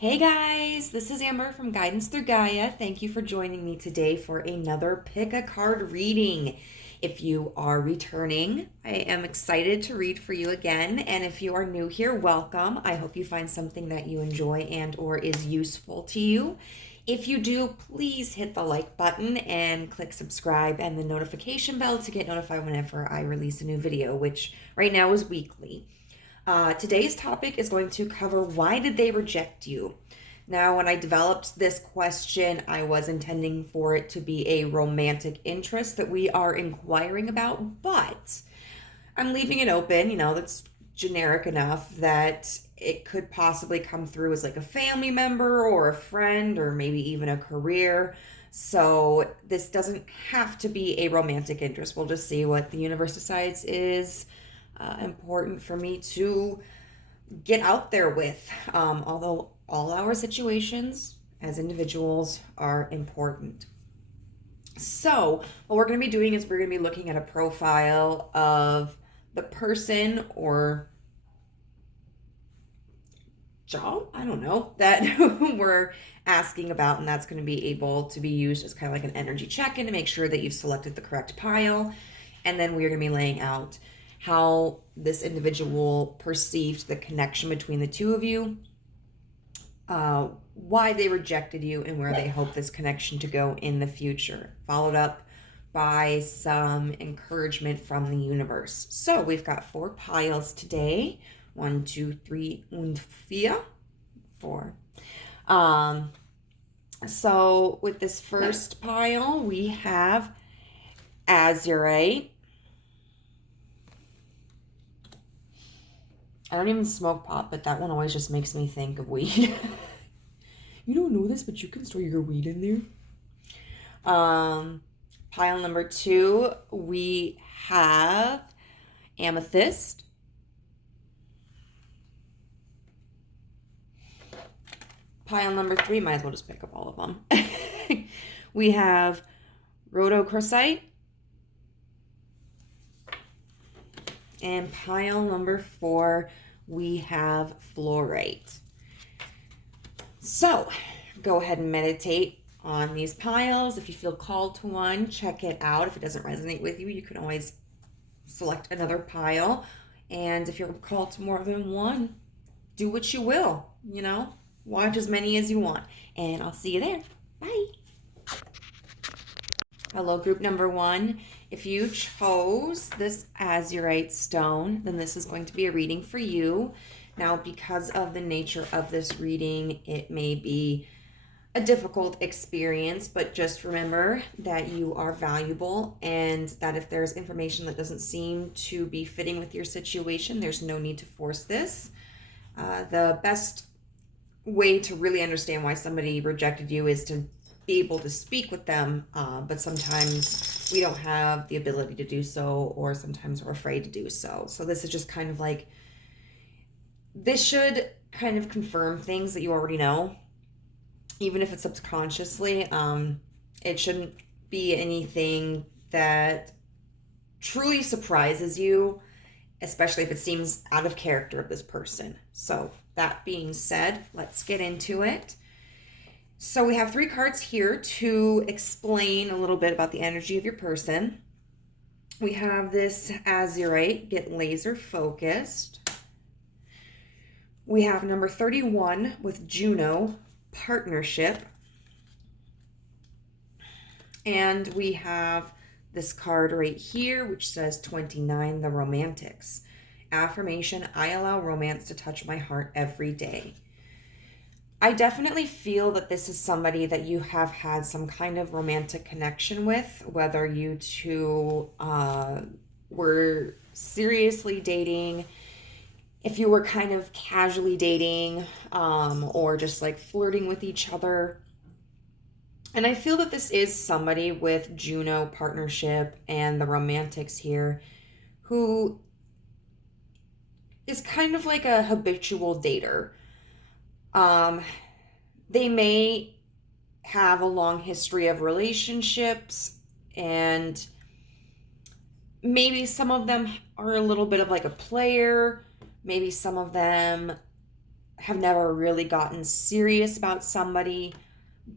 Hey guys, this is Amber from Guidance Through Gaia. Thank you for joining me today for another pick a card reading. If you are returning, I am excited to read for you again. And if you are new here, welcome. I hope you find something that you enjoy and or is useful to you. If you do, please hit the like button and click subscribe and the notification bell to get notified whenever I release a new video, which right now is weekly. Today's topic is going to cover why did they reject you? Now, when I developed this question, I was intending for it to be a romantic interest that we are inquiring about, but I'm leaving it open, that's generic enough that it could possibly come through as like a family member or a friend or maybe even a career. So this doesn't have to be a romantic interest. We'll just see what the universe decides is important for me to get out there with. Although all our situations as individuals are important. So, what we're going to be doing is we're going to be looking at a profile of the person or job, I don't know, that we're asking about, and that's going to be able to be used as kind of like an energy check-in to make sure that you've selected the correct pile. And then we're going to be laying out how this individual perceived the connection between the two of you, why they rejected you, and where they hope this connection to go in the future, followed up by some encouragement from the universe. So we've got 4 piles today. 1, 2, 3, und 4. 4. So with this first pile, we have Azurite. I don't even smoke pot, but that one always just makes me think of weed. You don't know this, but you can store your weed in there. Pile number 2, we have Amethyst. Pile number 3, might as well just pick up all of them. We have Rhodochrosite. And pile number 4, we have Fluorite. So, go ahead and meditate on these piles. If you feel called to one, check it out. If it doesn't resonate with you, you can always select another pile. And if you're called to more than one, do what you will, Watch as many as you want. And I'll see you there. Bye. Hello, group number 1. If you chose this Azurite stone, then this is going to be a reading for you. Now, because of the nature of this reading, it may be a difficult experience, but just remember that you are valuable and that if there's information that doesn't seem to be fitting with your situation, there's no need to force this. The best way to really understand why somebody rejected you is to be able to speak with them, but sometimes we don't have the ability to do so, or sometimes we're afraid to do so. So this is just kind of like, this should kind of confirm things that you already know, even if it's subconsciously. It shouldn't be anything that truly surprises you, especially if it seems out of character of this person. So that being said, let's get into it. So we have 3 cards here to explain a little bit about the energy of your person. We have this Azurite, get laser focused. We have number 31 with Juno, partnership. And we have this card right here, which says 29, the romantics. Affirmation, I allow romance to touch my heart every day. I definitely feel that this is somebody that you have had some kind of romantic connection with, whether you two were seriously dating, if you were kind of casually dating, or just like flirting with each other. And I feel that this is somebody with Juno, partnership, and the romantics here who is kind of like a habitual dater. They may have a long history of relationships, and maybe some of them are a little bit of like a player. Maybe some of them have never really gotten serious about somebody.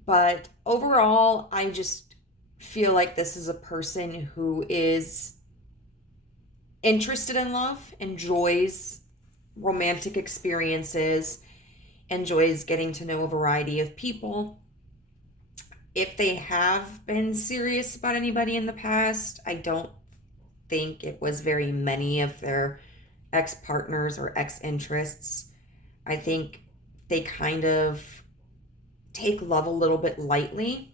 But overall, I just feel like this is a person who is interested in love, enjoys romantic experiences, enjoys getting to know a variety of people. If they have been serious about anybody in the past, I don't think it was very many of their ex partners or ex interests. I think they kind of take love a little bit lightly.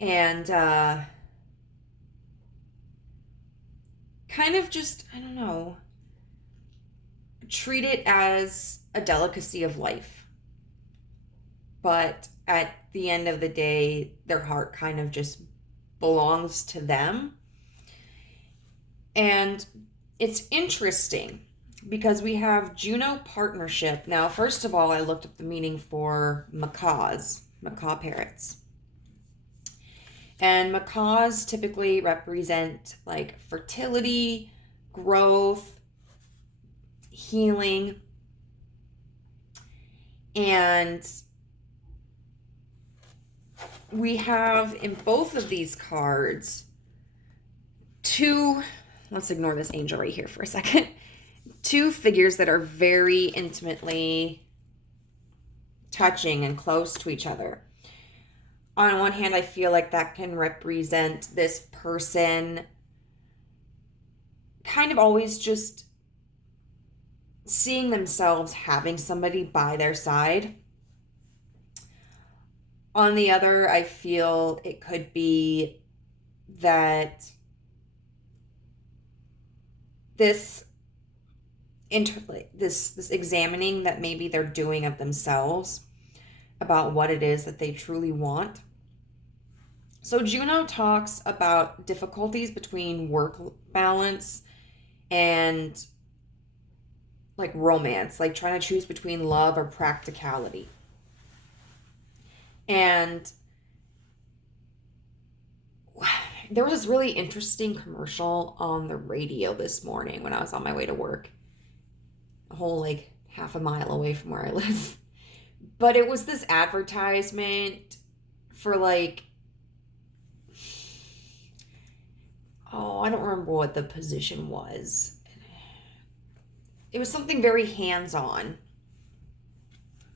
And kind of just, I don't know, treat it as a delicacy of life. But at the end of the day, their heart kind of just belongs to them. And it's interesting because we have Juno partnership. Now, first of all, I looked up the meaning for macaw parrots. And macaws typically represent like fertility, growth, healing. And we have in both of these cards two, let's ignore this angel right here for a second, two figures that are very intimately touching and close to each other. On one hand, I feel like that can represent this person kind of always just seeing themselves having somebody by their side. On the other, I feel it could be that this examining that maybe they're doing of themselves about what it is that they truly want. So Juno talks about difficulties between work balance and like romance, like trying to choose between love or practicality. And there was this really interesting commercial on the radio this morning when I was on my way to work, a whole like half a mile away from where I live. But it was this advertisement for like, I don't remember what the position was. It was something very hands-on.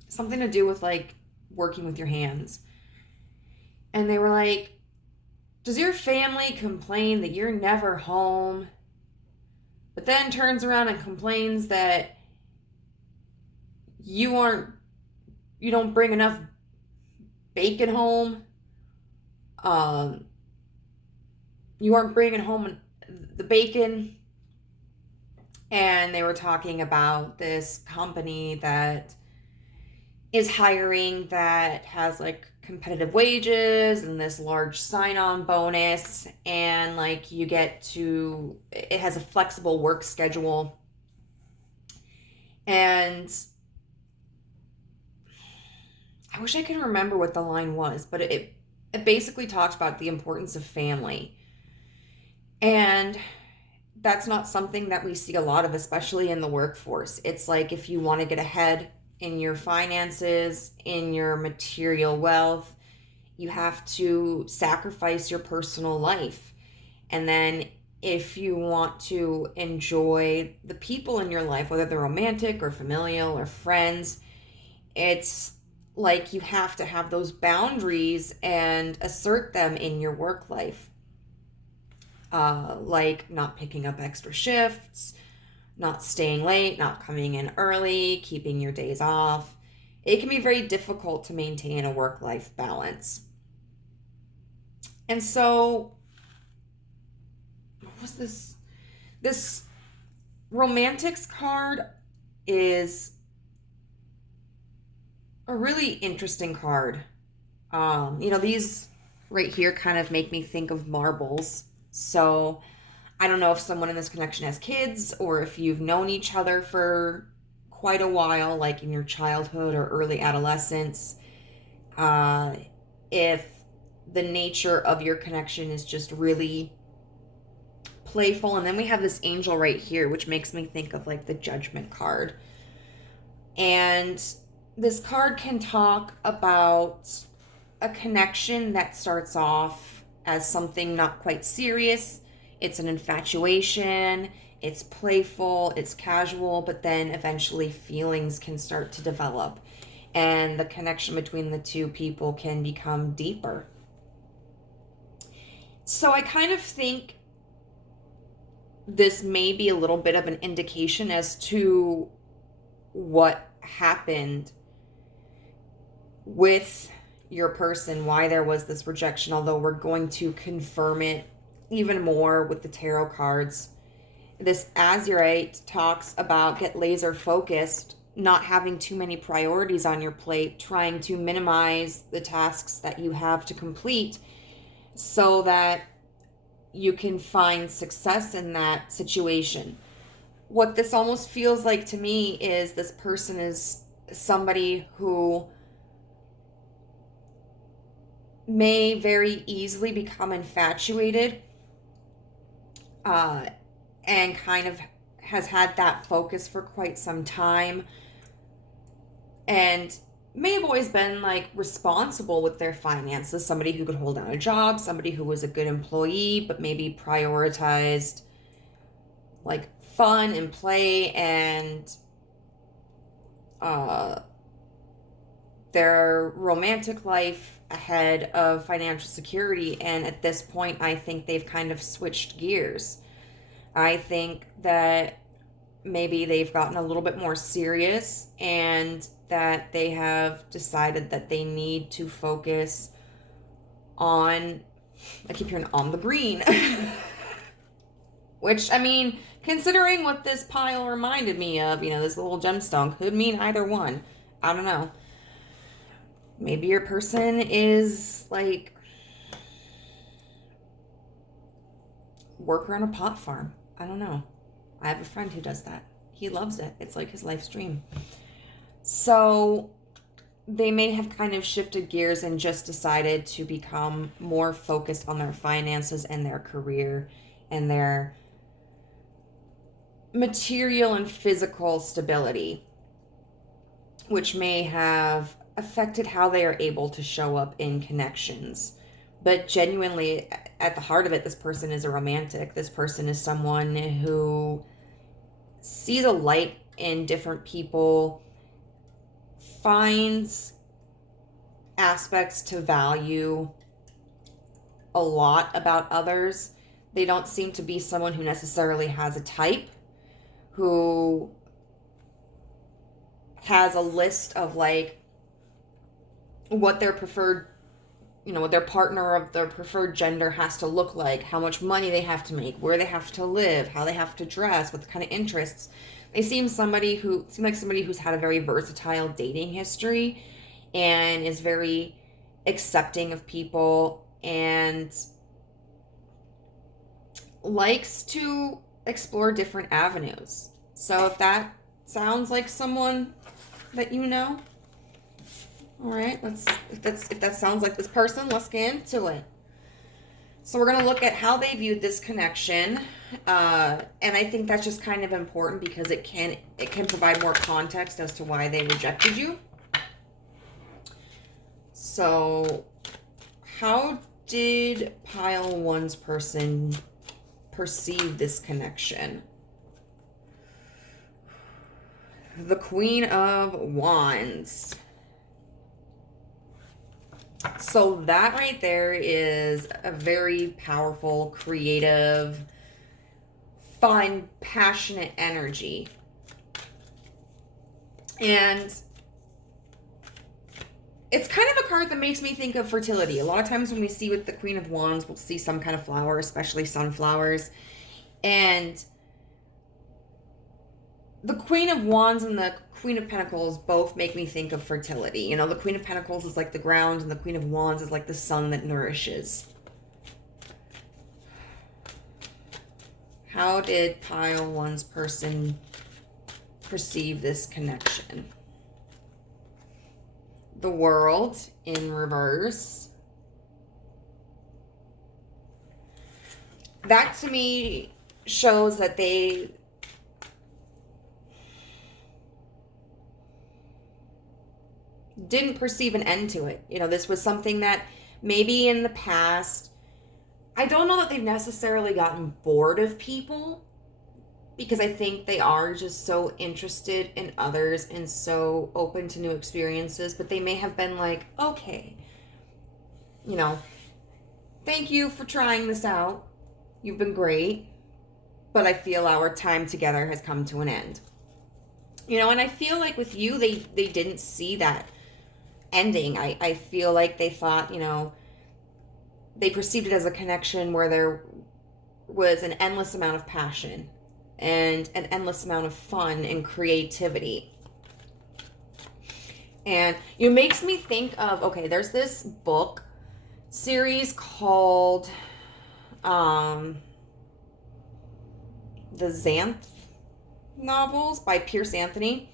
Something to do with like working with your hands. And they were like, does your family complain that you're never home? But then turns around and complains that you don't bring enough bacon home. You aren't bringing home the bacon. And they were talking about this company that is hiring that has like competitive wages and this large sign-on bonus, and like it has a flexible work schedule. And I wish I could remember what the line was, but it basically talked about the importance of family. And that's not something that we see a lot of, especially in the workforce. It's like if you want to get ahead in your finances, in your material wealth, you have to sacrifice your personal life. And then if you want to enjoy the people in your life, whether they're romantic or familial or friends, it's like you have to have those boundaries and assert them in your work life. Like not picking up extra shifts, not staying late, not coming in early, keeping your days off. It can be very difficult to maintain a work-life balance. And so, what was this? This romantics card is a really interesting card. These right here kind of make me think of marbles. So I don't know if someone in this connection has kids or if you've known each other for quite a while, like in your childhood or early adolescence. If the nature of your connection is just really playful. And then we have this angel right here, which makes me think of like the Judgment card. And this card can talk about a connection that starts off as something not quite serious. It's an infatuation, it's playful, it's casual, but then eventually feelings can start to develop. And the connection between the two people can become deeper. So I kind of think this may be a little bit of an indication as to what happened with your person, why there was this rejection, although we're going to confirm it even more with the tarot cards. This Azurite talks about get laser focused, not having too many priorities on your plate, trying to minimize the tasks that you have to complete so that you can find success in that situation. What this almost feels like to me is this person is somebody who may very easily become infatuated and kind of has had that focus for quite some time and may have always been like responsible with their finances, somebody who could hold down a job, somebody who was a good employee, but maybe prioritized like fun and play and their romantic life ahead of financial security. And at this point, I think they've kind of switched gears. I think that maybe they've gotten a little bit more serious and that they have decided that they need to focus on, I keep hearing on the green, which, I mean, considering what this pile reminded me of, you know, this little gemstone could mean either one. I don't know. Maybe your person is like worker on a pot farm. I don't know. I have a friend who does that. He loves it. It's like his life's dream. So they may have kind of shifted gears and just decided to become more focused on their finances and their career and their material and physical stability, which may have affected how they are able to show up in connections. But genuinely, at the heart of it, this person is a romantic. This person is someone who sees a light in different people, finds aspects to value a lot about others. They don't seem to be someone who necessarily has a type, who has a list of like what their preferred, you know, what their partner of their preferred gender has to look like, how much money they have to make, where they have to live, how they have to dress, what kind of interests. They seem like somebody who's had a very versatile dating history and is very accepting of people and likes to explore different avenues. So if that sounds like someone that you know, all right, if that sounds like this person, let's get into it. So we're going to look at how they viewed this connection. And I think that's just kind of important because it can provide more context as to why they rejected you. So how did pile one's person perceive this connection? The Queen of Wands. So that right there is a very powerful, creative, fun, passionate energy. And it's kind of a card that makes me think of fertility. A lot of times when we see with the Queen of Wands, we'll see some kind of flower, especially sunflowers. And the Queen of Wands and the Queen of Pentacles both make me think of fertility. You know, the Queen of Pentacles is like the ground and the Queen of Wands is like the sun that nourishes. How did pile one's person perceive this connection? The World in reverse. That to me shows that they didn't perceive an end to it. You know, this was something that maybe in the past, I don't know that they've necessarily gotten bored of people, because I think they are just so interested in others and so open to new experiences, but they may have been like, okay, you know, thank you for trying this out. You've been great, but I feel our time together has come to an end. You know, and I feel like with you, they didn't see that ending. I feel like they thought, you know, they perceived it as a connection where there was an endless amount of passion and an endless amount of fun and creativity. And it makes me think of, okay, there's this book series called the Xanth novels by Pierce Anthony.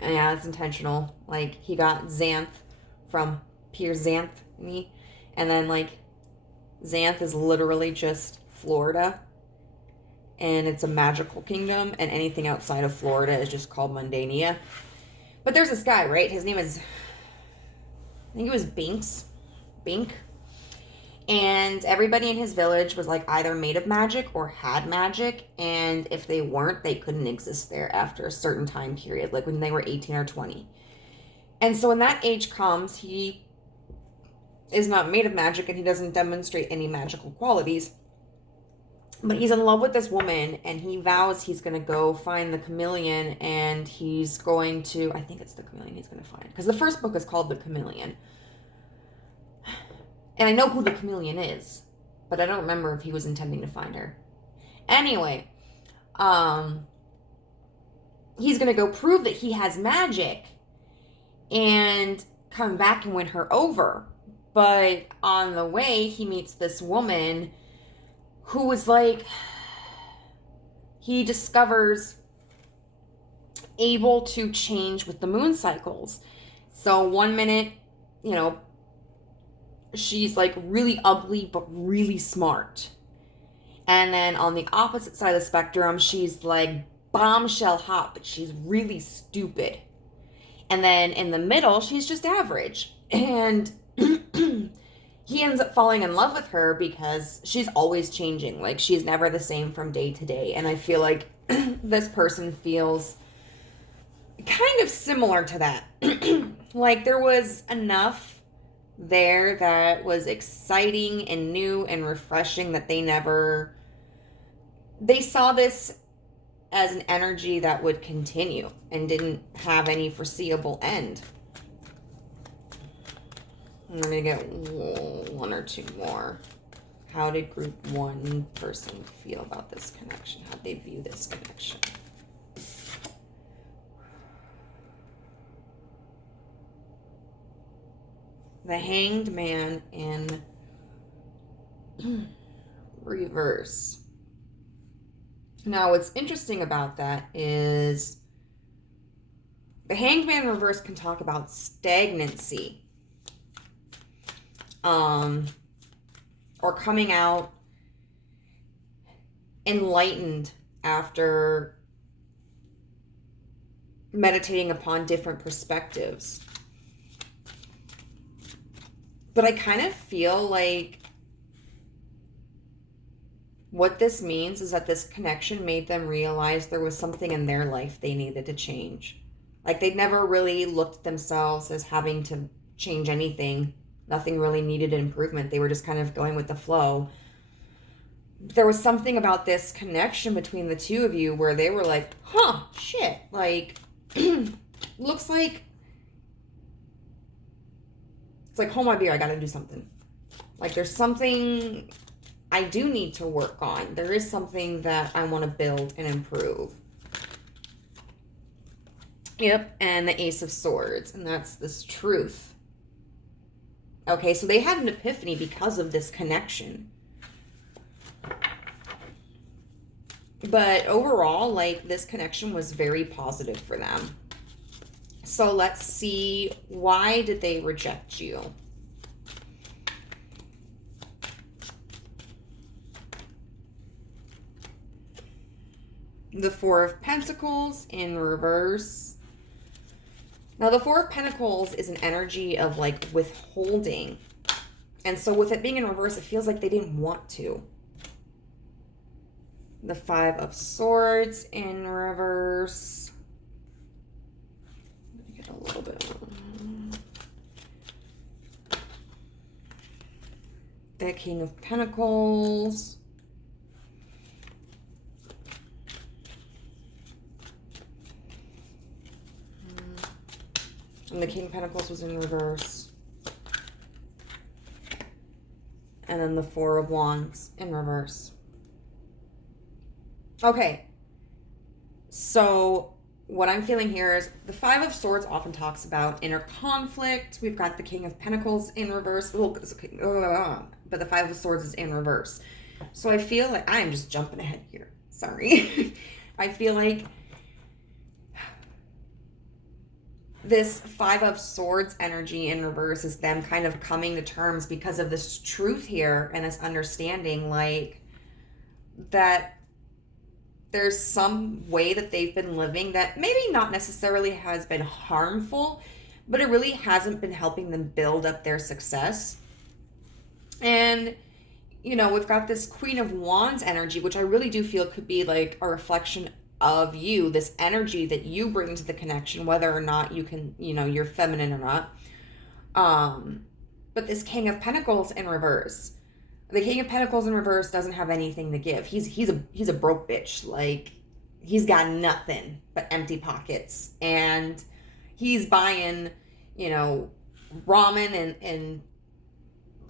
And yeah, it's intentional. Like, he got Xanth from Pierce Anthony. And then, like, Xanth is literally just Florida. And it's a magical kingdom. And anything outside of Florida is just called Mundania. But there's this guy, right? His name is, I think it was Bink. And everybody in his village was like either made of magic or had magic. And if they weren't, they couldn't exist there after a certain time period, like when they were 18 or 20. And so when that age comes, he is not made of magic and he doesn't demonstrate any magical qualities. But he's in love with this woman and he vows he's going to go find the chameleon, and he's going to, I think it's the chameleon he's going to find. Because the first book is called The Chameleon. And I know who the chameleon is, but I don't remember if he was intending to find her. Anyway, he's going to go prove that he has magic and come back and win her over. But on the way, he meets this woman who was like, he discovers able to change with the moon cycles. So 1 minute, you know, she's like really ugly but really smart. And then on the opposite side of the spectrum, she's like bombshell hot, but she's really stupid. And then in the middle, she's just average. And he ends up falling in love with her because she's always changing. Like, she's never the same from day to day. And I feel like this person feels kind of similar to that. Like, there was enough there that was exciting and new and refreshing that they saw this as an energy that would continue and didn't have any foreseeable end. I'm gonna get one or two more. How did group one person feel about this connection? How did they view this connection? The Hanged Man in reverse. Now, what's interesting about that is the Hanged Man in reverse can talk about stagnancy. Or coming out enlightened after meditating upon different perspectives. But I kind of feel like what this means is that this connection made them realize there was something in their life they needed to change. Like, they'd never really looked at themselves as having to change anything. Nothing really needed improvement. They were just kind of going with the flow. There was something about this connection between the two of you where they were like, huh, shit. Like, looks like, it's like, hold my beer, I gotta do something. Like, there's something I do need to work on. There is something that I want to build and improve. Yep, and the Ace of Swords, and that's this truth. Okay, so they had an epiphany because of this connection. But overall, like, this connection was very positive for them. So let's see, why did they reject you? The Four of Pentacles in reverse. Now, the Four of Pentacles is an energy of like withholding. And so with it being in reverse, it feels like they didn't want to. The Five of Swords in reverse. Let me get a little bit. The King of Pentacles. And the King of Pentacles was in reverse. And then the Four of Wands in reverse. Okay. So what I'm feeling here is the Five of Swords often talks about inner conflict. We've got the King of Pentacles in reverse. But the Five of Swords is in reverse. So I feel like I'm just jumping ahead here. Sorry. I feel like this Five of Swords energy in reverse is them kind of coming to terms because of this truth here and this understanding, like, that there's some way that they've been living that maybe not necessarily has been harmful, but it really hasn't been helping them build up their success. And, you know, we've got this Queen of Wands energy, which I really do feel could be like a reflection of you, this energy that you bring to the connection, whether or not you can, you know, you're feminine or not. But this King of Pentacles in reverse. The King of Pentacles in reverse doesn't have anything to give. He's a broke bitch. Like, he's got nothing but empty pockets. And he's buying, you know, ramen and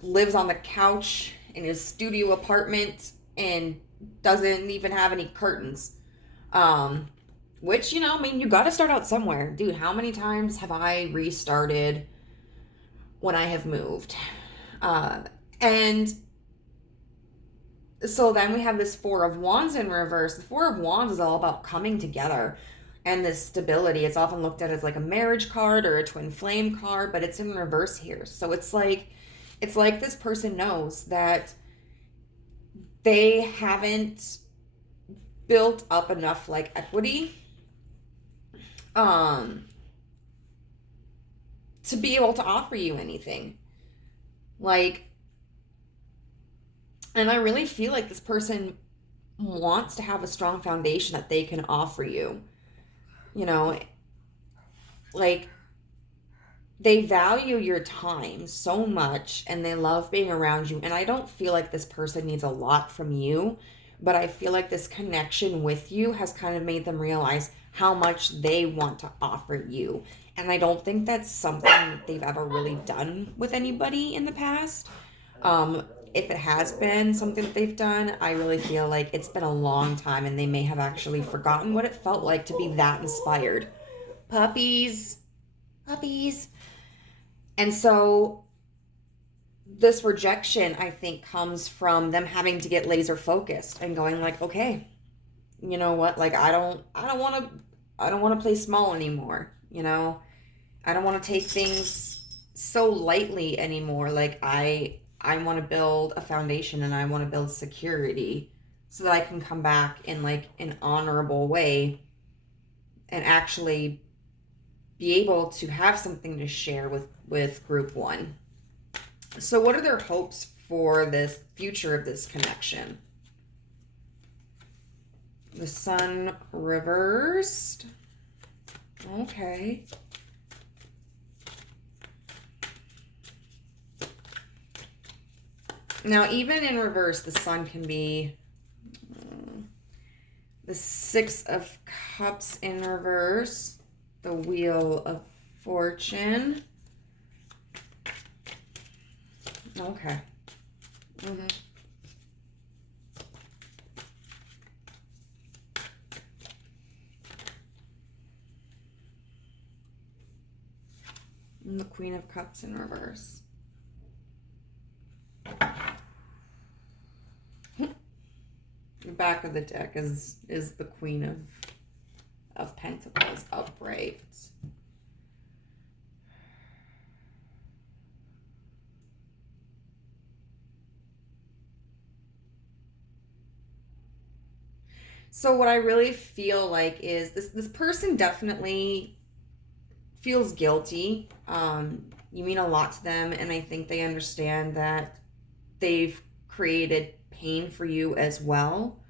lives on the couch in his studio apartment and doesn't even have any curtains. Which, you know, I mean, you got to start out somewhere. Dude, how many times have I restarted when I have moved? And so then we have this Four of Wands in reverse. The Four of Wands is all about coming together and this stability. It's often looked at as like a marriage card or a twin flame card, but it's in reverse here. So it's like this person knows that they haven't built up enough like equity to be able to offer you anything. Like, and I really feel like this person wants to have a strong foundation that they can offer you. You know, like, they value your time so much and they love being around you. And I don't feel like this person needs a lot from you, but I feel like this connection with you has kind of made them realize how much they want to offer you. And I don't think that's something that they've ever really done with anybody in the past. If it has been something that they've done, I really feel like it's been a long time and they may have actually forgotten what it felt like to be that inspired. Puppies. And so this rejection, I think, comes from them having to get laser focused and going like, okay, you know what? Like, I don't want to play small anymore. You know, I don't want to take things so lightly anymore. Like, I want to build a foundation and I want to build security so that I can come back in like an honorable way and actually be able to have something to share with group one. So what are their hopes for this future of this connection? The Sun reversed. Okay. Now, even in reverse, the Sun can be the Six of Cups in reverse, the Wheel of Fortune. Okay. And the Queen of Cups in reverse. The back of the deck is the Queen of Pentacles upright. So what I really feel like is this person definitely feels guilty. You mean a lot to them, and I think they understand that they've created pain for you as well.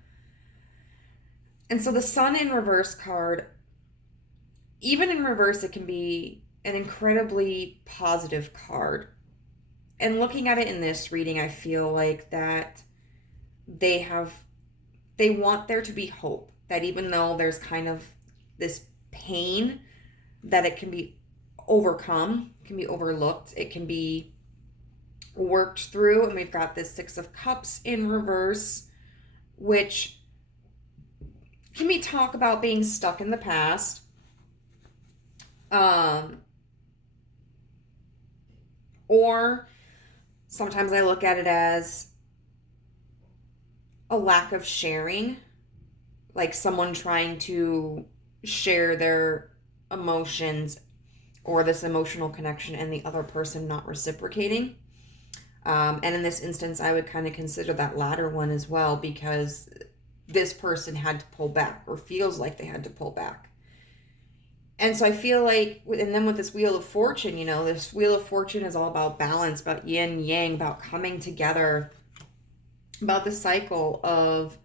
And so the Sun in reverse card, even in reverse, it can be an incredibly positive card. And looking at it in this reading, I feel like that they want there to be hope, that even though there's kind of this pain, that it can be overcome, can be overlooked, it can be worked through. And we've got this Six of Cups in reverse, which can be talk about being stuck in the past. Or sometimes I look at it as a lack of sharing, like someone trying to share their emotions or this emotional connection and the other person not reciprocating. And in this instance, I would kind of consider that latter one as well, because this person had to pull back, or feels like they had to pull back. And so I feel like, and then with this Wheel of Fortune, this Wheel of Fortune is all about balance, about yin yang, about coming together, about the cycle of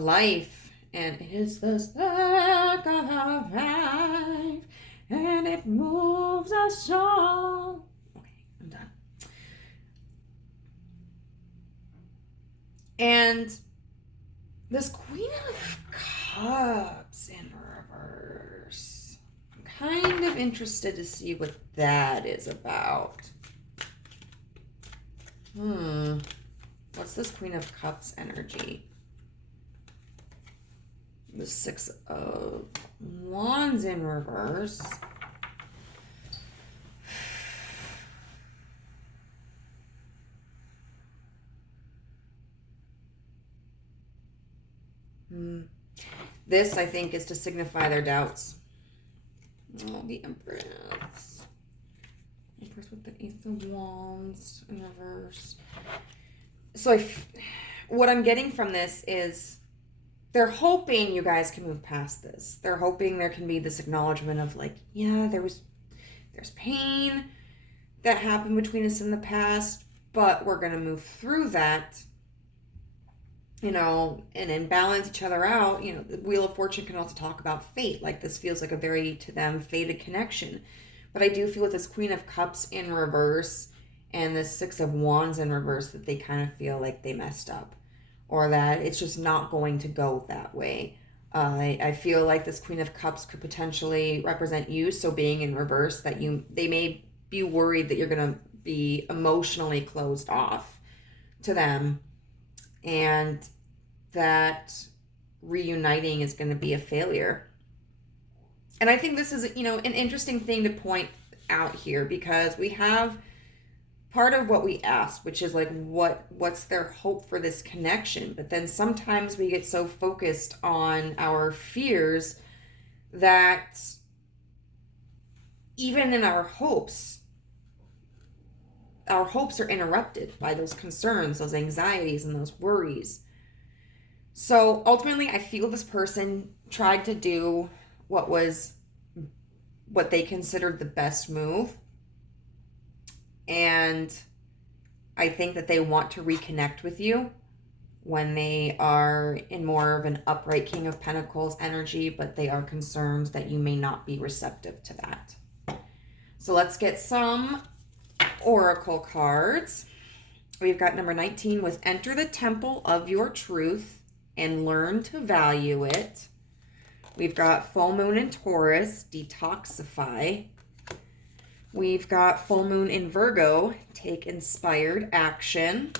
life. And it is the cycle of life, and it moves us all. Okay, I'm done. And this Queen of Cups in reverse, I'm kind of interested to see what that is about. What's this Queen of Cups energy? The Six of Wands in reverse. This, I think, is to signify their doubts. Oh, the Empress. Empress with the Ace of Wands in reverse. So what I'm getting from this is they're hoping you guys can move past this. They're hoping there can be this acknowledgement of like, yeah, there's pain that happened between us in the past, but we're going to move through that, and then balance each other out. The Wheel of Fortune can also talk about fate. Like, this feels like a very, to them, fated connection. But I do feel with this Queen of Cups in reverse and this Six of Wands in reverse that they kind of feel like they messed up, or that it's just not going to go that way. I feel like this Queen of Cups could potentially represent you, so being in reverse, that they may be worried that you're going to be emotionally closed off to them, and that reuniting is going to be a failure. And I think this is, an interesting thing to point out here, because we have part of what we asked, which is like, what's their hope for this connection? But then sometimes we get so focused on our fears that even in our hopes are interrupted by those concerns, those anxieties, and those worries. So ultimately, I feel this person tried to do what they considered the best move. And I think that they want to reconnect with you when they are in more of an upright King of Pentacles energy, but they are concerned that you may not be receptive to that. So let's get some oracle cards. We've got number 19 with Enter the Temple of Your Truth and Learn to Value It. We've got Full Moon in Taurus, Detoxify. We've got Full Moon in Virgo, Take Inspired Action.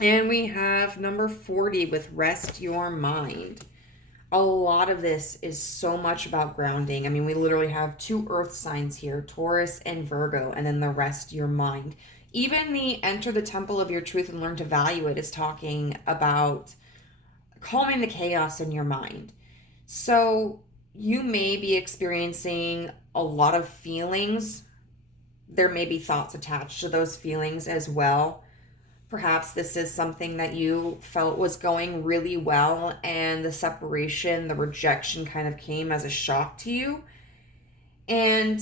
And we have number 40 with Rest Your Mind. A lot of this is so much about grounding. I mean, we literally have two earth signs here, Taurus and Virgo, and then the Rest Your Mind. Even the Enter the Temple of Your Truth and Learn to Value It is talking about calming the chaos in your mind. So you may be experiencing a lot of feelings. There may be thoughts attached to those feelings as well. Perhaps this is something that you felt was going really well, and the separation, the rejection kind of came as a shock to you. And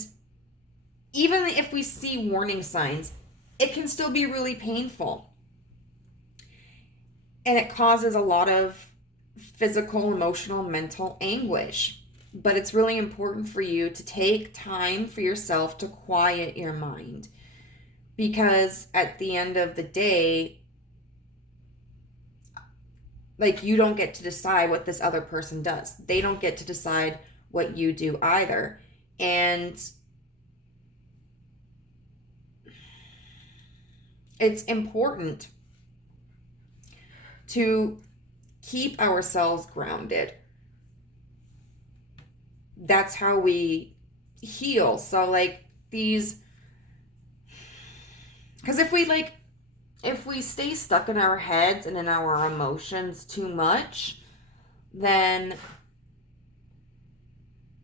even if we see warning signs, it can still be really painful. And it causes a lot of physical, emotional, mental anguish. But it's really important for you to take time for yourself to quiet your mind. Because at the end of the day, like, you don't get to decide what this other person does. They don't get to decide what you do either. And it's important to keep ourselves grounded. That's how we heal. So like these, because if we stay stuck in our heads and in our emotions too much, then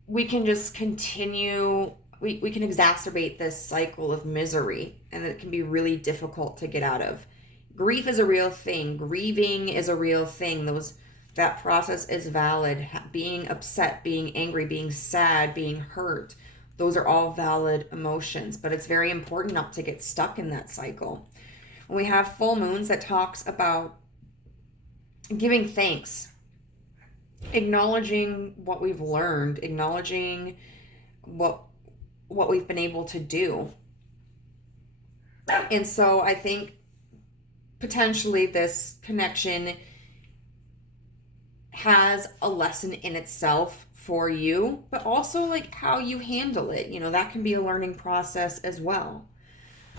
we can just continue, we can exacerbate this cycle of misery, and it can be really difficult to get out of. Grief is a real thing. Grieving is a real thing. That process is valid. Being upset, being angry, being sad, being hurt, those are all valid emotions, but it's very important not to get stuck in that cycle. When we have full moons, that talks about giving thanks, acknowledging what we've learned, acknowledging what we've been able to do. And so I think potentially this connection has a lesson in itself for you, but also like how you handle it. You know, that can be a learning process as well.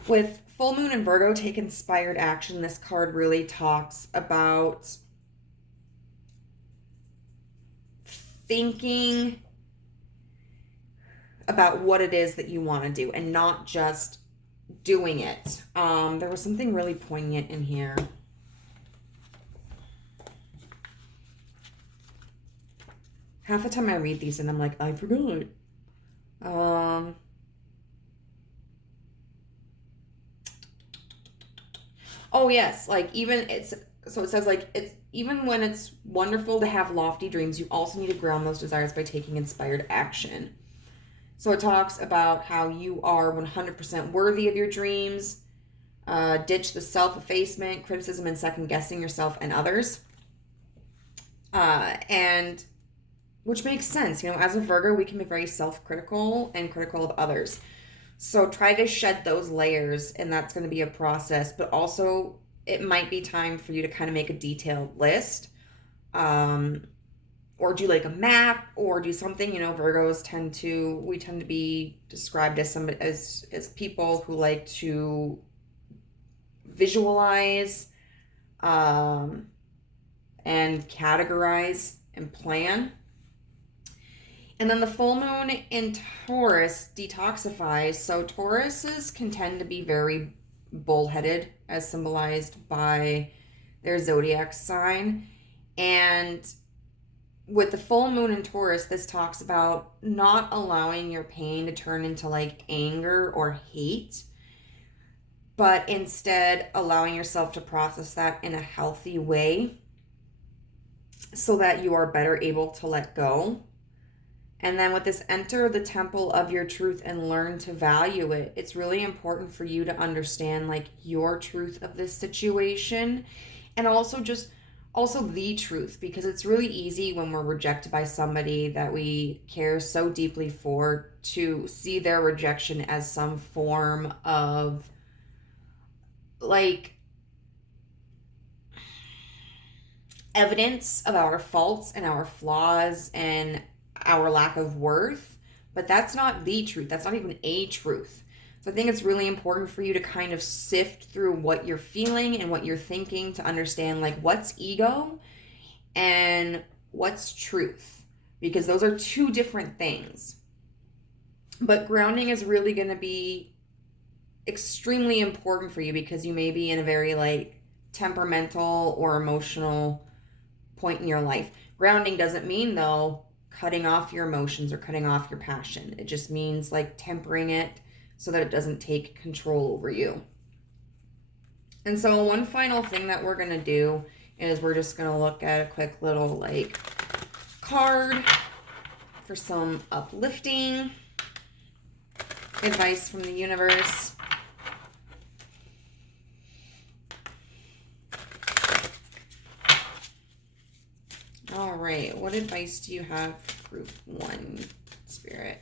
With full moon and Virgo, take inspired action. This card really talks about thinking about what it is that you want to do and not just doing it. There was something really poignant in here. Half the time I read these and I'm like, I forgot. Oh yes, like it says like it's even when it's wonderful to have lofty dreams, you also need to ground those desires by taking inspired action. So it talks about how you are 100% worthy of your dreams. Ditch the self-effacement, criticism, and second-guessing yourself and others. And which makes sense. You know, as a Virgo, we can be very self-critical and critical of others. So try to shed those layers, and that's going to be a process. But also, it might be time for you to kind of make a detailed list. Or do like a map, or do something. You know, Virgos tend to be described as people who like to visualize and categorize and plan. And then the full moon in Taurus detoxifies. So Tauruses can tend to be very bullheaded, as symbolized by their zodiac sign. And with the full moon in Taurus, this talks about not allowing your pain to turn into like anger or hate, but instead allowing yourself to process that in a healthy way so that you are better able to let go. And then with this, enter the temple of your truth and learn to value it. It's really important for you to understand like your truth of this situation, and also the truth, because it's really easy when we're rejected by somebody that we care so deeply for to see their rejection as some form of like evidence of our faults and our flaws and our lack of worth. But that's not the truth. That's not even a truth. So I think it's really important for you to kind of sift through what you're feeling and what you're thinking to understand like what's ego and what's truth, because those are two different things. But grounding is really going to be extremely important for you, because you may be in a very like temperamental or emotional point in your life. Grounding doesn't mean though cutting off your emotions or cutting off your passion. It just means like tempering it so that it doesn't take control over you. And so one final thing that we're going to do is we're just going to look at a quick little like card for some uplifting advice from the universe. All right, what advice do you have for group 1, Spirit?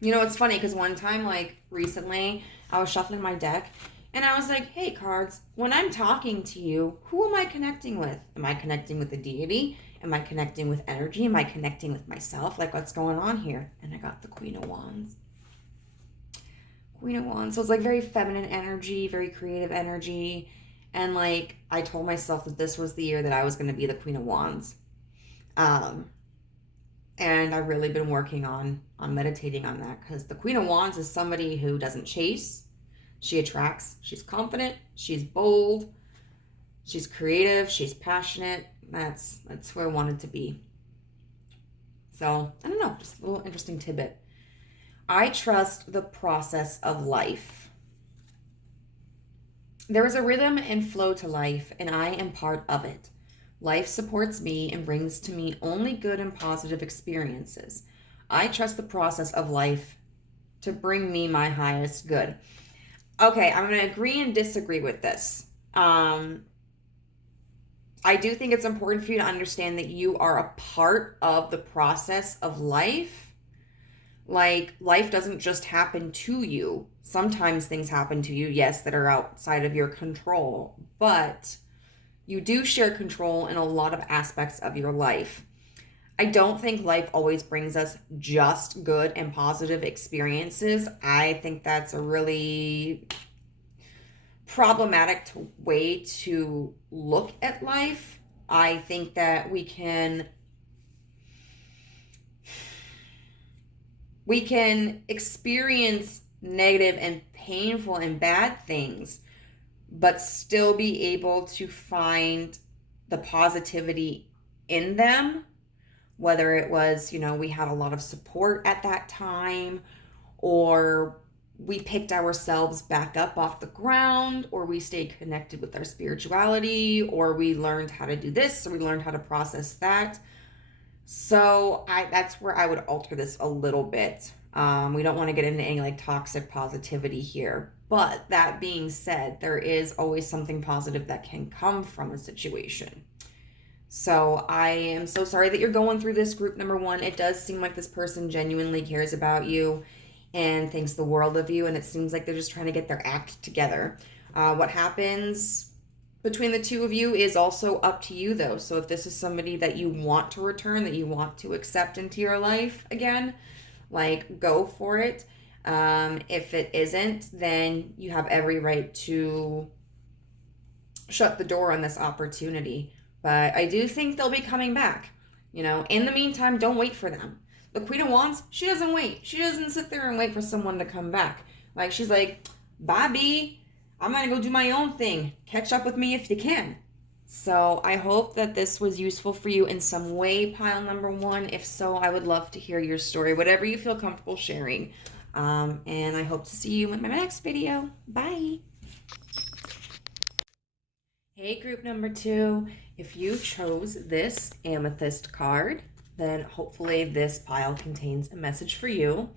You know, it's funny because one time, like recently, I was shuffling my deck and I was like, hey, cards, when I'm talking to you, who am I connecting with? Am I connecting with the deity? Am I connecting with energy? Am I connecting with myself? Like, what's going on here? And I got the Queen of Wands. Queen of Wands. So it's like very feminine energy, very creative energy. And like, I told myself that this was the year that I was going to be the Queen of Wands. And I've really been working on meditating on that, because the Queen of Wands is somebody who doesn't chase. She attracts. She's confident. She's bold. She's creative. She's passionate. That's who I wanted to be. So, I don't know. Just a little interesting tidbit. I trust the process of life. There is a rhythm and flow to life, and I am part of it. Life supports me and brings to me only good and positive experiences. I trust the process of life to bring me my highest good. Okay, I'm going to agree and disagree with this. I do think it's important for you to understand that you are a part of the process of life. Like, life doesn't just happen to you. Sometimes things happen to you, yes, that are outside of your control, but you do share control in a lot of aspects of your life. I don't think life always brings us just good and positive experiences. I think that's a really problematic way to look at life. I think that we can experience negative and painful and bad things, but still be able to find the positivity in them. Whether it was, we had a lot of support at that time, or we picked ourselves back up off the ground, or we stayed connected with our spirituality, or we learned how to do this, or we learned how to process that. So that's where I would alter this a little bit. We don't want to get into any like toxic positivity here. But that being said, there is always something positive that can come from a situation. So I am so sorry that you're going through this, group number 1. It does seem like this person genuinely cares about you and thinks the world of you. And it seems like they're just trying to get their act together. What happens between the two of you is also up to you, though. So if this is somebody that you want to return, that you want to accept into your life again, like, go for it. If it isn't, then you have every right to shut the door on this opportunity. But I do think they'll be coming back. In the meantime, don't wait for them. The Queen of Wands, she doesn't wait. She doesn't sit there and wait for someone to come back. Like, she's like, Bobby, I'm going to go do my own thing. Catch up with me if you can. So I hope that this was useful for you in some way, pile number 1. If so, I would love to hear your story, whatever you feel comfortable sharing. And I hope to see you in my next video. Bye. Hey, group number 2. If you chose this amethyst card, then hopefully this pile contains a message for you.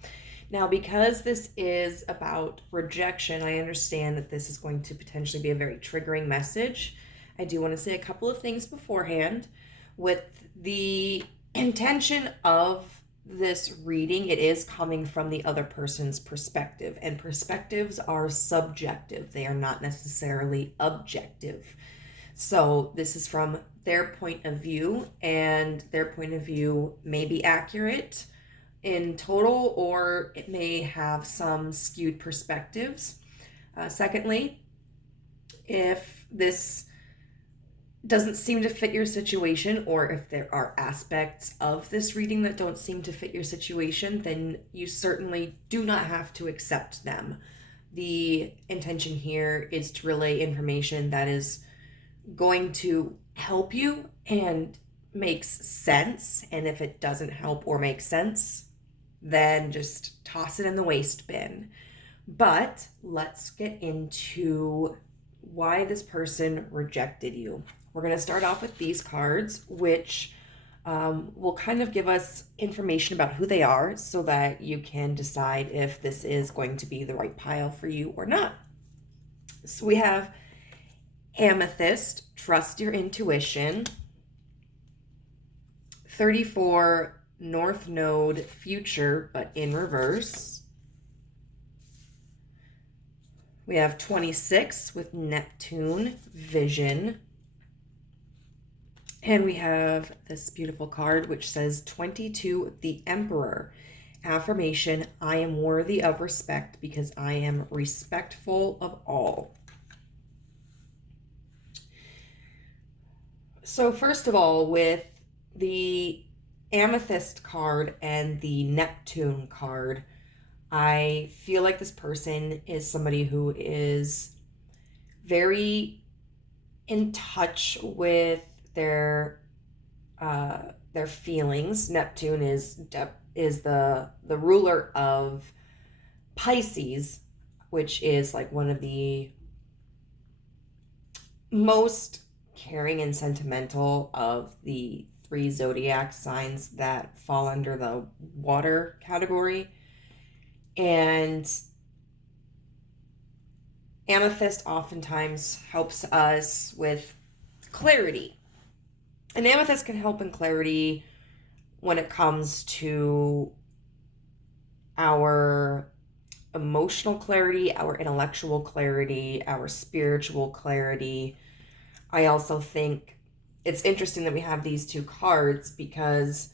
Now, because this is about rejection, I understand that this is going to potentially be a very triggering message. I do want to say a couple of things beforehand. With the intention of this reading, it is coming from the other person's perspective, and perspectives are subjective. They are not necessarily objective. So this is from their point of view, and their point of view may be accurate in total, or it may have some skewed perspectives. Secondly, if this doesn't seem to fit your situation, or if there are aspects of this reading that don't seem to fit your situation, then you certainly do not have to accept them. The intention here is to relay information that is going to help you and makes sense. And if it doesn't help or make sense, then just toss it in the waste bin. But let's get into why this person rejected you. We're going to start off with these cards, which will kind of give us information about who they are so that you can decide if this is going to be the right pile for you or not. So we have Amethyst, trust your intuition. 34, North Node, future, but in reverse. We have 26 with Neptune, vision. And we have this beautiful card which says 22, the Emperor. Affirmation, I am worthy of respect because I am respectful of all. So first of all, with the Amethyst card and the Neptune card, I feel like this person is somebody who is very in touch with their feelings. Neptune is the ruler of Pisces, which is like one of the most caring and sentimental of the 3 zodiac signs that fall under the water category. And Amethyst oftentimes helps us with clarity. And Amethyst can help in clarity when it comes to our emotional clarity, our intellectual clarity, our spiritual clarity. I also think it's interesting that we have these 2 cards because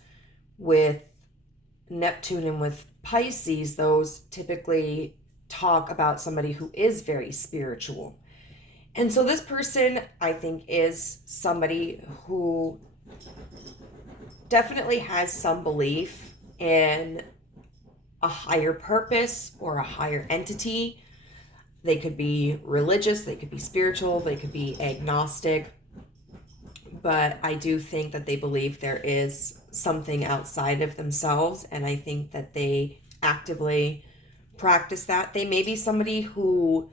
with Neptune and with Pisces, those typically talk about somebody who is very spiritual. And so this person, I think, is somebody who definitely has some belief in a higher purpose or a higher entity. They could be religious, they could be spiritual, they could be agnostic. But I do think that they believe there is something outside of themselves, and I think that they actively practice that. They may be somebody who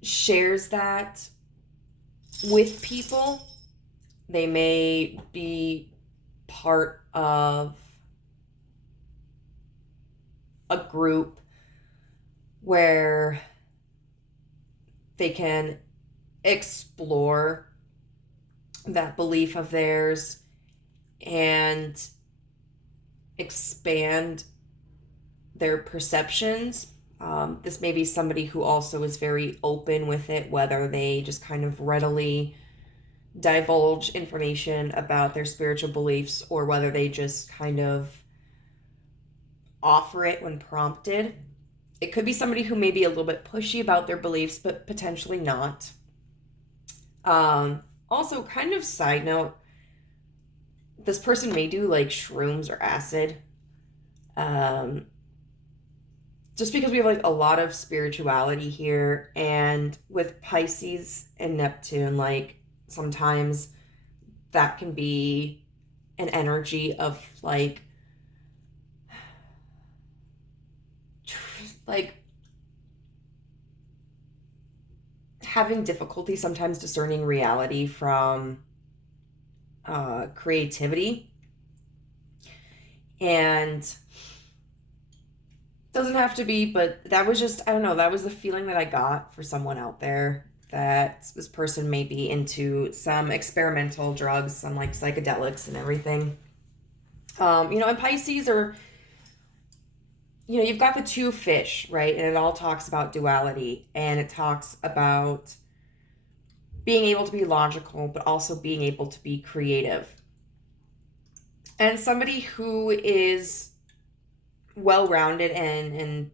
shares that with people. They may be part of a group where they can explore that belief of theirs and expand their perceptions. This may be somebody who also is very open with it, whether they just kind of readily divulge information about their spiritual beliefs or whether they just kind of offer it when prompted. It could be somebody who may be a little bit pushy about their beliefs, but potentially not. Also, kind of side note, this person may do like shrooms or acid. Just because we have like a lot of spirituality here, and with Pisces and Neptune, like sometimes that can be an energy of like having difficulty sometimes discerning reality from creativity. And doesn't have to be, but that was just, I don't know, that was the feeling that I got for someone out there, that this person may be into some experimental drugs, some like psychedelics and everything. And Pisces are, you've got the 2 fish, right? And it all talks about duality, and it talks about being able to be logical, but also being able to be creative. And somebody who is well-rounded and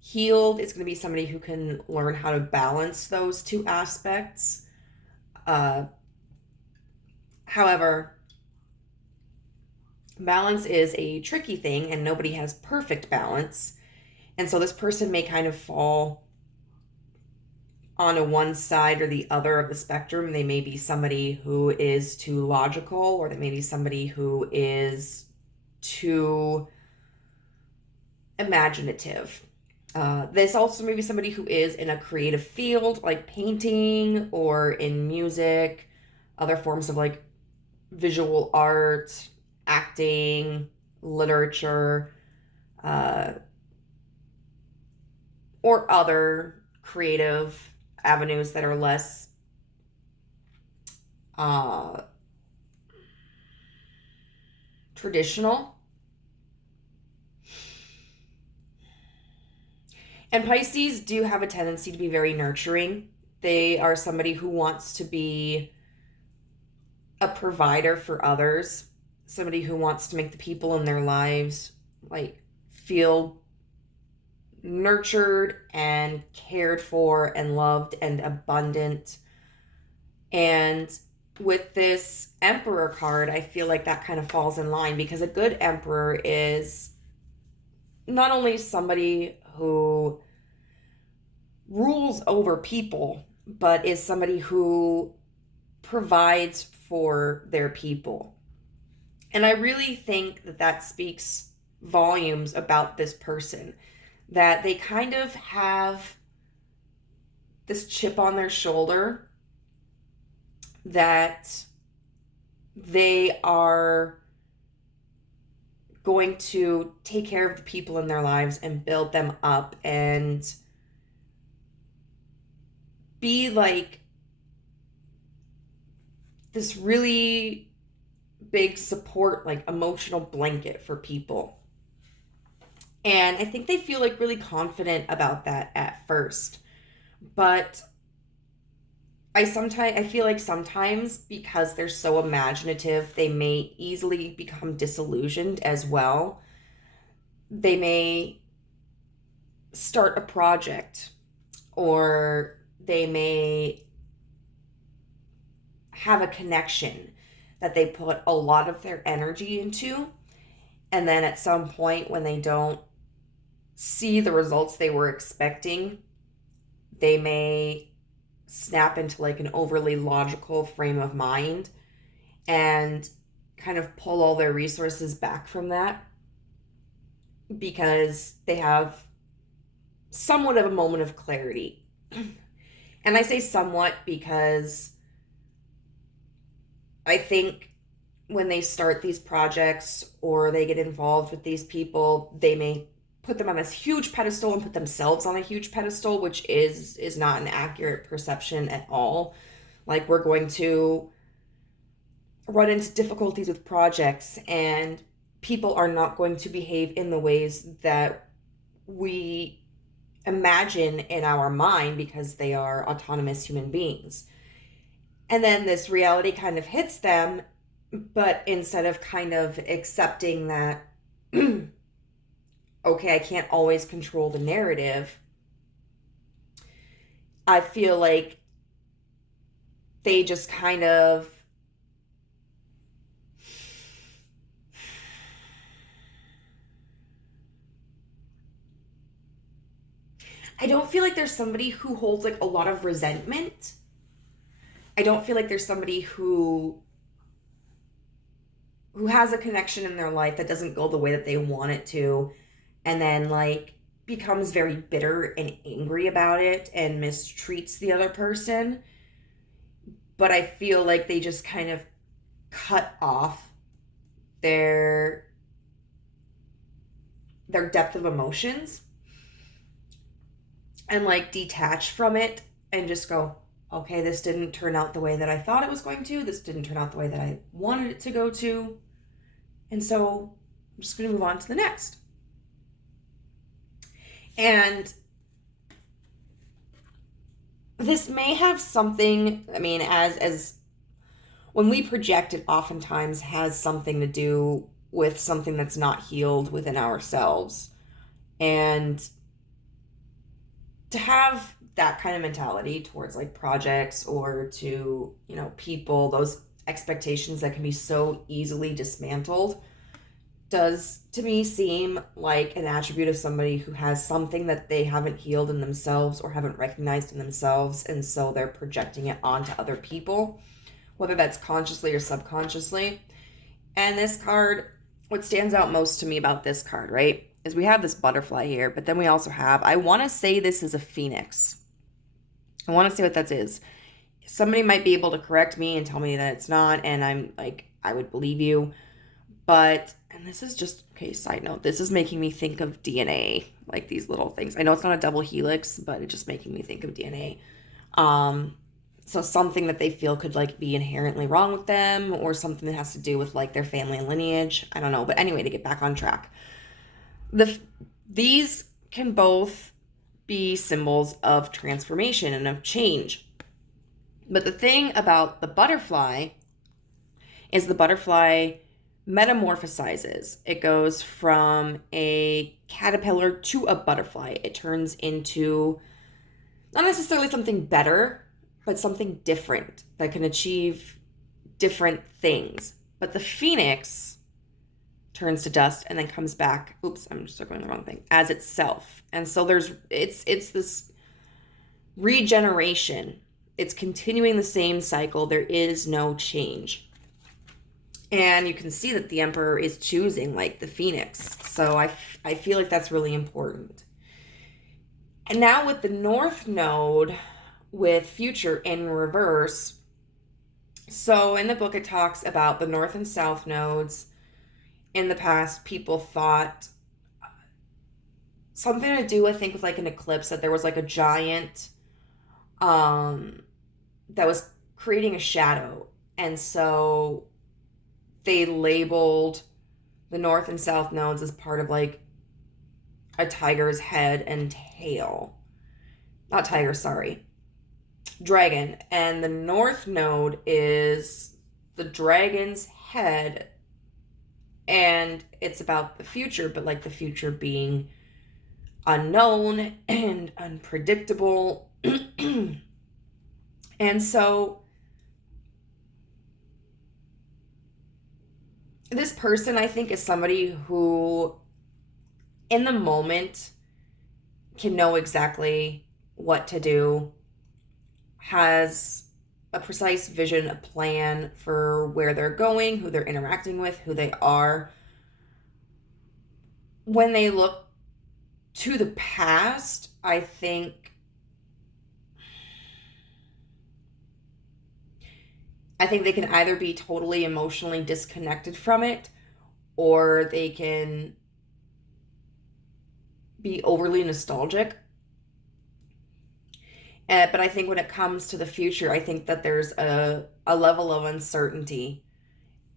healed is going to be somebody who can learn how to balance those 2 aspects. However, balance is a tricky thing, and nobody has perfect balance. And so this person may kind of fall on a one side or the other of the spectrum. They may be somebody who is too logical, or they may be somebody who is too imaginative. This also may be somebody who is in a creative field, like painting or in music, other forms of like visual art, acting, literature, or other creative avenues that are less traditional. And Pisces do have a tendency to be very nurturing. They are somebody who wants to be a provider for others, somebody who wants to make the people in their lives like feel nurtured and cared for and loved and abundant. And with this Emperor card, I feel like that kind of falls in line, because a good Emperor is not only somebody who rules over people, but is somebody who provides for their people. And I really think that that speaks volumes about this person, that they kind of have this chip on their shoulder, that they are going to take care of the people in their lives and build them up and be like this really big support, like emotional blanket for people. And I think they feel like really confident about that at first. But I feel like sometimes, because they're so imaginative, they may easily become disillusioned as well. They may start a project, or they may have a connection that they put a lot of their energy into, and then at some point when they don't see the results they were expecting, they may snap into like an overly logical frame of mind and kind of pull all their resources back from that, because they have somewhat of a moment of clarity. And I say somewhat because I think when they start these projects or they get involved with these people, they may put them on this huge pedestal and put themselves on a huge pedestal, which is not an accurate perception at all. Like, we're going to run into difficulties with projects, and people are not going to behave in the ways that we imagine in our mind, because they are autonomous human beings. And then this reality kind of hits them, but instead of kind of accepting that, okay, I can't always control the narrative, I feel like they just kind of I don't feel like there's somebody who holds like a lot of resentment. I don't feel like there's somebody who has a connection in their life that doesn't go the way that they want it to, and then like becomes very bitter and angry about it and mistreats the other person. But I feel like they just kind of cut off their depth of emotions and like detach from it and just go, okay, this didn't turn out the way that I thought it was going to. This didn't turn out the way that I wanted it to go to. And so I'm just going to move on to the next. And this may have something, I mean, as when we project, it oftentimes has something to do with something that's not healed within ourselves. And to have that kind of mentality towards like projects or to, you know, people, those expectations that can be so easily dismantled, does to me seem like an attribute of somebody who has something that they haven't healed in themselves or haven't recognized in themselves, and so they're projecting it onto other people, whether that's consciously or subconsciously. And this card what stands out most to me about this card, right, is we have this butterfly here, but then we also have, I want to say this is a phoenix. I want to say what that is. Somebody might be able to correct me and tell me that it's not, and I'm like, I would believe you. But, and this is just, okay, side note, this is making me think of DNA, like these little things. I know it's not a double helix, but it's just making me think of DNA. So something that they feel could like be inherently wrong with them, or something that has to do with like their family and lineage. I don't know. But anyway, to get back on track, these can both be symbols of transformation and of change. But the thing about the butterfly is the butterfly metamorphosizes. It goes from a caterpillar to a butterfly. It turns into not necessarily something better, but something different that can achieve different things. But the phoenix turns to dust and then comes back. Oops, I'm circling the wrong thing. As itself. And so it's this regeneration. It's continuing the same cycle. There is no change. And you can see that the Emperor is choosing like the phoenix. So I feel like that's really important. And now with the North Node with future in reverse. So in the book, it talks about the North and South nodes. In the past, people thought something to do, I think, with like an eclipse, that there was like a giant that was creating a shadow. And so they labeled the North and South nodes as part of like a tiger's head and tail. Not tiger, sorry. Dragon. And the North node is the dragon's head, and it's about the future, but like the future being unknown and unpredictable. And so this person, I think, is somebody who in the moment can know exactly what to do, has a precise vision, a plan for where they're going, who they're interacting with, who they are. When they look to the past, I think they can either be totally emotionally disconnected from it, or they can be overly nostalgic. But I think when it comes to the future, I think that there's a level of uncertainty,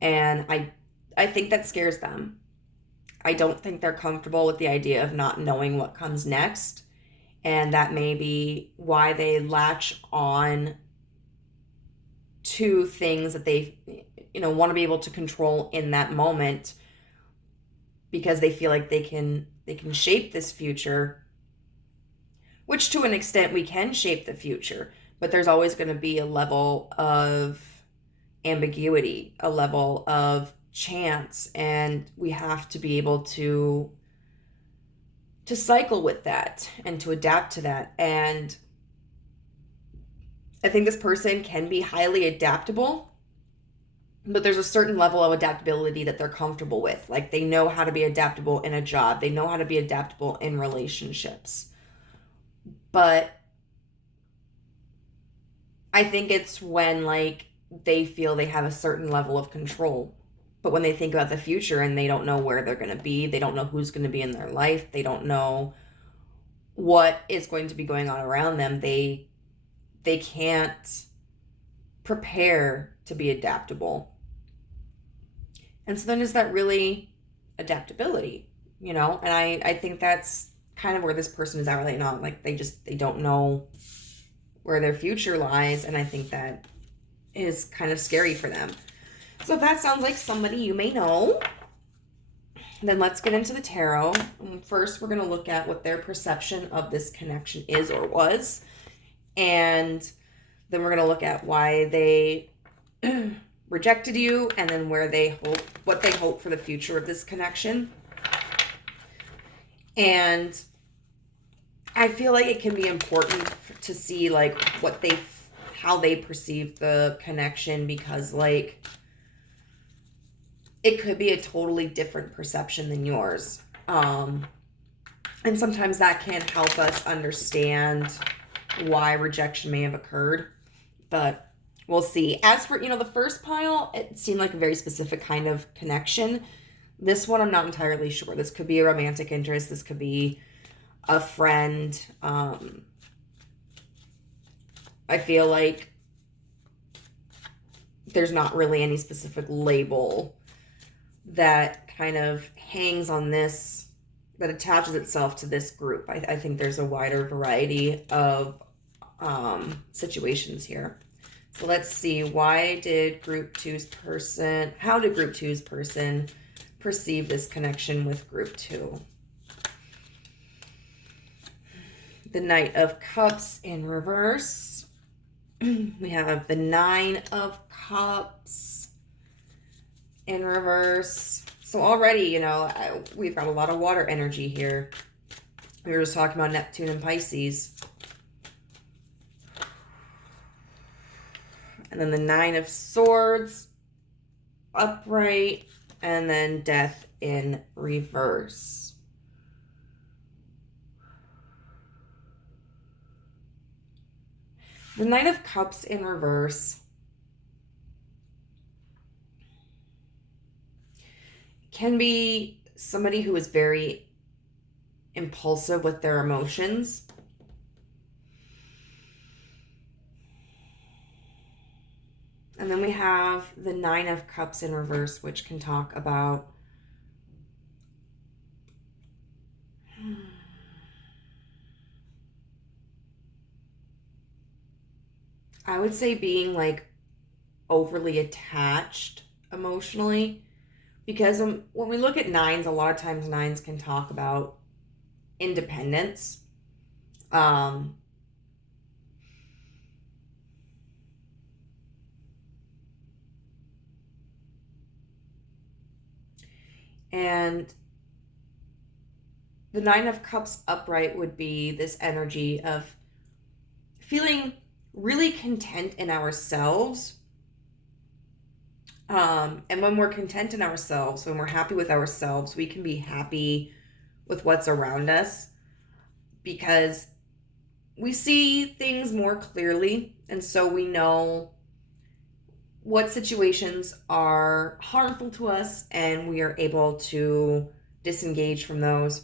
and I think that scares them. I don't think they're comfortable with the idea of not knowing what comes next, and that may be why they latch on to things that they want to be able to control in that moment, because they feel like they can shape this future, which to an extent we can shape the future, but there's always going to be a level of ambiguity, a level of chance, and we have to be able to cycle with that and to adapt to that. And I think this person can be highly adaptable, but there's a certain level of adaptability that they're comfortable with. Like they know how to be adaptable in a job. They know how to be adaptable in relationships. But I think it's when like they feel they have a certain level of control. But when they think about the future and they don't know where they're going to be, they don't know who's going to be in their life, they don't know what is going to be going on around them, they can't prepare to be adaptable. And so then is that really adaptability? And I think that's kind of where this person is at right now. Like they don't know where their future lies, and I think that is kind of scary for them. So if that sounds like somebody you may know, then let's get into the tarot. First, we're going to look at what their perception of this connection is or was, and then we're going to look at why they rejected you, and then what they hope for the future of this connection. And I feel like it can be important to see like how they perceive the connection, because like it could be a totally different perception than yours. And sometimes that can help us understand why rejection may have occurred. But we'll see. As for, the first pile, it seemed like a very specific kind of connection. This one, I'm not entirely sure. This could be a romantic interest. This could be a friend. I feel like there's not really any specific label that kind of hangs on this, that attaches itself to this group. I think there's a wider variety of situations here. So let's see, how did Group 2's person perceive this connection with Group 2? The Knight of Cups in reverse. We have the 9 of Cups in reverse. So already, we've got a lot of water energy here. We were just talking about Neptune and Pisces. And then the 9 of Swords upright, and then Death in reverse. The Knight of Cups in reverse can be somebody who is very impulsive with their emotions. And then we have the 9 of Cups in reverse, which can talk about I would say being like overly attached emotionally. Because when we look at 9s, a lot of times 9s can talk about independence. And the 9 of Cups upright would be this energy of feeling really content in ourselves. And when we're content in ourselves, when we're happy with ourselves, we can be happy with what's around us because we see things more clearly. And so we know what situations are harmful to us, and we are able to disengage from those.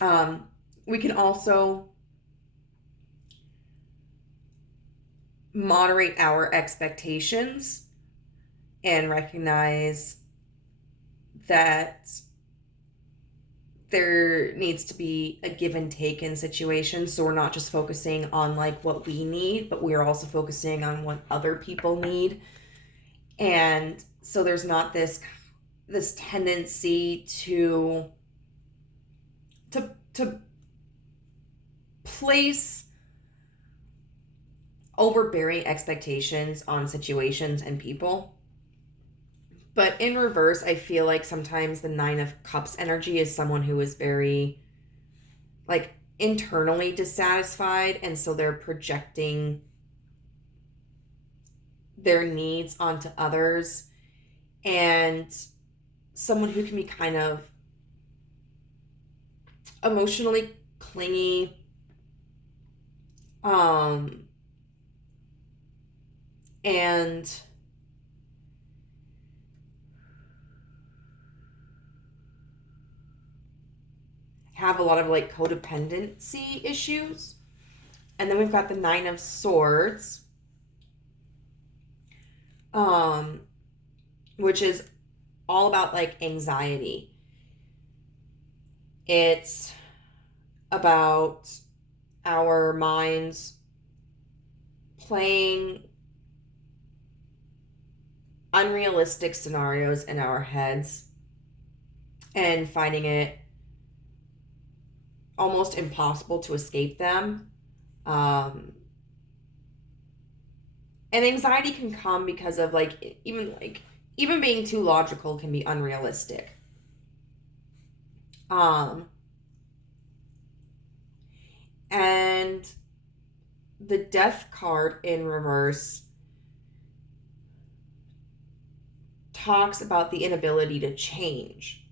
We can also moderate our expectations and recognize that there needs to be a give and take in situations. So we're not just focusing on like what we need, but we are also focusing on what other people need. And so there's not this tendency to place overbearing expectations on situations and people. But in reverse, I feel like sometimes the 9 of Cups energy is someone who is very like internally dissatisfied, and so they're projecting their needs onto others, and someone who can be kind of emotionally clingy, and have a lot of like codependency issues. And then we've got the 9 of Swords, which is all about like anxiety. It's about our minds playing unrealistic scenarios in our heads and finding it almost impossible to escape them. And anxiety can come because of even being too logical can be unrealistic. And the Death card in reverse talks about the inability to change.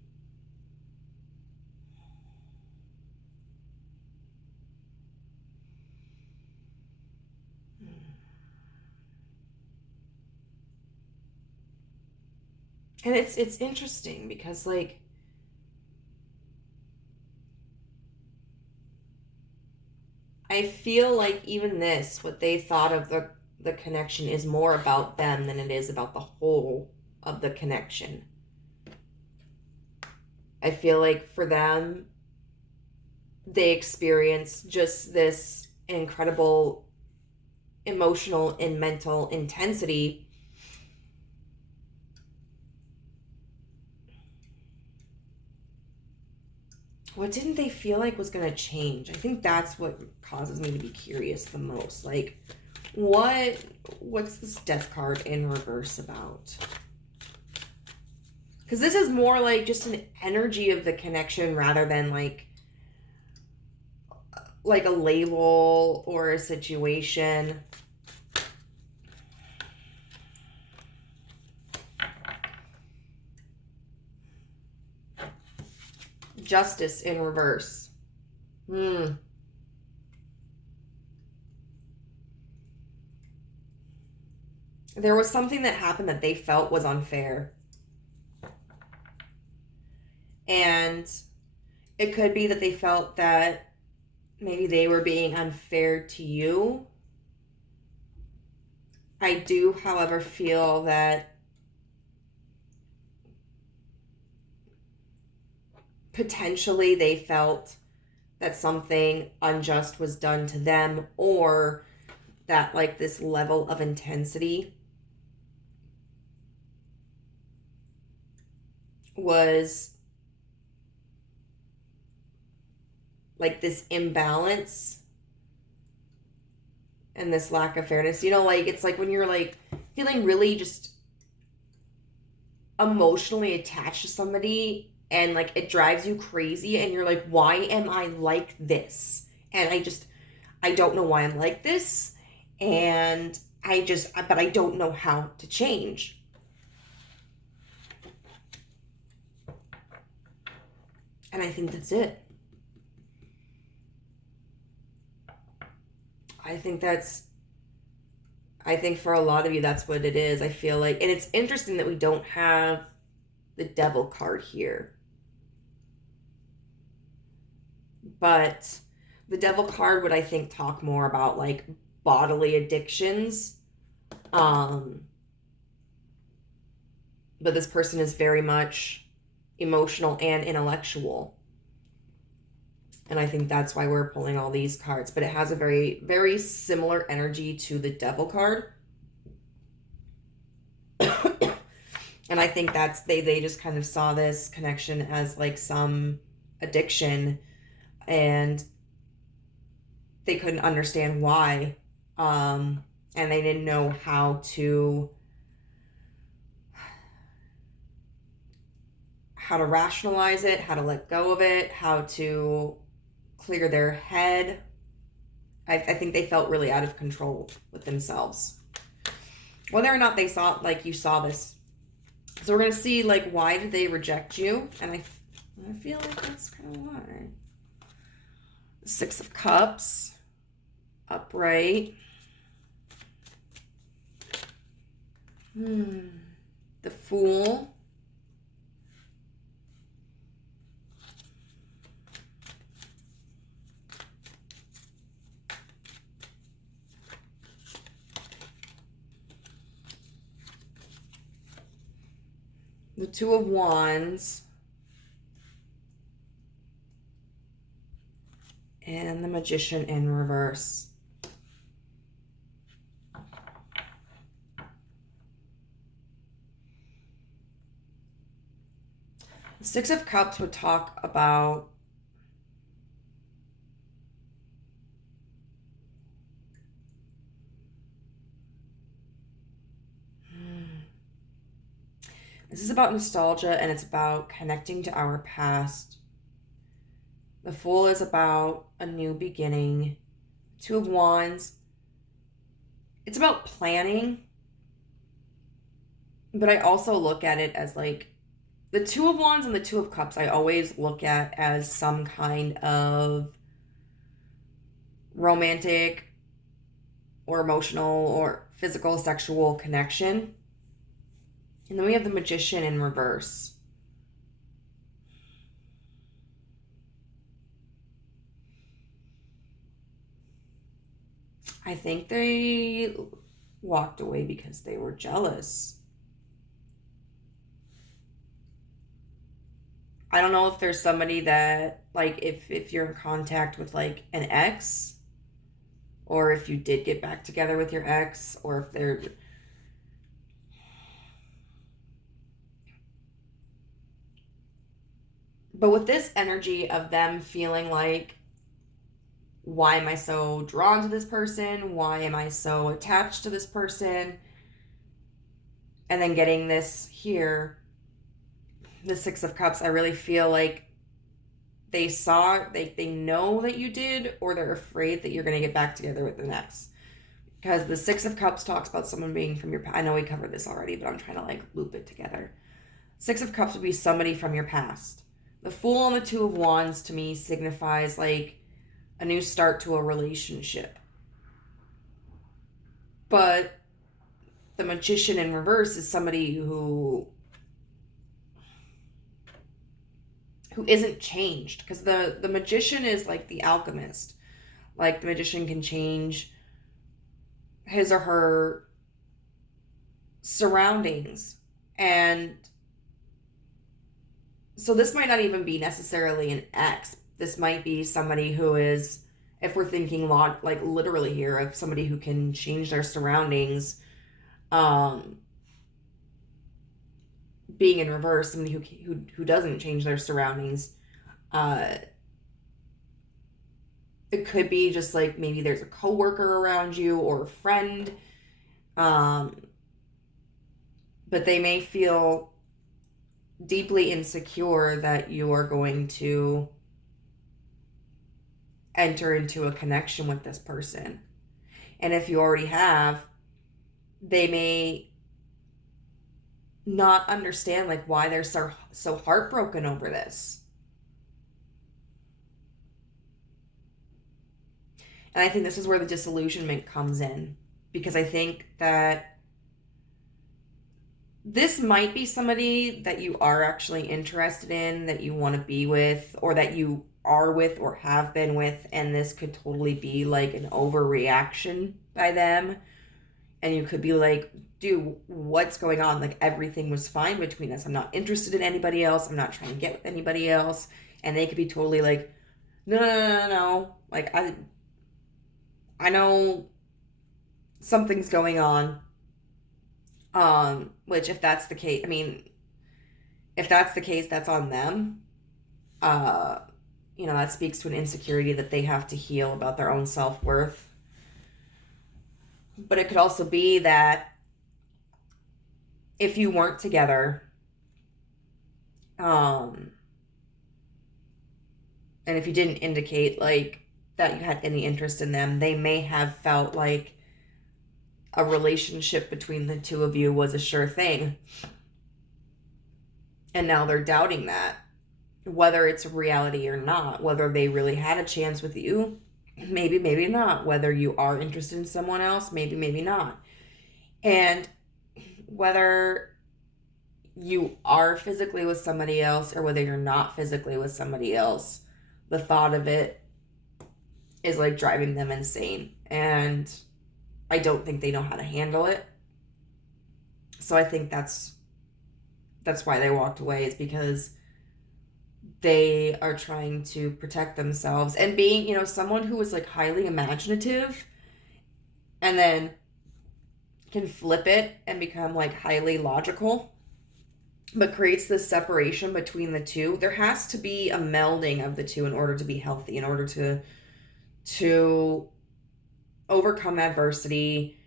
And it's interesting because, like, I feel like even this, what they thought of the connection is more about them than it is about the whole of the connection. I feel like for them, they experience just this incredible emotional and mental intensity. What didn't they feel like was going to change? I think that's what causes me to be curious the most. Like, what's this death card in reverse about? Because this is more like just an energy of the connection rather than like a label or a situation. Justice in reverse. There was something that happened that they felt was unfair. And it could be that they felt that maybe they were being unfair to you. I do, however, feel that potentially they felt that something unjust was done to them, or that like this level of intensity was like this imbalance and this lack of fairness. You know, like it's like when you're like feeling really just emotionally attached to somebody and like it drives you crazy and you're like, why am I like this? And I don't know why I'm like this, and but I don't know how to change. And I think that's it. I think for a lot of you, that's what it is. I feel like, and it's interesting that we don't have the devil card here. But the devil card would, I think, talk more about like bodily addictions. But this person is very much emotional and intellectual. And I think that's why we're pulling all these cards. But it has a very, very similar energy to the devil card. And I think that's, they just kind of saw this connection as like some addiction, and they couldn't understand why. And they didn't know how to rationalize it, how to let go of it, how to clear their head. I think they felt really out of control with themselves. Whether or not they saw, like you saw this. So we're going to see, like, why did they reject you? And I feel like that's kind of why. Six of Cups. Upright. The Fool. The Two of Wands. And the Magician in reverse. The Six of Cups would talk about this is about nostalgia, and it's about connecting to our past. The Fool is about a new beginning. Two of Wands, it's about planning. But I also look at it as like the Two of Wands and the Two of Cups, I always look at as some kind of romantic or emotional or physical, sexual connection. And then we have the Magician in reverse. I think they walked away because they were jealous. I don't know if there's somebody that, like, if you're in contact with, like, an ex, or if you did get back together with your ex, or if they're... But with this energy of them feeling like, why am I so drawn to this person? Why am I so attached to this person? And then getting this here, the Six of Cups, I really feel like they know that you did, or they're afraid that you're going to get back together with the next. Because the Six of Cups talks about someone being from your past. I know we covered this already, but I'm trying to like loop it together. Six of Cups would be somebody from your past. The Fool and the Two of Wands to me signifies like a new start to a relationship. But the Magician in reverse is somebody who isn't changed, because the Magician is like the alchemist. Like the magician can change his or her surroundings. And so this might not even be necessarily an ex. This might be somebody who is, if we're thinking like literally here, of somebody who can change their surroundings, being in reverse, somebody who doesn't change their surroundings. It could be just like maybe there's a coworker around you or a friend, but they may feel deeply insecure that you are going to enter into a connection with this person. And if you already have, they may not understand like why they're so heartbroken over this. And I think this is where the disillusionment comes in, because I think that this might be somebody that you are actually interested in, that you want to be with, or that you are with or have been with, and this could totally be like an overreaction by them. And you could be like, dude, what's going on? Like, everything was fine between us. I'm not interested in anybody else. I'm not trying to get with anybody else. And they could be totally like, no, no, no, no, no. Like, I know something's going on. Which if that's the case, I mean, if that's the case, that's on them. Uh, that speaks to an insecurity that they have to heal about their own self-worth. But it could also be that if you weren't together, and if you didn't indicate like that you had any interest in them, they may have felt like a relationship between the two of you was a sure thing. And now they're doubting that, whether it's reality or not, whether they really had a chance with you, maybe, maybe not, whether you are interested in someone else, maybe, maybe not. And whether you are physically with somebody else or whether you're not physically with somebody else, the thought of it is like driving them insane. And I don't think they know how to handle it. So I think that's why they walked away, is because they are trying to protect themselves. And being, someone who is like highly imaginative and then can flip it and become like highly logical, but creates this separation between the two. There has to be a melding of the two in order to be healthy, in order to overcome adversity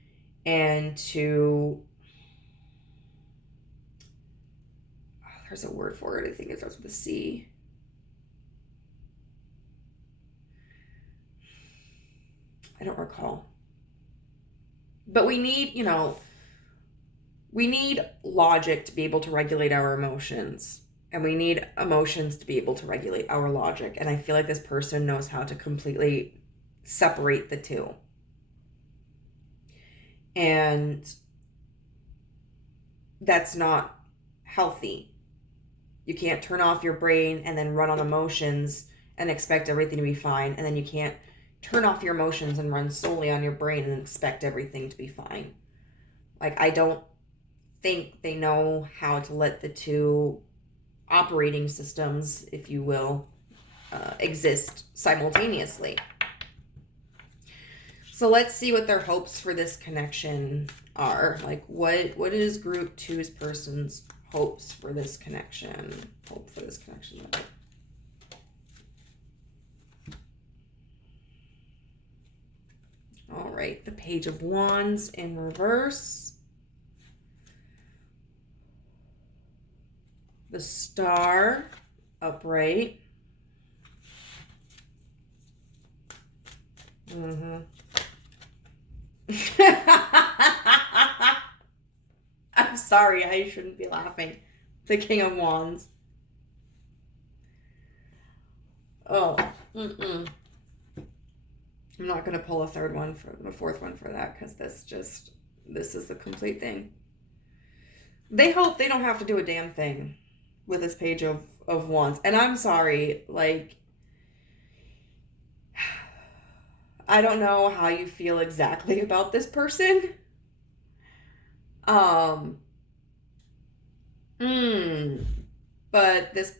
and to... there's a word for it. I think it starts with a C. I don't recall. But we need we need logic to be able to regulate our emotions. And we need emotions to be able to regulate our logic. And I feel like this person knows how to completely separate the two. And that's not healthy. You can't turn off your brain and then run on emotions and expect everything to be fine. And then you can't turn off your emotions and run solely on your brain and expect everything to be fine. Like, I don't think they know how to let the two operating systems, if you will, exist simultaneously. So let's see what their hopes for this connection are. Like, what is group two's person's hopes for this connection? Hope for this connection. All right, the Page of Wands in reverse. The Star upright. I'm sorry, I shouldn't be laughing. The King of Wands. Oh, I'm not going to pull a fourth one for that, because this is the complete thing. They hope they don't have to do a damn thing with this Page of Wands. And I'm sorry, like, I don't know how you feel exactly about this person. But this,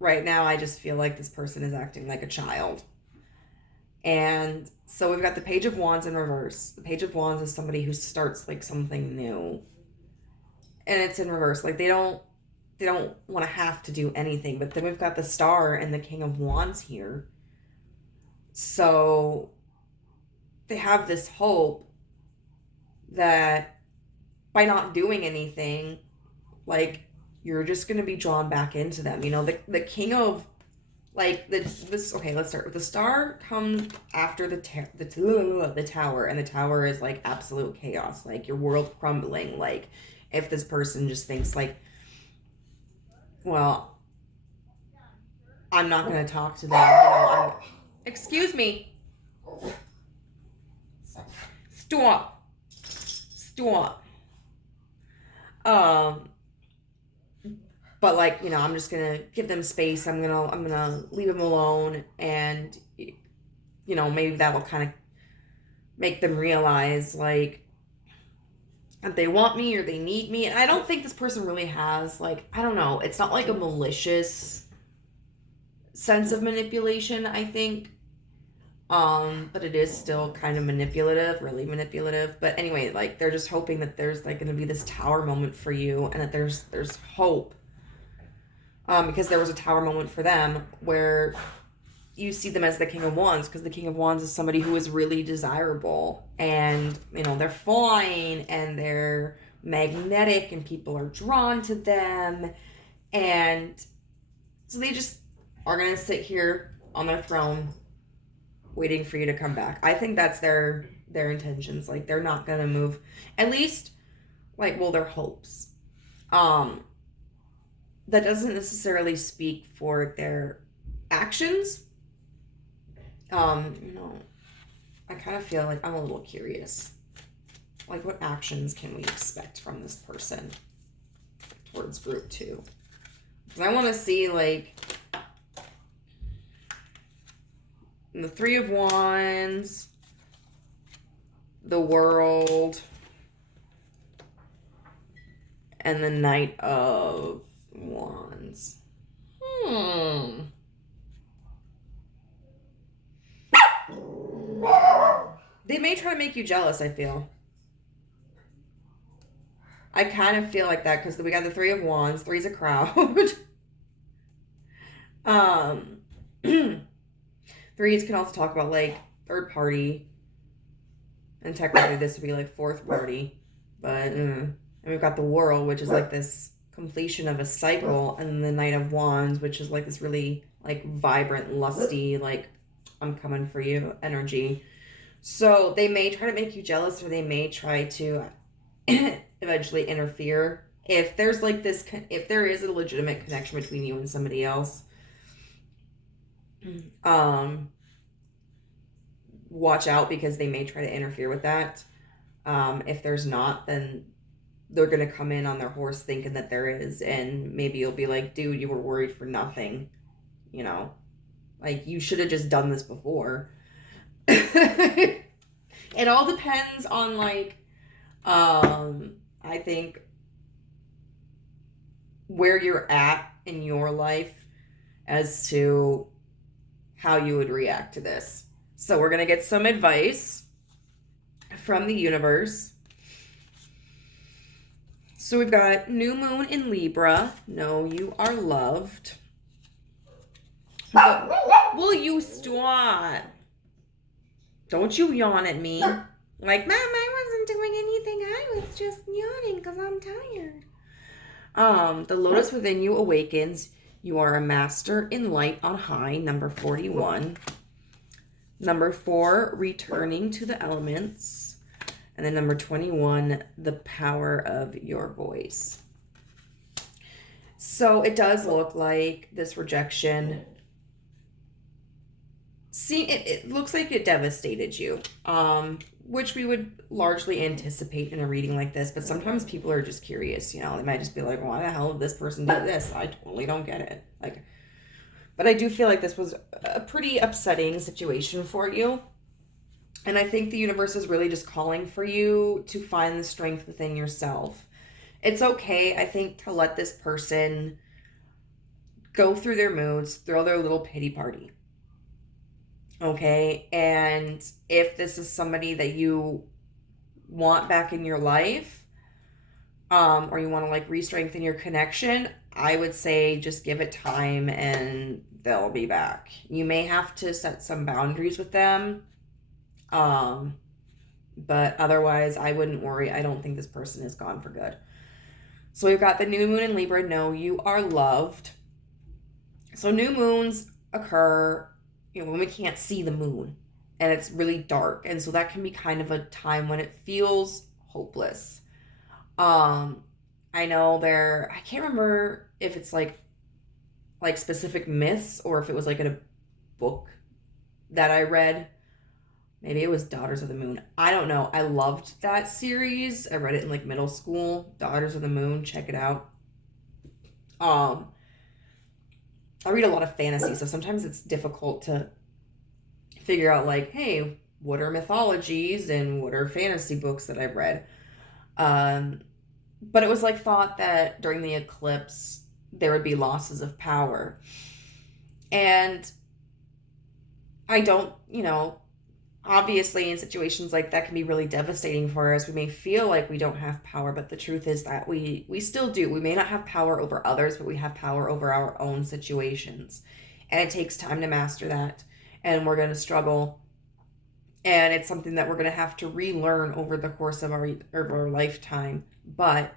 right now, I just feel like this person is acting like a child. And so we've got the Page of Wands in reverse. The Page of Wands is somebody who starts like something new. And it's in reverse. Like, they don't want to have to do anything. But then we've got the Star and the King of Wands here. So they have this hope that by not doing anything, like, you're just going to be drawn back into them. You know, the King of, like, this, okay, let's start with the Star comes after the Tower, and the Tower is like absolute chaos, like your world crumbling. Like, if this person just thinks like, well, I'm not going to talk to them, you know, excuse me. Stop. But like, you know, I'm just gonna give them space. I'm gonna leave them alone, and you know, maybe that'll kind of make them realize like that they want me or they need me. And I don't think this person really has, like, I don't know. It's not like a malicious sense of manipulation, I think. But it is still kind of manipulative, really manipulative. But anyway, like, they're just hoping that there's like going to be this Tower moment for you, and that there's hope. Because there was a Tower moment for them where you see them as the King of Wands, because the King of Wands is somebody who is really desirable, and, you know, they're flying and they're magnetic and people are drawn to them. And so they just are going to sit here on their throne waiting for you to come back. I think that's their intentions. Like, they're not going to move, at least, like, well, their hopes. That doesn't necessarily speak for their actions. You know, I kind of feel like I'm a little curious. Like, what actions can we expect from this person towards group two? Because I want to see, like, the Three of Wands, the World, and the Knight of Wands. They may try to make you jealous, I feel. I kind of feel like that, because we got the Three of Wands. Three's a crowd. Threes can also talk about, like, third party. And technically this would be like fourth party. But, and we've got the World, which is like this completion of a cycle. And the Knight of Wands, which is like this really, like, vibrant, lusty, like, I'm coming for you energy. So they may try to make you jealous, or they may try to eventually interfere. If there's like this, if there is a legitimate connection between you and somebody else, watch out, because they may try to interfere with that. If there's not, then they're going to come in on their horse thinking that there is, and maybe you'll be like, dude, you were worried for nothing, you know, like you should have just done this before. It all depends on like, I think where you're at in your life as to how you would react to this. So we're going to get some advice from the universe. So we've got new moon in Libra. Know you are loved. Will you stop? Don't you yawn at me. Like, Mom, I wasn't doing anything. I was just yawning because I'm tired. The lotus within you awakens. You are a master in light on high, number 41. Number 4, returning to the elements. And then number 21, the power of your voice. So it does look like this rejection, it looks like it devastated you, which we would largely anticipate in a reading like this. But sometimes people are just curious, you know, they might just be like, why the hell did this person do this? I totally don't get it. Like, but I do feel like this was a pretty upsetting situation for you. And I think the universe is really just calling for you to find the strength within yourself. It's okay, I think, to let this person go through their moods, throw their little pity party. Okay? And if this is somebody that you want back in your life, or you want to like re-strengthen your connection, I would say just give it time and they'll be back. You may have to set some boundaries with them. But otherwise, I wouldn't worry. I don't think this person is gone for good. So we've got the new moon in Libra. No, you are loved. So new moons occur, you know, when we can't see the moon and it's really dark. And so that can be kind of a time when it feels hopeless. I know I can't remember if it's like specific myths or if it was like in a book that I read. Maybe it was Daughters of the Moon. I don't know. I loved that series. I read it in like middle school. Daughters of the Moon. Check it out. I read a lot of fantasy, so sometimes it's difficult to figure out like, hey, what are mythologies and what are fantasy books that I've read? But it was like thought that during the eclipse there would be losses of power. And I don't, you know, obviously in situations like that can be really devastating for us. We may feel like we don't have power, but the truth is that we still do. We may not have power over others, but we have power over our own situations. And it takes time to master that. And we're going to struggle. And it's something that we're going to have to relearn over the course of our lifetime. But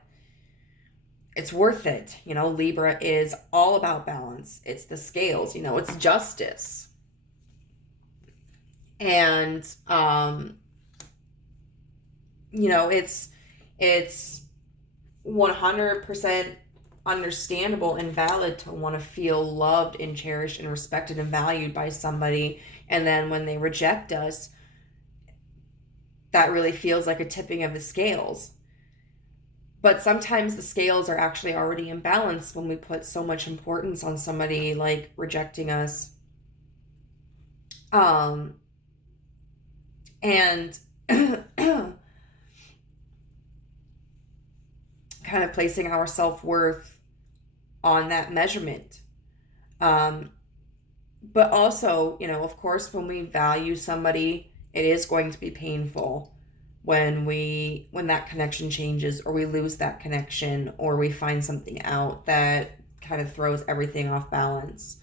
it's worth it. You know, Libra is all about balance. It's the scales, you know, it's justice. And, you know, it's 100% understandable and valid to want to feel loved and cherished and respected and valued by somebody. And then when they reject us, that really feels like a tipping of the scales. But sometimes the scales are actually already imbalanced when we put so much importance on somebody like rejecting us. And kind of placing our self-worth on that measurement. But also, you know, of course, when we value somebody, it is going to be painful when that connection changes, or we lose that connection, or we find something out that kind of throws everything off balance.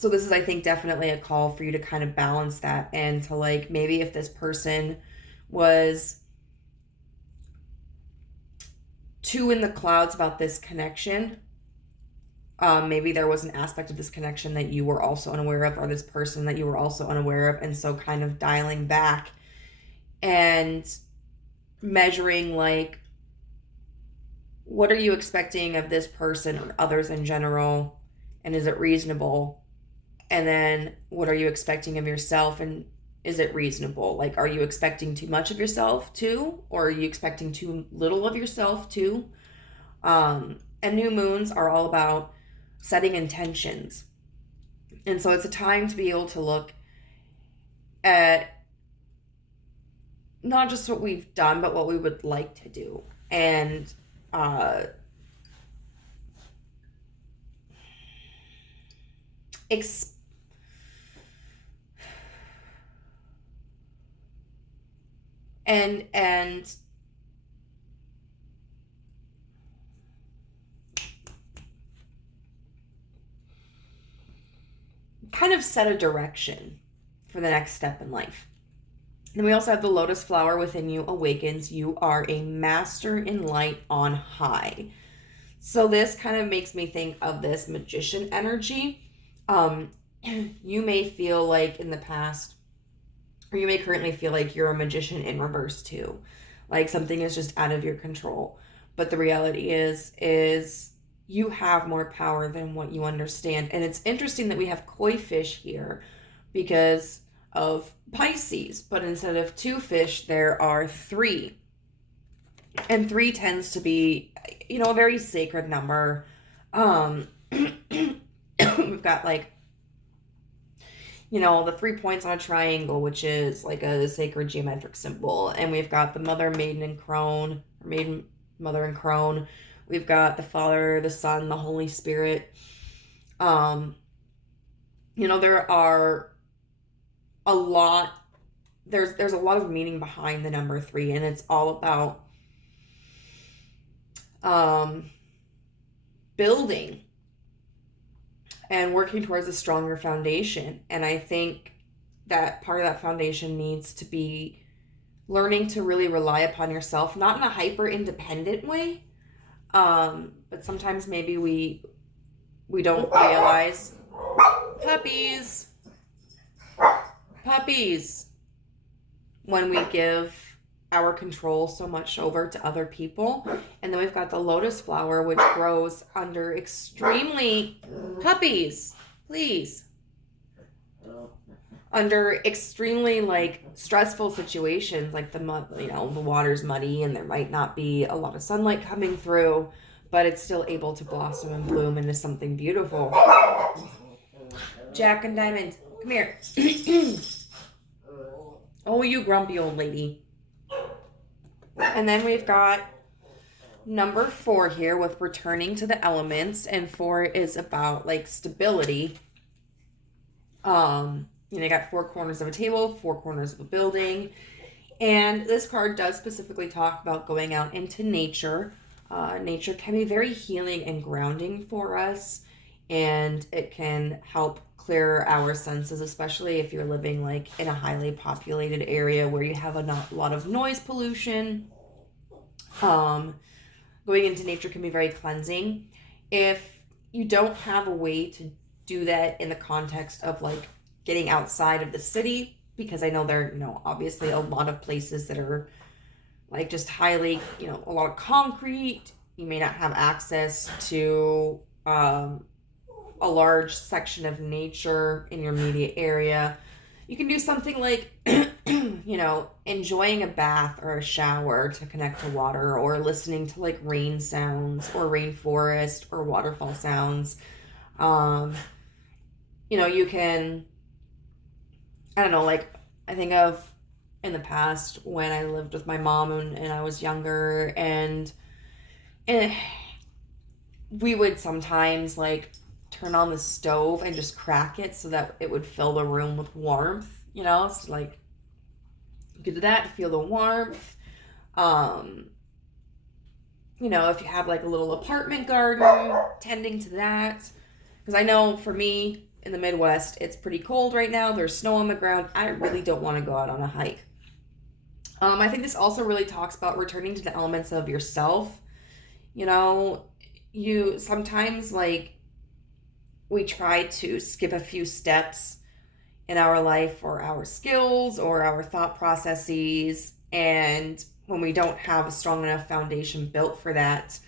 So this is, I think, definitely a call for you to kind of balance that, and to like, maybe if this person was too in the clouds about this connection, maybe there was an aspect of this connection that you were also unaware of, or this person that you were also unaware of. And so kind of dialing back and measuring like, what are you expecting of this person or others in general, and is it reasonable? And then what are you expecting of yourself, and is it reasonable? Like, are you expecting too much of yourself too, or are you expecting too little of yourself too? And new moons are all about setting intentions. And so it's a time to be able to look at not just what we've done, but what we would like to do. And ex- and kind of set a direction for the next step in life. And we also have the lotus flower within you awakens. You are a master in light on high. So this kind of makes me think of this magician energy. You may feel like in the past, or you may currently feel like you're a magician in reverse too. Like something is just out of your control. But the reality is you have more power than what you understand. And it's interesting that we have koi fish here because of Pisces, but instead of 2 fish, there are 3. And 3 tends to be, a very sacred number. We've got like, the 3 points on a triangle, which is like a sacred geometric symbol. And we've got the mother, maiden, and crone, or maiden, mother, and crone. We've got the Father, the Son, the Holy Spirit. There are a lot, there's a lot of meaning behind the number 3, and it's all about building and working towards a stronger foundation. And I think that part of that foundation needs to be learning to really rely upon yourself, not in a hyper independent way, but sometimes maybe we don't realize puppies when we give our control so much over to other people. And then we've got the lotus flower, which grows under extremely puppies, please, under extremely like stressful situations, like the water's muddy and there might not be a lot of sunlight coming through, but it's still able to blossom and bloom into something beautiful. Jack and Diamond, come here. Oh, you grumpy old lady. And then we've got number 4 here with returning to the elements, and 4 is about like stability. You got 4 corners of a table, 4 corners of a building, and this card does specifically talk about going out into nature. Nature can be very healing and grounding for us, and it can help clear our senses, especially if you're living like in a highly populated area where you have a lot of noise pollution. Going into nature can be very cleansing. If you don't have a way to do that in the context of like getting outside of the city, because I know there are, obviously a lot of places that are like just highly, a lot of concrete. You may not have access to a large section of nature in your immediate area. You can do something like, enjoying a bath or a shower to connect to water, or listening to like rain sounds or rainforest or waterfall sounds. You can, I don't know, like I think of in the past when I lived with my mom and I was younger, and we would sometimes like turn on the stove and just crack it so that it would fill the room with warmth, so like you could do that to feel the warmth. If you have like a little apartment garden, tending to that, because I know for me in the Midwest it's pretty cold right now, there's snow on the ground, I really don't want to go out on a hike. I think this also really talks about returning to the elements of yourself. You sometimes like we try to skip a few steps in our life or our skills or our thought processes, and when we don't have a strong enough foundation built for that,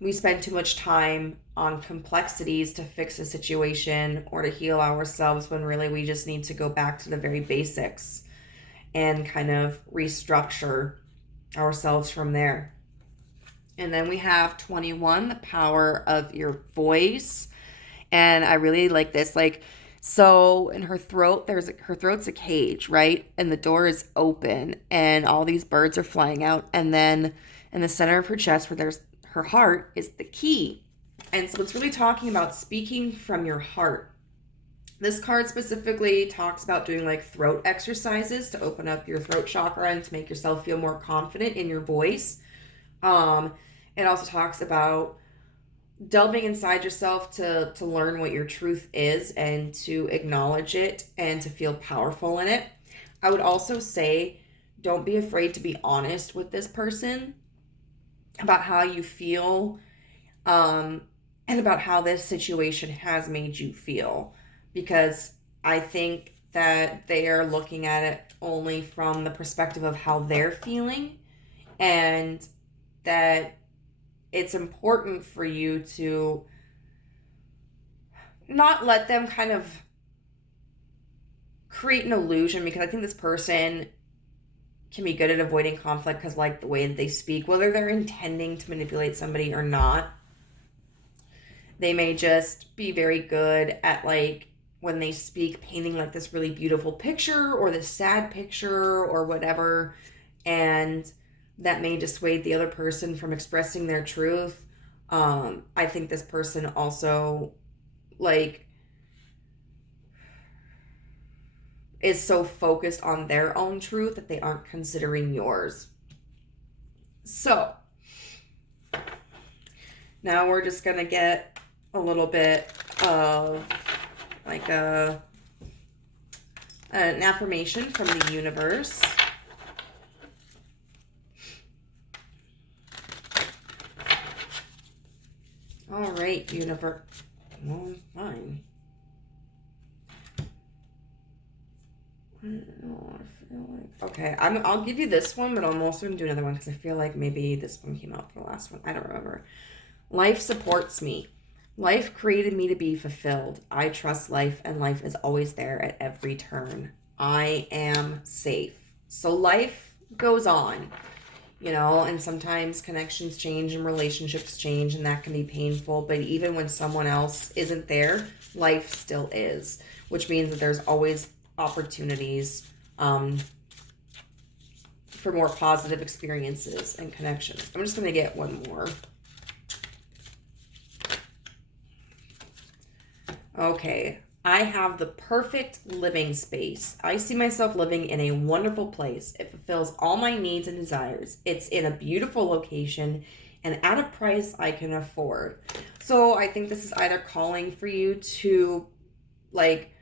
we spend too much time on complexities to fix a situation or to heal ourselves, when really we just need to go back to the very basics and kind of restructure ourselves from there. And then we have 21, the power of your voice. And I really like this. Like, so in her throat, her throat's a cage, right? And the door is open and all these birds are flying out. And then in the center of her chest, where there's her heart, is the key. And so it's really talking about speaking from your heart. This card specifically talks about doing like throat exercises to open up your throat chakra and to make yourself feel more confident in your voice. It also talks about delving inside yourself to learn what your truth is and to acknowledge it and to feel powerful in it. I would also say, don't be afraid to be honest with this person about how you feel, and about how this situation has made you feel, because I think that they are looking at it only from the perspective of how they're feeling, and that it's important for you to not let them kind of create an illusion, because I think this person can be good at avoiding conflict because, like, the way that they speak, whether they're intending to manipulate somebody or not, they may just be very good at, like, when they speak, painting like this really beautiful picture or this sad picture or whatever, and that may dissuade the other person from expressing their truth. I think this person also, like, is so focused on their own truth that they aren't considering yours. So now we're just gonna get a little bit of like an affirmation from the universe. All right, universe. Well, fine. Okay, I'll give you this one, but I'm also going to do another one because I feel like maybe this one came out for the last one. I don't remember. Life supports me. Life created me to be fulfilled. I trust life, and life is always there at every turn. I am safe. So life goes on, you know, and sometimes connections change and relationships change, and that can be painful. But even when someone else isn't there, life still is, which means that there's always opportunities for more positive experiences and connections. I'm just going to get one more. Okay, I have the perfect living space. I see myself living in a wonderful place. It fulfills all my needs and desires. It's in a beautiful location and at a price I can afford. So I think this is either calling for you to, like,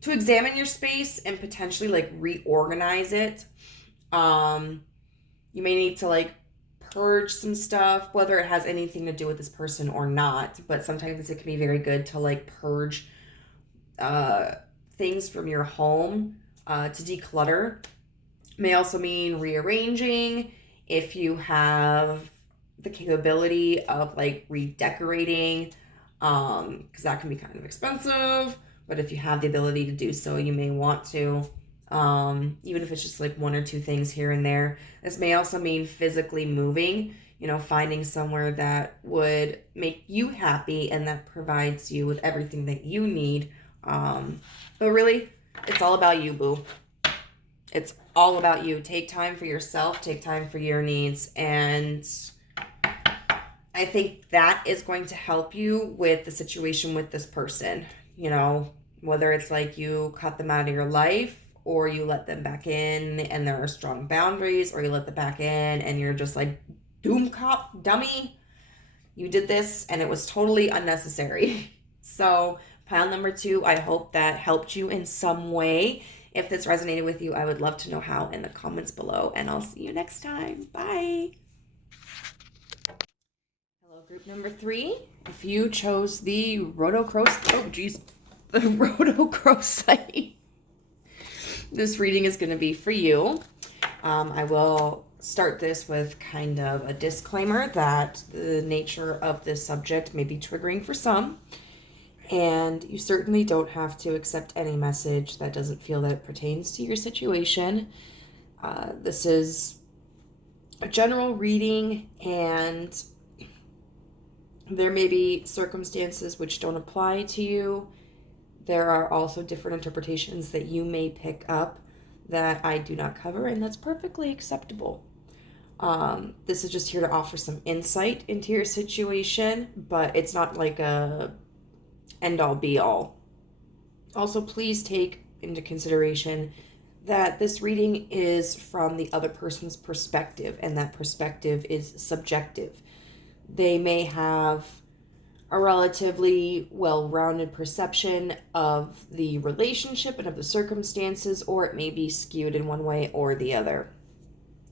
to examine your space and potentially, like, reorganize it. You may need to, like, purge some stuff, whether it has anything to do with this person or not, but sometimes it can be very good to, like, purge things from your home to declutter. May also mean rearranging if you have the capability of, like, redecorating, because that can be kind of expensive, but if you have the ability to do so, you may want to, even if it's just like one or two things here and there. This may also mean physically moving, you know, finding somewhere that would make you happy and that provides you with everything that you need. But really, it's all about you, boo. It's all about you. Take time for yourself, take time for your needs, and I think that is going to help you with the situation with this person. You know, whether it's like you cut them out of your life, or you let them back in and there are strong boundaries, or you let them back in and you're just like, doom cop, dummy, you did this and it was totally unnecessary. So pile number 2, I hope that helped you in some way. If this resonated with you, I would love to know how in the comments below, and I'll see you next time. Bye. Hello, group number 3. If you chose the Rhodochrosite, oh geez, the rhodochrosite. This reading is going to be for you. I will start this with kind of a disclaimer that the nature of this subject may be triggering for some, and you certainly don't have to accept any message that doesn't feel that it pertains to your situation. This is a general reading, and there may be circumstances which don't apply to you. There are also different interpretations that you may pick up that I do not cover, and that's perfectly acceptable. This is just here to offer some insight into your situation, but it's not like a end-all be-all. Also, please take into consideration that this reading is from the other person's perspective, and that perspective is subjective. They may have a relatively well-rounded perception of the relationship and of the circumstances, or it may be skewed in one way or the other.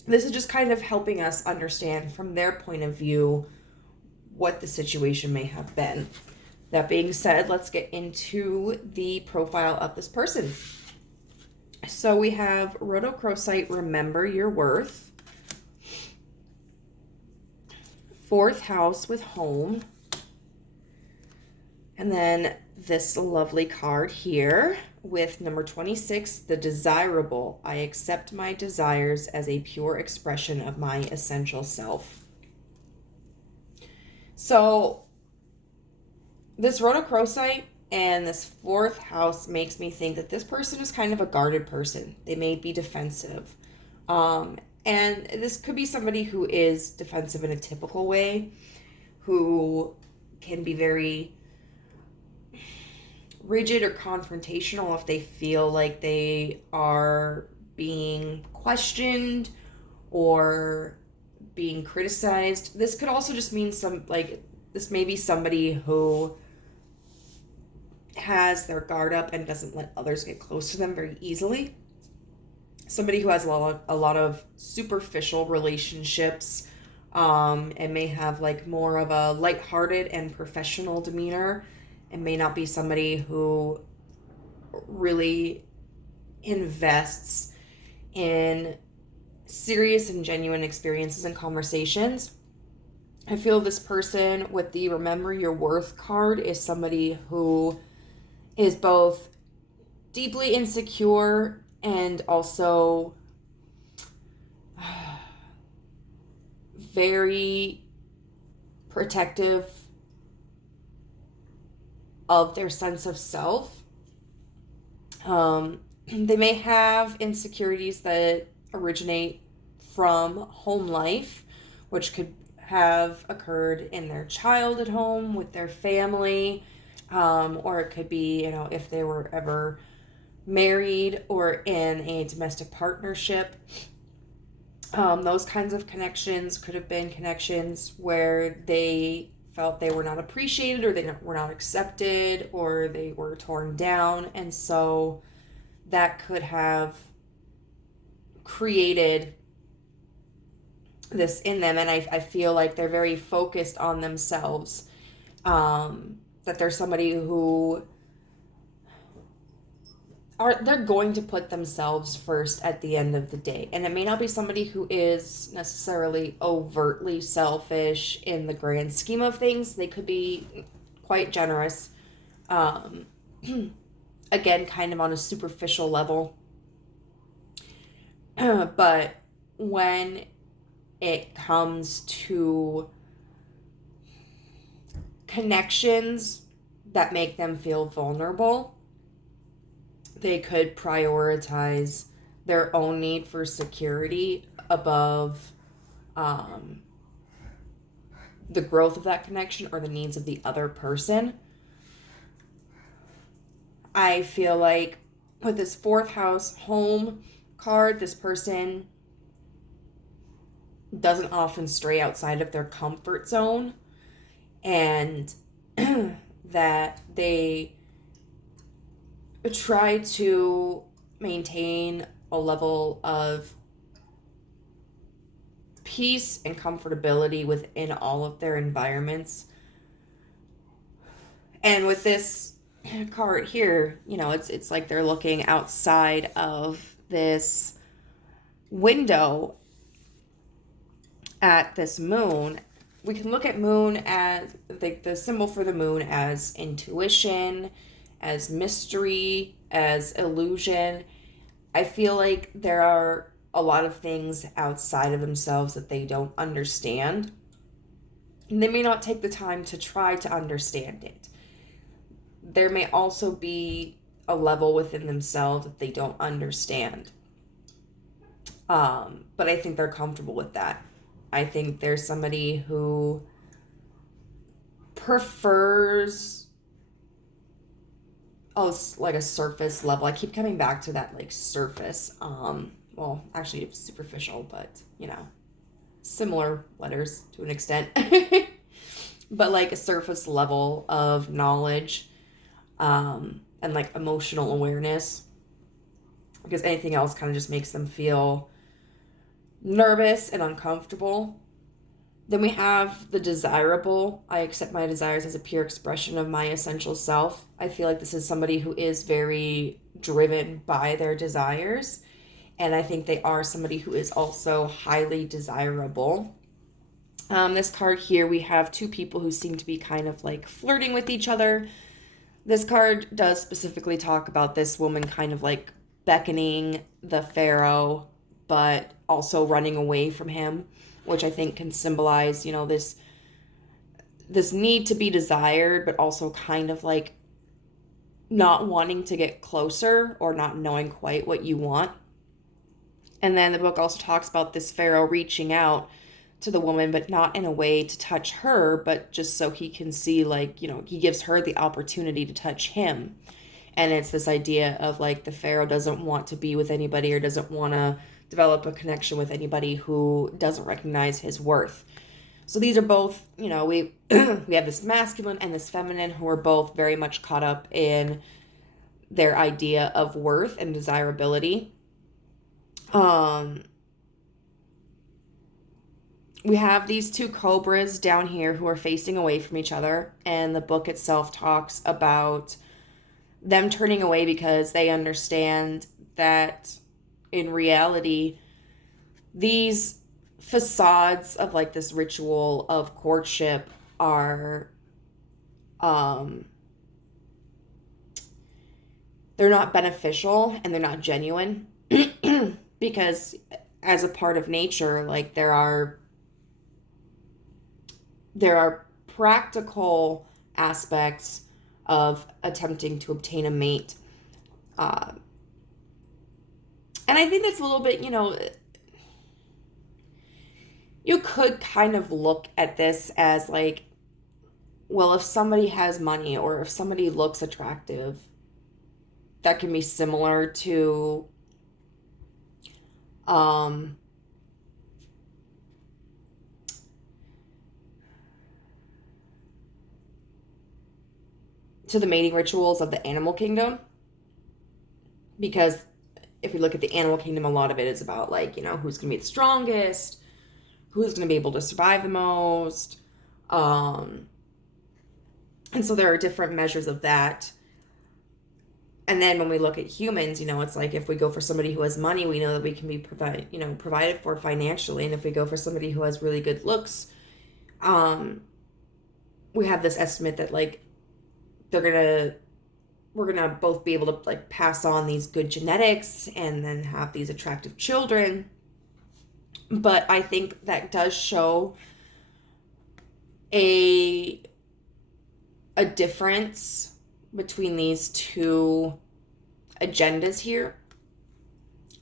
This is just kind of helping us understand from their point of view what the situation may have been. That being said, let's get into the profile of this person. So we have rhodochrosite, remember your worth. 4th house with home. And then this lovely card here with number 26, the desirable. I accept my desires as a pure expression of my essential self. So this rhodochrosite and this 4th house makes me think that this person is kind of a guarded person. They may be defensive. And this could be somebody who is defensive in a typical way, who can be very rigid or confrontational if they feel like they are being questioned or being criticized. This could also just mean this may be somebody who has their guard up and doesn't let others get close to them very easily. Somebody who has a lot of superficial relationships, and may have like more of a lighthearted and professional demeanor. It may not be somebody who really invests in serious and genuine experiences and conversations. I feel this person with the Remember Your Worth card is somebody who is both deeply insecure and also very protective of their sense of self. They may have insecurities that originate from home life, which could have occurred in their childhood home with their family, or it could be, if they were ever married or in a domestic partnership. Those kinds of connections could have been connections where they felt they were not appreciated, or they were not accepted, or they were torn down. And so that could have created this in them. And I feel like they're very focused on themselves, that they're somebody who they're going to put themselves first at the end of the day. And it may not be somebody who is necessarily overtly selfish in the grand scheme of things. They could be quite generous. Again, kind of on a superficial level. But when it comes to connections that make them feel vulnerable, they could prioritize their own need for security above the growth of that connection or the needs of the other person. I feel like with this 4th house home card, this person doesn't often stray outside of their comfort zone, and that they try to maintain a level of peace and comfortability within all of their environments. And with this card here, it's like they're looking outside of this window at this moon. We can look at moon as the symbol for the moon as intuition, as mystery, as illusion. I feel like there are a lot of things outside of themselves that they don't understand. And they may not take the time to try to understand it. There may also be a level within themselves that they don't understand. But I think they're comfortable with that. I think there's somebody who prefers like a surface level. I keep coming back to that, like, surface. Well, actually it's superficial, but similar letters to an extent. But like a surface level of knowledge, and like emotional awareness, because anything else kind of just makes them feel nervous and uncomfortable. Then we have the desirable. I accept my desires as a pure expression of my essential self. I feel like this is somebody who is very driven by their desires. And I think they are somebody who is also highly desirable. This card here, we have two people who seem to be kind of like flirting with each other. This card does specifically talk about this woman kind of like beckoning the pharaoh, but also running away from him, which I think can symbolize, this need to be desired, but also kind of like not wanting to get closer or not knowing quite what you want. And then the book also talks about this pharaoh reaching out to the woman, but not in a way to touch her, but just so he can see, like, he gives her the opportunity to touch him. And it's this idea of like the pharaoh doesn't want to be with anybody or doesn't want to develop a connection with anybody who doesn't recognize his worth. So these are both, we we have this masculine and this feminine who are both very much caught up in their idea of worth and desirability. We have these two cobras down here who are facing away from each other, and the book itself talks about them turning away because they understand that in reality, these facades of like this ritual of courtship are they're not beneficial and they're not genuine. Because as a part of nature, like there are practical aspects of attempting to obtain a mate. And I think that's a little bit, you could kind of look at this as like, well, if somebody has money or if somebody looks attractive, that can be similar to to the mating rituals of the animal kingdom. Because if we look at the animal kingdom, a lot of it is about like, who's going to be the strongest, who's going to be able to survive the most. And so there are different measures of that. And then when we look at humans, it's like if we go for somebody who has money, we know that we can be provided for financially. And if we go for somebody who has really good looks, we have this estimate that like we're gonna both be able to like pass on these good genetics and then have these attractive children. But I think that does show a difference between these two agendas here.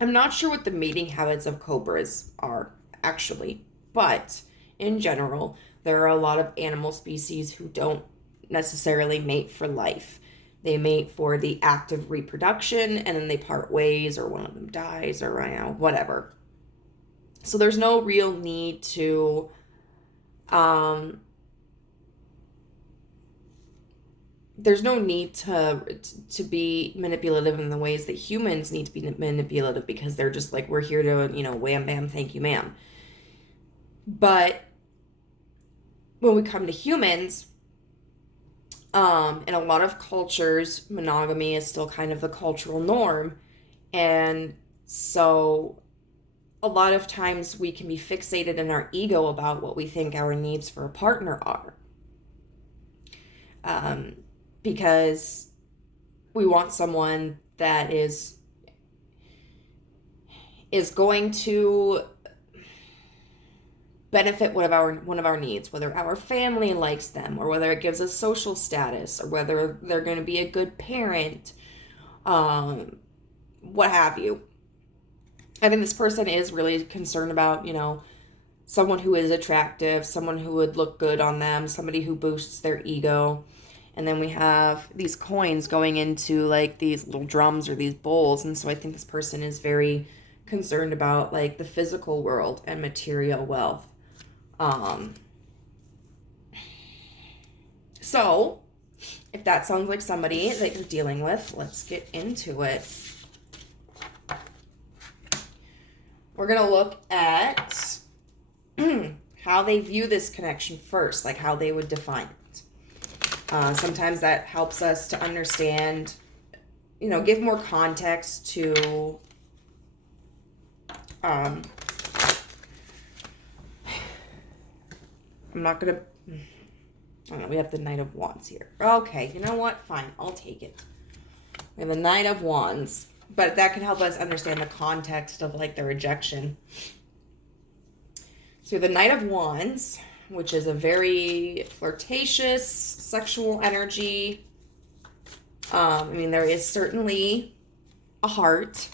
I'm not sure what the mating habits of cobras are actually, but in general, there are a lot of animal species who don't necessarily mate for life. They mate for the act of reproduction and then they part ways, or one of them dies, or whatever. So there's no real need to be manipulative in the ways that humans need to be manipulative, because they're just like, we're here to, wham bam, thank you ma'am. But when we come to humans, In a lot of cultures, monogamy is still kind of the cultural norm. And so a lot of times we can be fixated in our ego about what we think our needs for a partner are. Because we want someone that is going to benefit one of our needs, whether our family likes them, or whether it gives us social status, or whether they're going to be a good parent, what have you. I think this person is really concerned about, someone who is attractive, someone who would look good on them, somebody who boosts their ego. And then we have these coins going into like these little drums or these bowls. And so I think this person is very concerned about like the physical world and material wealth. So if that sounds like somebody that you're dealing with, let's get into it. We're going to look at how they view this connection first, like how they would define it. Sometimes that helps us to understand, give more context to I'm not going to, I don't know, we have the Knight of Wands here. Okay, you know what? Fine, I'll take it. We have the Knight of Wands, but that can help us understand the context of like the rejection. So the Knight of Wands, which is a very flirtatious, sexual energy. There is certainly a heart.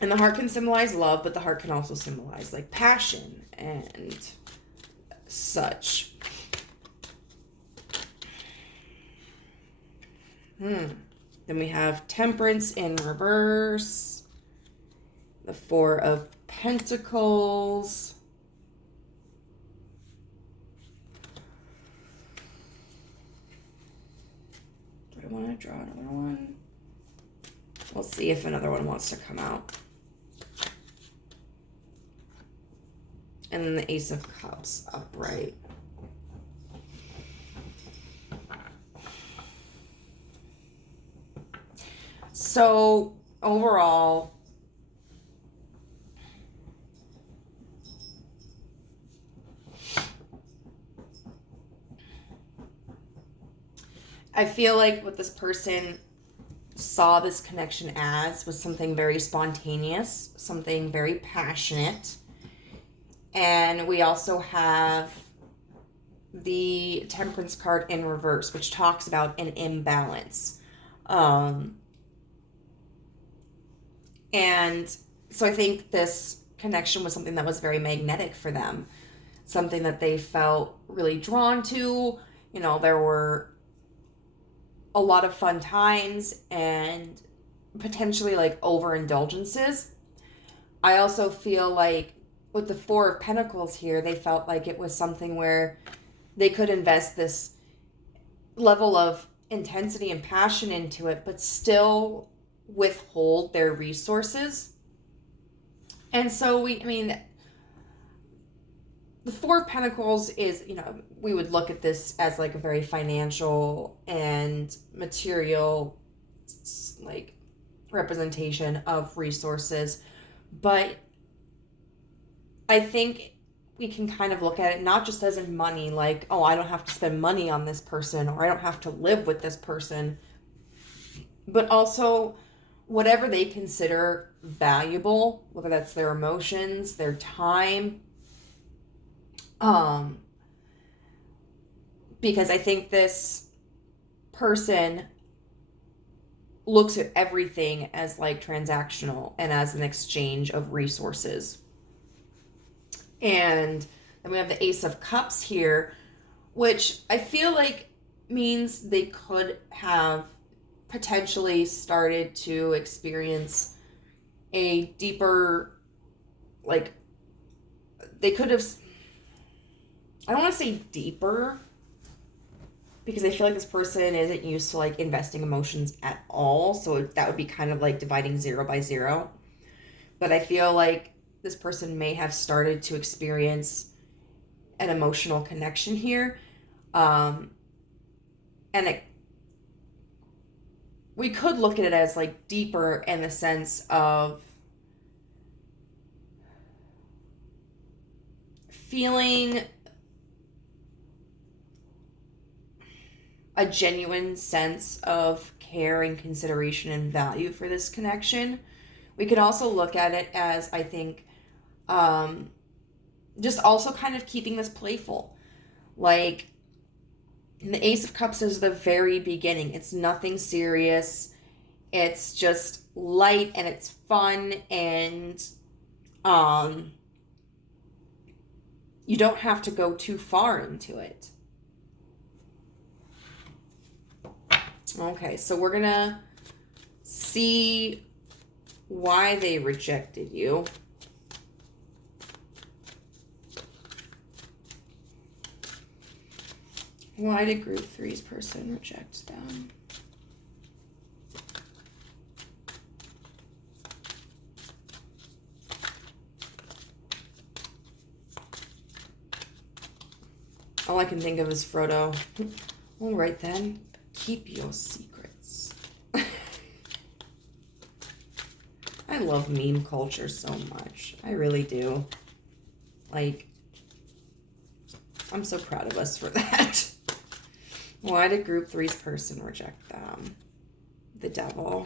And the heart can symbolize love, but the heart can also symbolize like passion and such. Then we have Temperance in reverse. The Four of Pentacles. Do I want to draw another one? We'll see if another one wants to come out. And then the Ace of Cups upright. So overall, I feel like what this person saw this connection as was something very spontaneous, something very passionate. And we also have the Temperance card in reverse, which talks about an imbalance. And so I think this connection was something that was very magnetic for them, something that they felt really drawn to. There were a lot of fun times and potentially like overindulgences. I also feel like with the Four of Pentacles here, they felt like it was something where they could invest this level of intensity and passion into it, but still withhold their resources. And so the Four of Pentacles is, we would look at this as like a very financial and material like representation of resources. But I think we can kind of look at it not just as in money, like, oh, I don't have to spend money on this person, or I don't have to live with this person, but also whatever they consider valuable, whether that's their emotions, their time. Because I think this person looks at everything as like transactional and as an exchange of resources. And then we have the Ace of Cups here, which I feel like means they could have potentially started to experience a deeper, like, they could have, I don't want to say deeper, because I feel like this person isn't used to like investing emotions at all. So that would be kind of like dividing 0 by 0. But I feel like this person may have started to experience an emotional connection here. And we could look at it as like deeper in the sense of feeling a genuine sense of care and consideration and value for this connection. We could also look at it as, I think, just also kind of keeping this playful. Like, the Ace of Cups is the very beginning. It's nothing serious. It's just light and it's fun, and you don't have to go too far into it. Okay, so we're gonna see why they rejected you. Why did group 3's person reject them? All I can think of is Frodo. All right then, keep your secrets. I love meme culture so much. I really do. Like, I'm so proud of us for that. Why did group 3's person reject them? The Devil.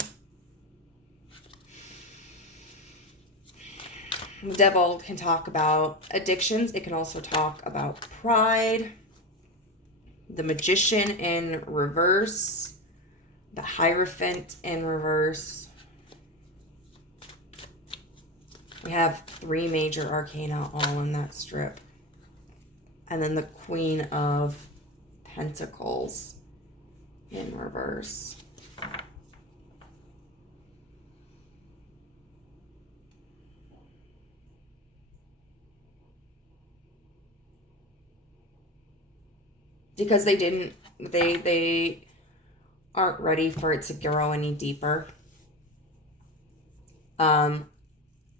The Devil can talk about addictions. It can also talk about pride. The Magician in reverse. The Hierophant in reverse. We have 3 major arcana all in that strip. And then the Queen of Pentacles in reverse. Because they aren't ready for it to grow any deeper.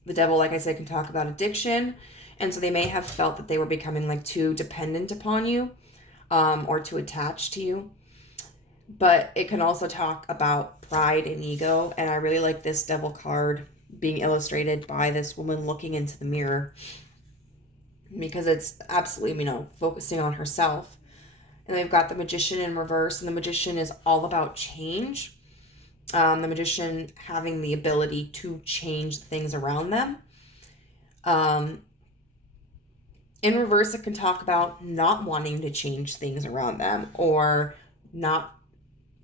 The Devil, like I said, can talk about addiction. And so they may have felt that they were becoming like too dependent upon you, or too attached to you. But it can also talk about pride and ego. And I really like this Devil card being illustrated by this woman looking into the mirror, because it's absolutely, focusing on herself. And they've got the Magician in reverse, and the Magician is all about change. The Magician having the ability to change things around them. In reverse, it can talk about not wanting to change things around them, or not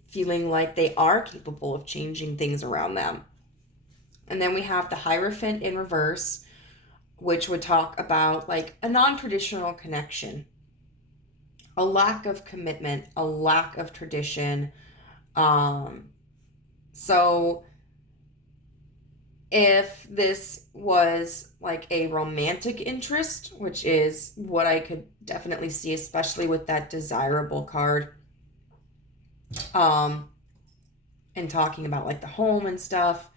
feeling like they are capable of changing things around them. And then we have the Hierophant in reverse, which would talk about like a non-traditional connection, a lack of commitment, a lack of tradition. So if this was like a romantic interest, which is what I could definitely see, especially with that desirable card, and talking about like the home and stuff,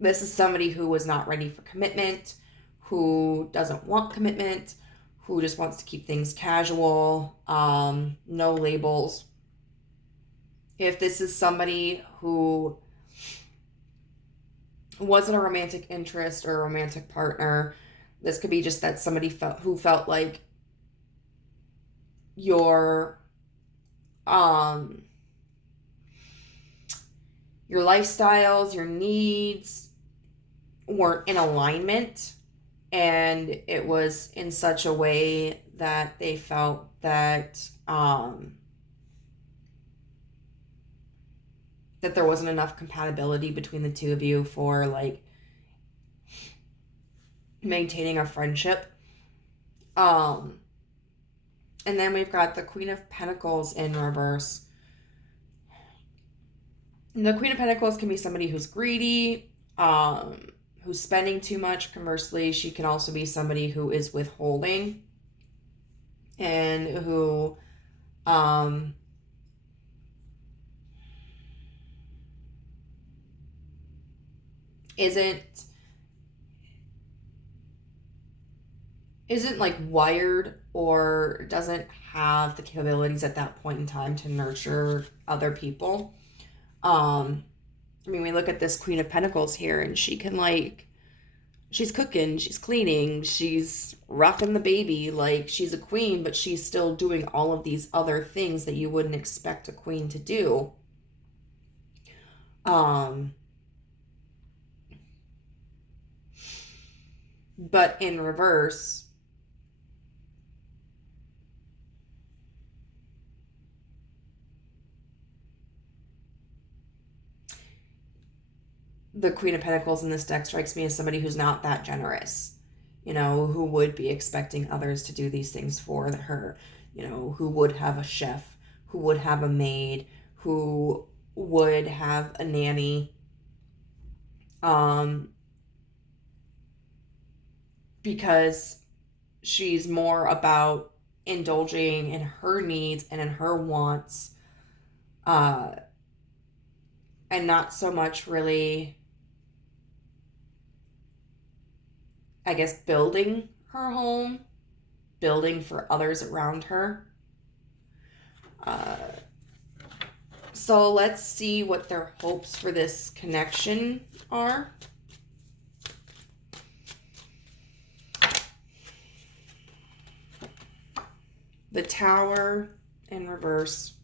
this is somebody who was not ready for commitment, who doesn't want commitment, who just wants to keep things casual, no labels. If this is somebody who wasn't a romantic interest or a romantic partner, this could be just that somebody felt like your lifestyles, your needs weren't in alignment, and it was in such a way that they felt that that there wasn't enough compatibility between the two of you for like maintaining a friendship. And then we've got the Queen of Pentacles in reverse. And the Queen of Pentacles can be somebody who's greedy, who's spending too much. Conversely, she can also be somebody who is withholding, and who isn't isn't like wired or doesn't have the capabilities at that point in time to nurture other people. I mean, we look at this Queen of Pentacles here, and she can, like, she's cooking, she's cleaning, she's rocking the baby. Like, she's a queen, but she's still doing all of these other things that you wouldn't expect a queen to do. But in reverse, the Queen of Pentacles in this deck strikes me as somebody who's not that generous, you know, who would be expecting others to do these things for her, you know, who would have a chef, who would have a maid, who would have a nanny, because she's more about indulging in her needs and in her wants, and not so much really, I guess, building her home, building for others around her. So let's see what their hopes for this connection are. The Tower in reverse.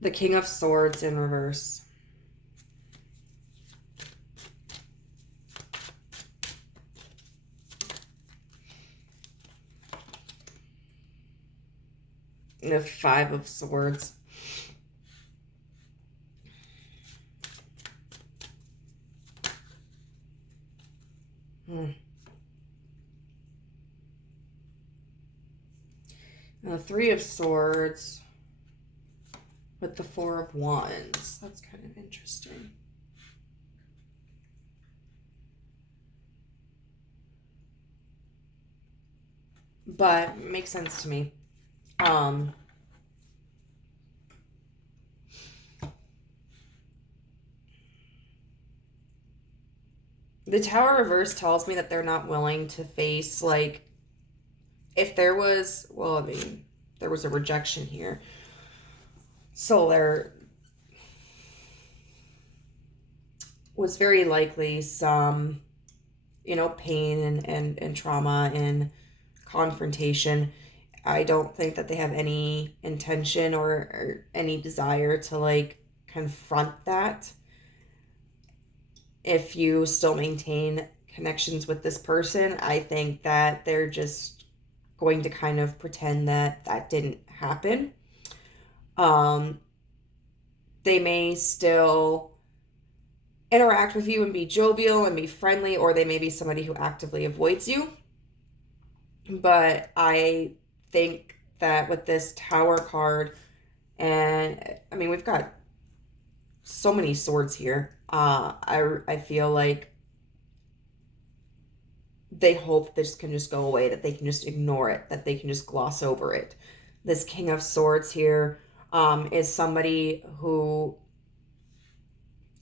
The King of Swords in reverse. The Five of Swords. And the Three of Swords with the Four of Wands. That's kind of interesting. But it makes sense to me. The Tower reverse tells me that they're not willing to face, like, if there was, well, I mean, there was a rejection here. So there was very likely some, you know, pain and trauma and confrontation. I don't think that they have any intention or any desire to, like, confront that. If you still maintain connections with this person, I think that they're just going to kind of pretend that that didn't happen. They may still interact with you and be jovial and be friendly, or they may be somebody who actively avoids you. But I think that with this Tower card, and I mean, we've got so many swords here. I feel like they hope this can just go away, that they can just ignore it, that they can just gloss over it. This King of Swords here is somebody who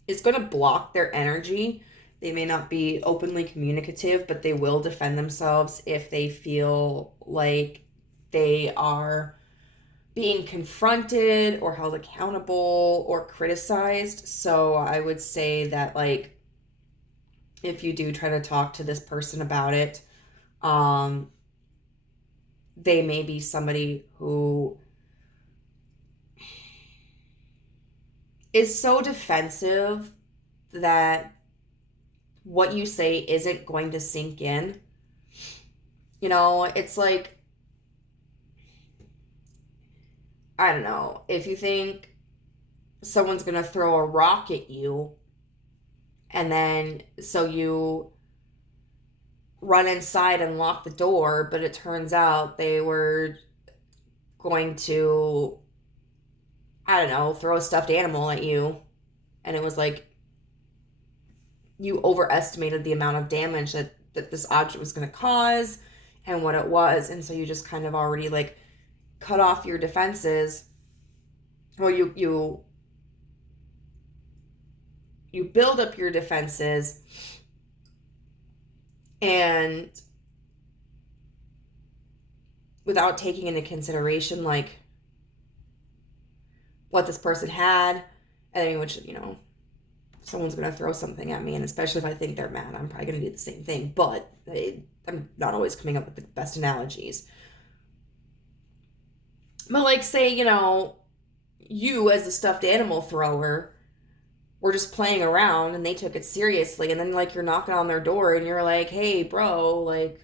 is going to block their energy. They may not be openly communicative, but they will defend themselves if they feel like they are being confronted or held accountable or criticized. So I would say that, like, if you do try to talk to this person about it, they may be somebody who is so defensive that what you say isn't going to sink in. You know, it's like, I don't know, if you think someone's going to throw a rock at you, and then so you run inside and lock the door, but it turns out they were going to, I don't know, throw a stuffed animal at you, and it was like you overestimated the amount of damage that this object was going to cause and what it was, and so you just kind of already, like, cut off your defenses. Well, you you build up your defenses, and without taking into consideration like what this person had, and I mean, which, you know, someone's going to throw something at me, and especially if I think they're mad, I'm probably going to do the same thing, but I'm not always coming up with the best analogies. But like, say, you know, you as a stuffed animal thrower were just playing around and they took it seriously, and then like you're knocking on their door and you're like, hey bro, like,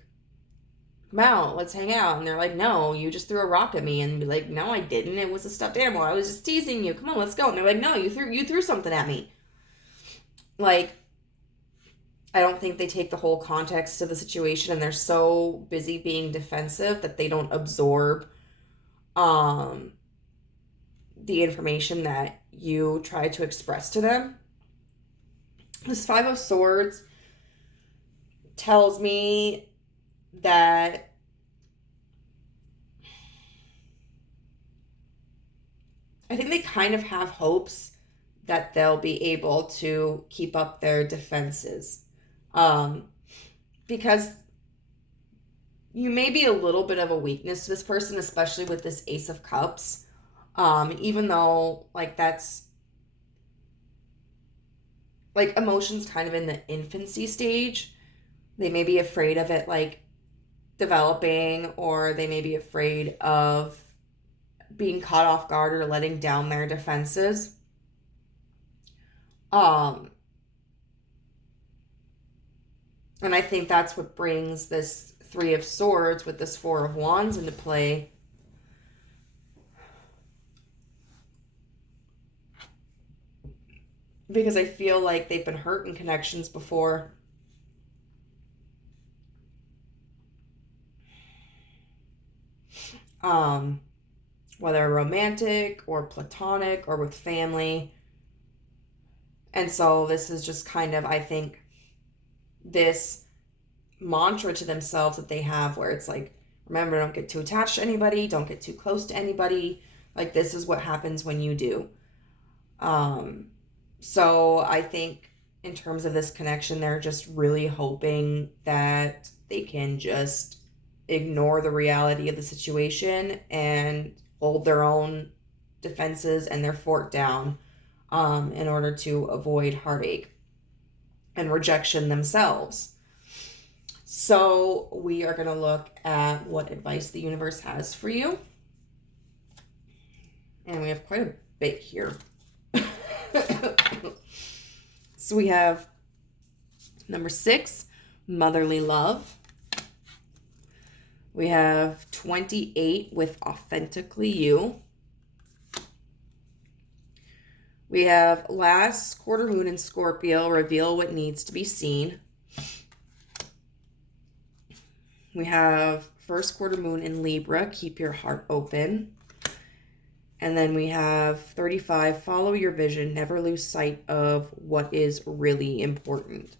come out, let's hang out, and they're like, no, you just threw a rock at me, and be like, no I didn't, it was a stuffed animal, I was just teasing you, come on, let's go, and they're like, no, you threw something at me. Like, I don't think they take the whole context of the situation, and they're so busy being defensive that they don't absorb the information that you try to express to them. This Five of Swords tells me that I think they kind of have hopes that they'll be able to keep up their defenses. Because you may be a little bit of a weakness to this person, especially with this Ace of Cups. Even though, like, that's, like, emotions kind of in the infancy stage. They may be afraid of it, like, developing, or they may be afraid of being caught off guard or letting down their defenses. And I think that's what brings this Three of Swords with this Four of Wands into play. Because I feel like they've been hurt in connections before. Whether romantic or platonic or with family. And so this is just kind of, I think, this mantra to themselves that they have where it's like, remember, don't get too attached to anybody, don't get too close to anybody. Like, this is what happens when you do. So I think in terms of this connection, they're just really hoping that they can just ignore the reality of the situation and hold their own defenses and their fort down in order to avoid heartache and rejection themselves. So we are going to look at what advice the universe has for you. And we have quite a bit here. So we have number 6, motherly love. We have 28 with authentically you. We have last quarter moon in Scorpio, reveal what needs to be seen. We have first quarter moon in Libra, keep your heart open. And then we have 35, follow your vision, never lose sight of what is really important.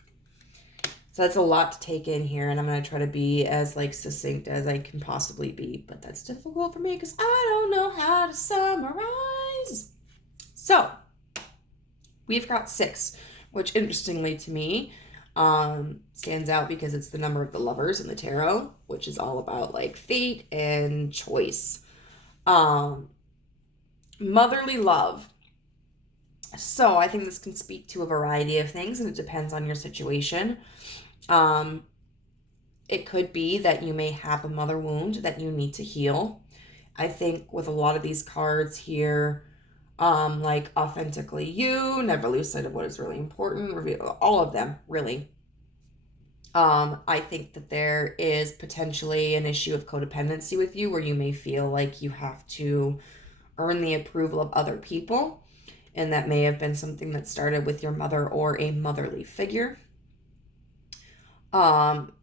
So that's a lot to take in here, and I'm going to try to be as like succinct as I can possibly be, but that's difficult for me because I don't know how to summarize. So we've got 6, which interestingly to me stands out because it's the number of the Lovers in the tarot, which is all about like fate and choice. Motherly love. So I think this can speak to a variety of things, and it depends on your situation. It could be that you may have a mother wound that you need to heal. I think with a lot of these cards here, like authentically you, never lose sight of what is really important, reveal, all of them really. I think that there is potentially an issue of codependency with you where you may feel like you have to earn the approval of other people, and that may have been something that started with your mother or a motherly figure.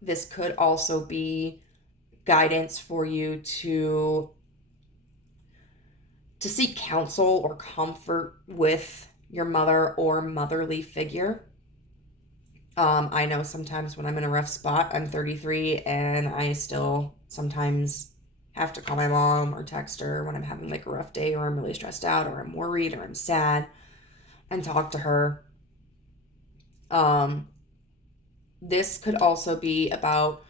This could also be guidance for you to seek counsel or comfort with your mother or motherly figure. I know sometimes when I'm in a rough spot, I'm 33 and I still sometimes have to call my mom or text her when I'm having like a rough day or I'm really stressed out or I'm worried or I'm sad and talk to her. This could also be about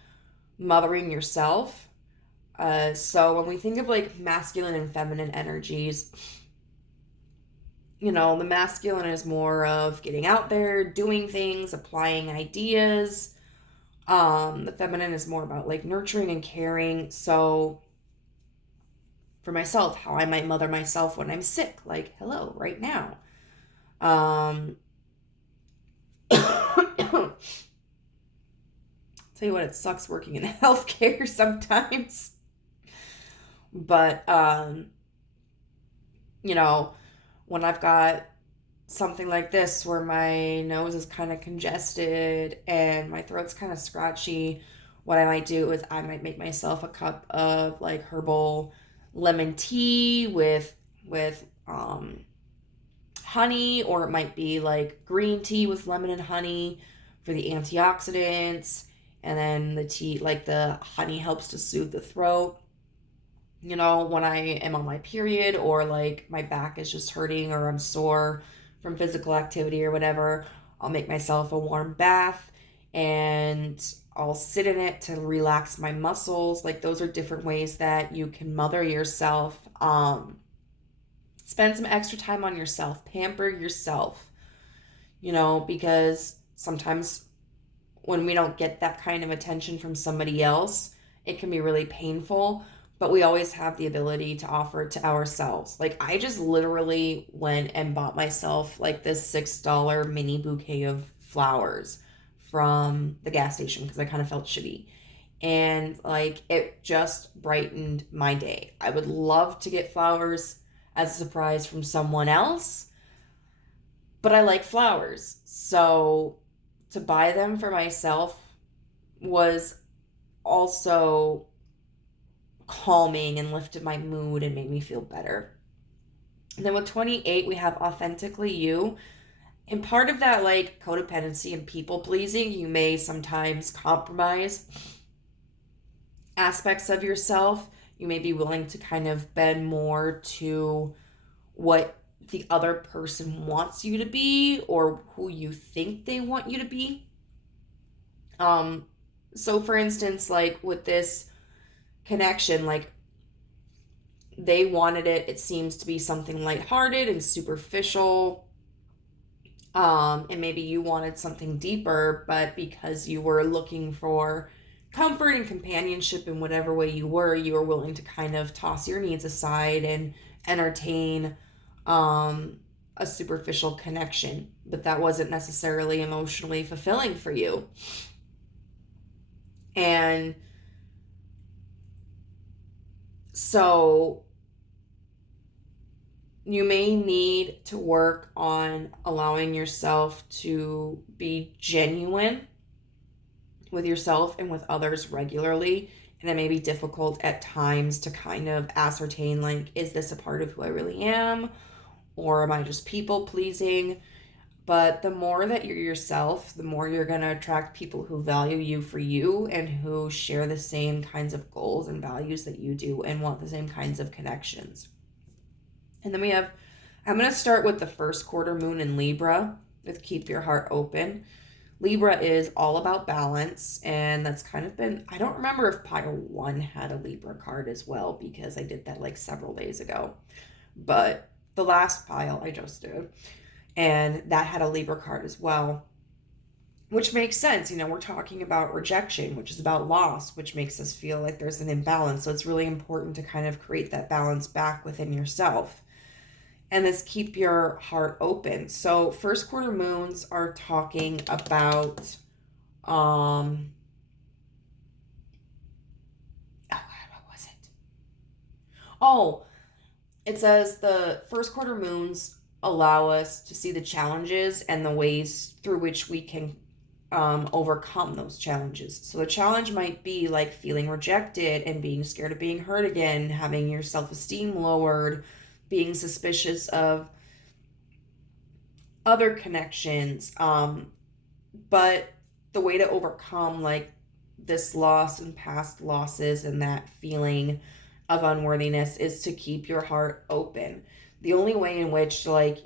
mothering yourself. So when we think of like masculine and feminine energies, you know, the masculine is more of getting out there, doing things, applying ideas. The feminine is more about like nurturing and caring. So for myself, how I might mother myself when I'm sick, like hello, right now. Tell you what, it sucks working in healthcare sometimes. But you know, when I've got something like this where my nose is kind of congested and my throat's kind of scratchy, what I might do is I might make myself a cup of like herbal lemon tea with honey, or it might be like green tea with lemon and honey for the antioxidants, and then the tea, like the honey, helps to soothe the throat. You know, when I am on my period, or like my back is just hurting, or I'm sore from physical activity or whatever, I'll make myself a warm bath and I'll sit in it to relax my muscles. Like those are different ways that you can mother yourself. Spend some extra time on yourself, pamper yourself, you know, because sometimes when we don't get that kind of attention from somebody else, it can be really painful, but we always have the ability to offer it to ourselves. Like I just literally went and bought myself like this $6 mini bouquet of flowers from the gas station because I kind of felt shitty. And like it just brightened my day. I would love to get flowers as a surprise from someone else, but I like flowers. So to buy them for myself was also calming and lifted my mood and made me feel better. And then with 28, we have authentically you. And part of that, like codependency and people pleasing, you may sometimes compromise aspects of yourself. You may be willing to kind of bend more to what the other person wants you to be or who you think they want you to be. So for instance, like with this connection, like they wanted it seems to be something lighthearted and superficial. And maybe you wanted something deeper, but because you were looking for comfort and companionship in whatever way you were willing to kind of toss your needs aside and entertain a superficial connection, but that wasn't necessarily emotionally fulfilling for you. And so you may need to work on allowing yourself to be genuine with yourself and with others regularly. And it may be difficult at times to kind of ascertain, like, is this a part of who I really am? Or am I just people pleasing? But the more that you're yourself, the more you're going to attract people who value you for you and who share the same kinds of goals and values that you do and want the same kinds of connections. And then I'm going to start with the first quarter moon in Libra with Keep Your Heart Open. Libra is all about balance, and that's kind of been, I don't remember if pile 1 had a Libra card as well, because I did that like several days ago. But the last pile I just did, and that had a Libra card as well, which makes sense. You know, we're talking about rejection, which is about loss, which makes us feel like there's an imbalance. So it's really important to kind of create that balance back within yourself. And this Keep Your Heart Open. So first quarter moons are talking about what was it? Oh, it says the first quarter moons allow us to see the challenges and the ways through which we can overcome those challenges. So a challenge might be like feeling rejected and being scared of being hurt again, having your self-esteem lowered, being suspicious of other connections. But the way to overcome like this loss and past losses and that feeling of unworthiness is to keep your heart open. The only way in which like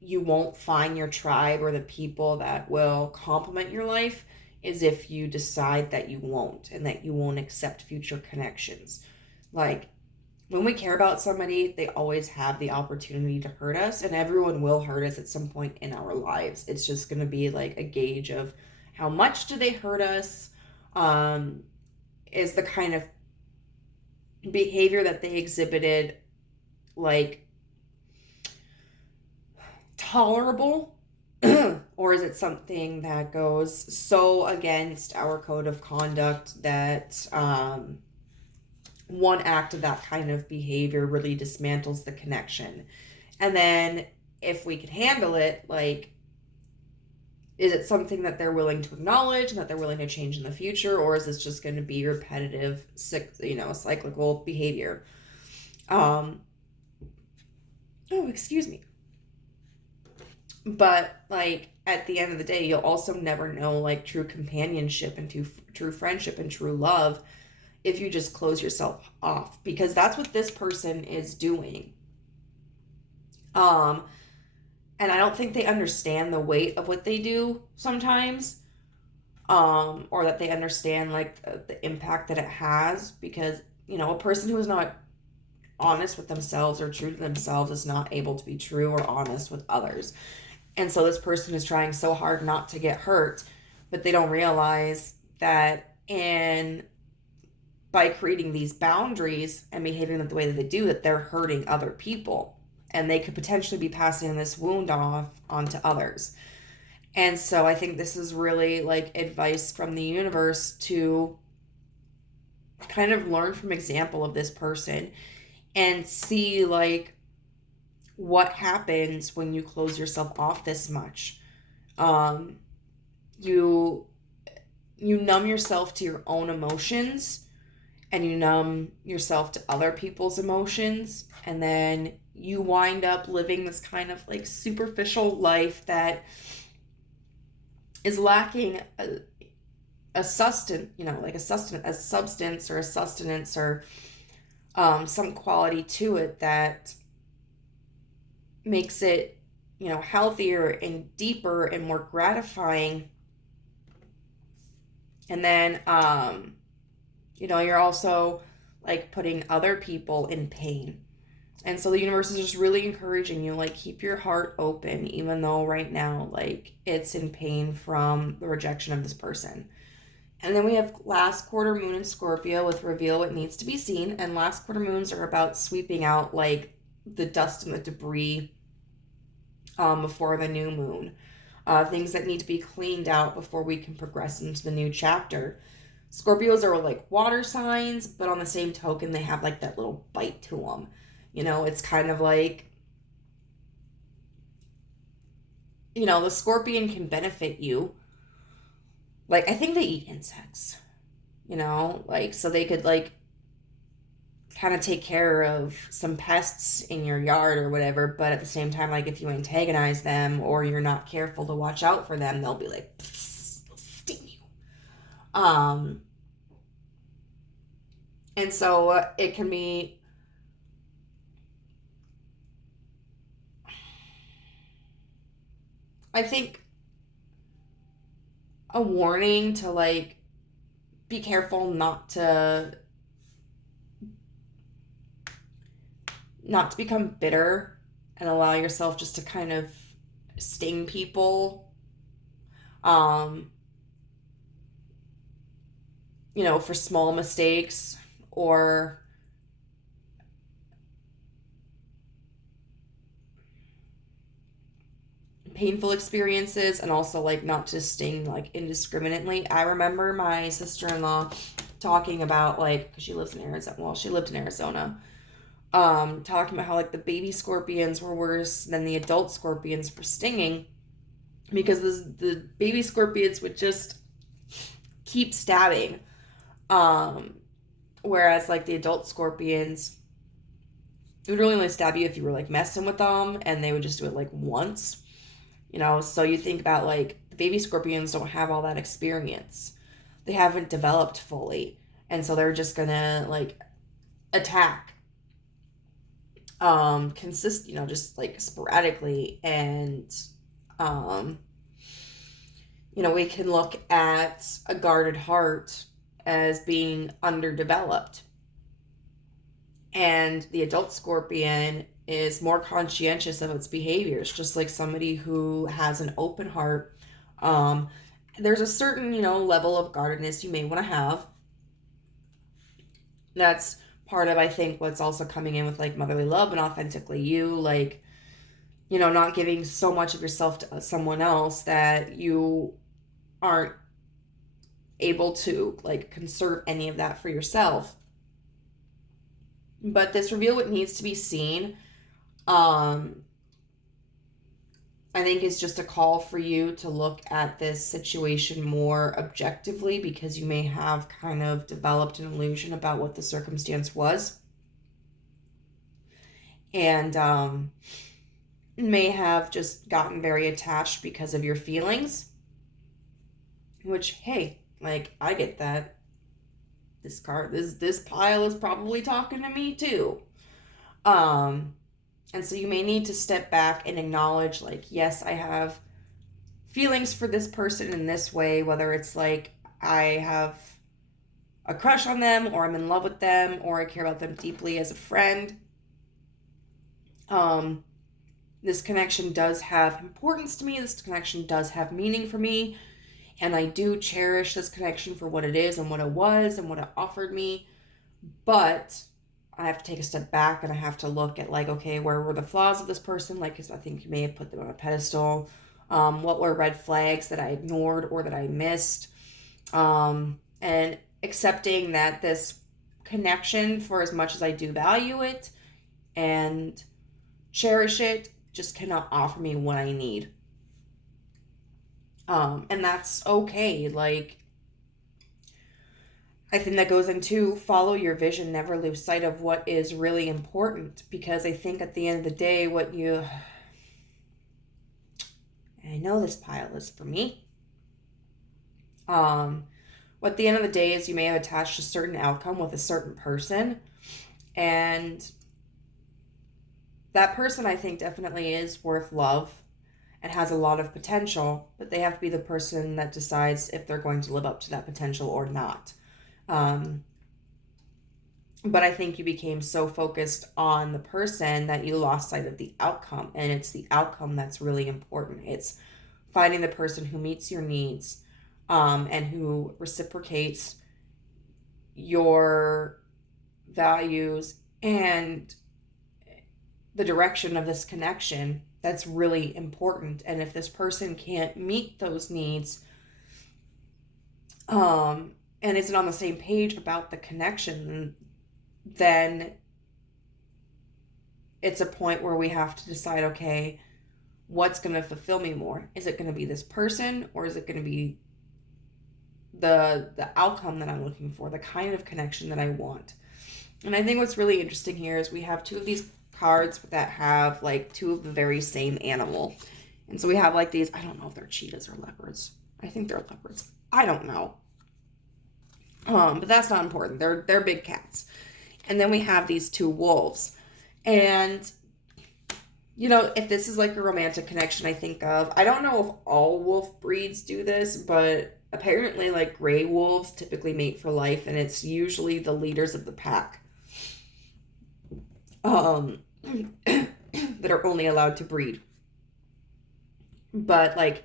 you won't find your tribe or the people that will complement your life is if you decide that you won't, and that you won't accept future connections. Like, when we care about somebody, they always have the opportunity to hurt us, and everyone will hurt us at some point in our lives. It's just going to be like a gauge of how much do they hurt us, is the kind of behavior that they exhibited like tolerable, or is it something that goes so against our code of conduct that one act of that kind of behavior really dismantles the connection? And then if we could handle it, like, is it something that they're willing to acknowledge and that they're willing to change in the future, or is this just going to be repetitive, cyclical behavior? Oh, excuse me. But like, at the end of the day, you'll also never know like true companionship and true friendship and true love if you just close yourself off, because that's what this person is doing. And I don't think they understand the weight of what they do sometimes, or that they understand like the impact that it has, because, you know, a person who is not honest with themselves or true to themselves is not able to be true or honest with others. And so this person is trying so hard not to get hurt, but they don't realize that by creating these boundaries and behaving the way that they do, that they're hurting other people, and they could potentially be passing this wound off onto others. And so I think this is really like advice from the universe to kind of learn from example of this person and see like what happens when you close yourself off this much. You numb yourself to your own emotions, and you numb yourself to other people's emotions, and then you wind up living this kind of like superficial life that is lacking a sustenance or some quality to it that makes it, healthier and deeper and more gratifying. And then, you're also like putting other people in pain. And so the universe is just really encouraging you, like, keep your heart open, even though right now, like, it's in pain from the rejection of this person. And then we have last quarter moon in Scorpio with reveal what needs to be seen. And last quarter moons are about sweeping out like the dust and the debris before the new moon. Things that need to be cleaned out before we can progress into the new chapter. Scorpios are like water signs, but on the same token, they have like that little bite to them. It's kind of like, the scorpion can benefit you. Like, I think they eat insects, so they could like kind of take care of some pests in your yard or whatever. But at the same time, like, if you antagonize them or you're not careful to watch out for them, they'll be like, they'll sting you. And so it can be, I think, a warning to like be careful not to become bitter and allow yourself just to kind of sting people, for small mistakes or painful experiences, and also like not to sting like indiscriminately. I remember my sister-in-law talking about, like, because she lived in Arizona, talking about how like the baby scorpions were worse than the adult scorpions for stinging, because the baby scorpions would just keep stabbing, whereas like the adult scorpions would really only stab you if you were like messing with them, and they would just do it like once. So you think about like the baby scorpions don't have all that experience. They haven't developed fully. And so they're just gonna like attack. just like sporadically. And we can look at a guarded heart as being underdeveloped, and the adult Scorpion is more conscientious of its behaviors, just like somebody who has an open heart. There's a certain level of guardedness you may want to have. That's part of, I think, what's also coming in with like motherly love and authentically you, like not giving so much of yourself to someone else that you aren't able to like conserve any of that for yourself. But this reveal, what needs to be seen, I think is just a call for you to look at this situation more objectively, because you may have kind of developed an illusion about what the circumstance was, and may have just gotten very attached because of your feelings, which, hey, like, I get that. This pile is probably talking to me too. And so you may need to step back and acknowledge, like, yes, I have feelings for this person in this way, whether it's like I have a crush on them, or I'm in love with them, or I care about them deeply as a friend. This connection does have importance to me. This connection does have meaning for me. And I do cherish this connection for what it is and what it was and what it offered me. But I have to take a step back and I have to look at, like, okay, where were the flaws of this person? Like, because I think you may have put them on a pedestal. What were red flags that I ignored or that I missed? And accepting that this connection, for as much as I do value it and cherish it, just cannot offer me what I need. And that's okay. Like, I think that goes into follow your vision, never lose sight of what is really important, because I think at the end of the day, I know this pile is for me. What at the end of the day is you may have attached a certain outcome with a certain person, and that person, I think, definitely is worth love and has a lot of potential, but they have to be the person that decides if they're going to live up to that potential or not. But I think you became so focused on the person that you lost sight of the outcome, and it's the outcome that's really important. It's finding the person who meets your needs, and who reciprocates your values and the direction of this connection. That's really important. And if this person can't meet those needs, and isn't on the same page about the connection, then it's a point where we have to decide, okay, what's going to fulfill me more? Is it going to be this person, or is it going to be the outcome that I'm looking for, the kind of connection that I want? And I think what's really interesting here is we have two of these cards that have like two of the very same animal. And so we have like these, I don't know if they're cheetahs or leopards. I think they're leopards. I don't know. But that's not important. They're big cats. And then we have these two wolves. And if this is like a romantic connection, I think of, I don't know if all wolf breeds do this, but apparently like gray wolves typically mate for life, and it's usually the leaders of the pack that are only allowed to breed. But like,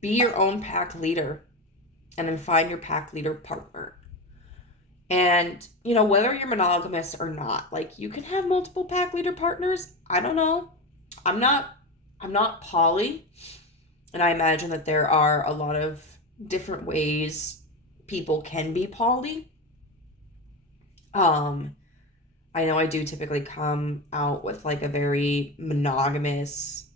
be your own pack leader, and then find your pack leader partner. And whether you're monogamous or not, like, you can have multiple pack leader partners. I don't know. I'm not poly, and I imagine that there are a lot of different ways people can be poly. I know I do typically come out with like a very monogamous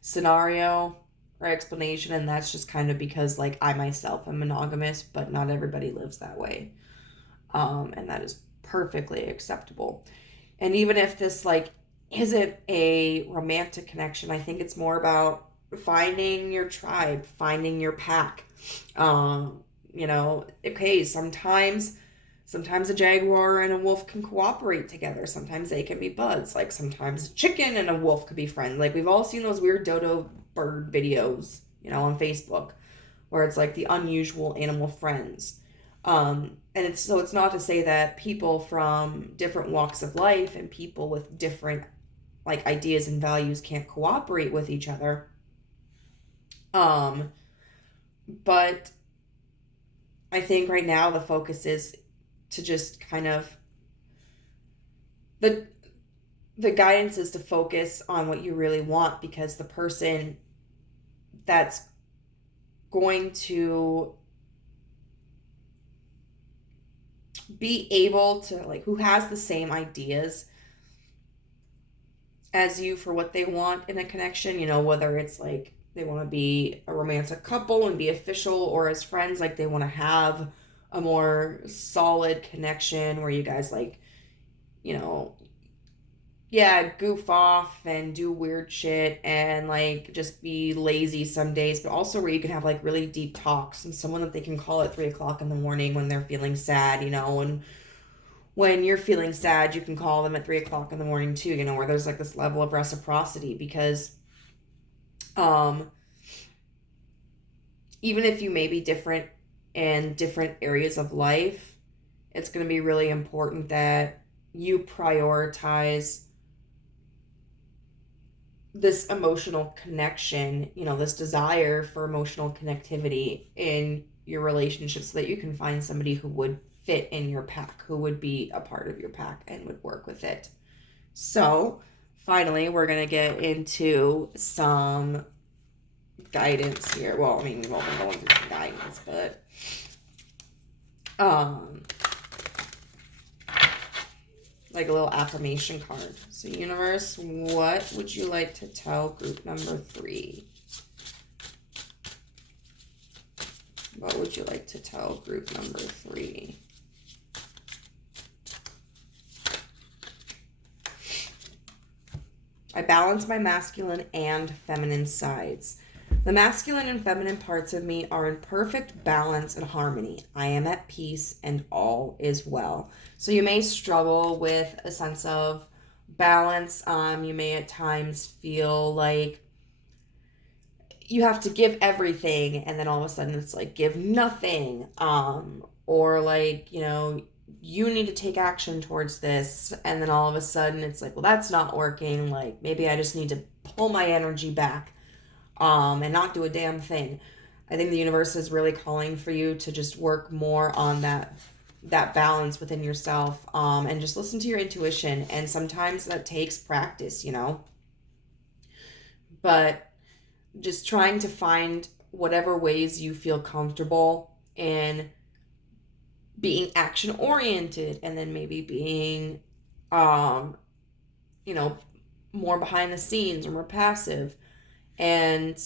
scenario or explanation, and that's just kind of because like I myself am monogamous, but not everybody lives that way. And that is perfectly acceptable. And even if this like isn't a romantic connection, I think it's more about finding your tribe, finding your pack, Okay, sometimes a jaguar and a wolf can cooperate together. Sometimes they can be buds. Like sometimes a chicken and a wolf could be friends. Like we've all seen those weird dodo bird videos, on Facebook, where it's like the unusual animal friends. And it's not to say that people from different walks of life and people with different like ideas and values can't cooperate with each other. But I think right now the focus is to just kind of the guidance is to focus on what you really want, because the person that's going to be able to, like, who has the same ideas as you for what they want in a connection, whether it's like they want to be a romantic couple and be official, or as friends, like they want to have a more solid connection where you guys like, goof off and do weird shit and like just be lazy some days, but also where you can have like really deep talks and someone that they can call at 3 o'clock in the morning when they're feeling sad, and when you're feeling sad, you can call them at 3 o'clock in the morning too, where there's like this level of reciprocity, because even if you may be different in different areas of life, it's going to be really important that you prioritize this emotional connection, this desire for emotional connectivity in your relationship, so that you can find somebody who would fit in your pack, who would be a part of your pack and would work with it. So finally, we're going to get into some guidance here. Well, I mean, we've all been going through some guidance, but like a little affirmation card. So universe, what would you like to tell group number 3? What would you like to tell group number 3? I balance my masculine and feminine sides. The masculine and feminine parts of me are in perfect balance and harmony. I am at peace and all is well. So you may struggle with a sense of balance. You may at times feel like you have to give everything and then all of a sudden it's like give nothing. Or like, you need to take action towards this, and then all of a sudden it's like, well, that's not working. Like maybe I just need to pull my energy back and not do a damn thing. I think the universe is really calling for you to just work more on that balance within yourself, and just listen to your intuition. And sometimes that takes practice, but just trying to find whatever ways you feel comfortable in being action oriented, and then maybe being more behind the scenes or more passive, and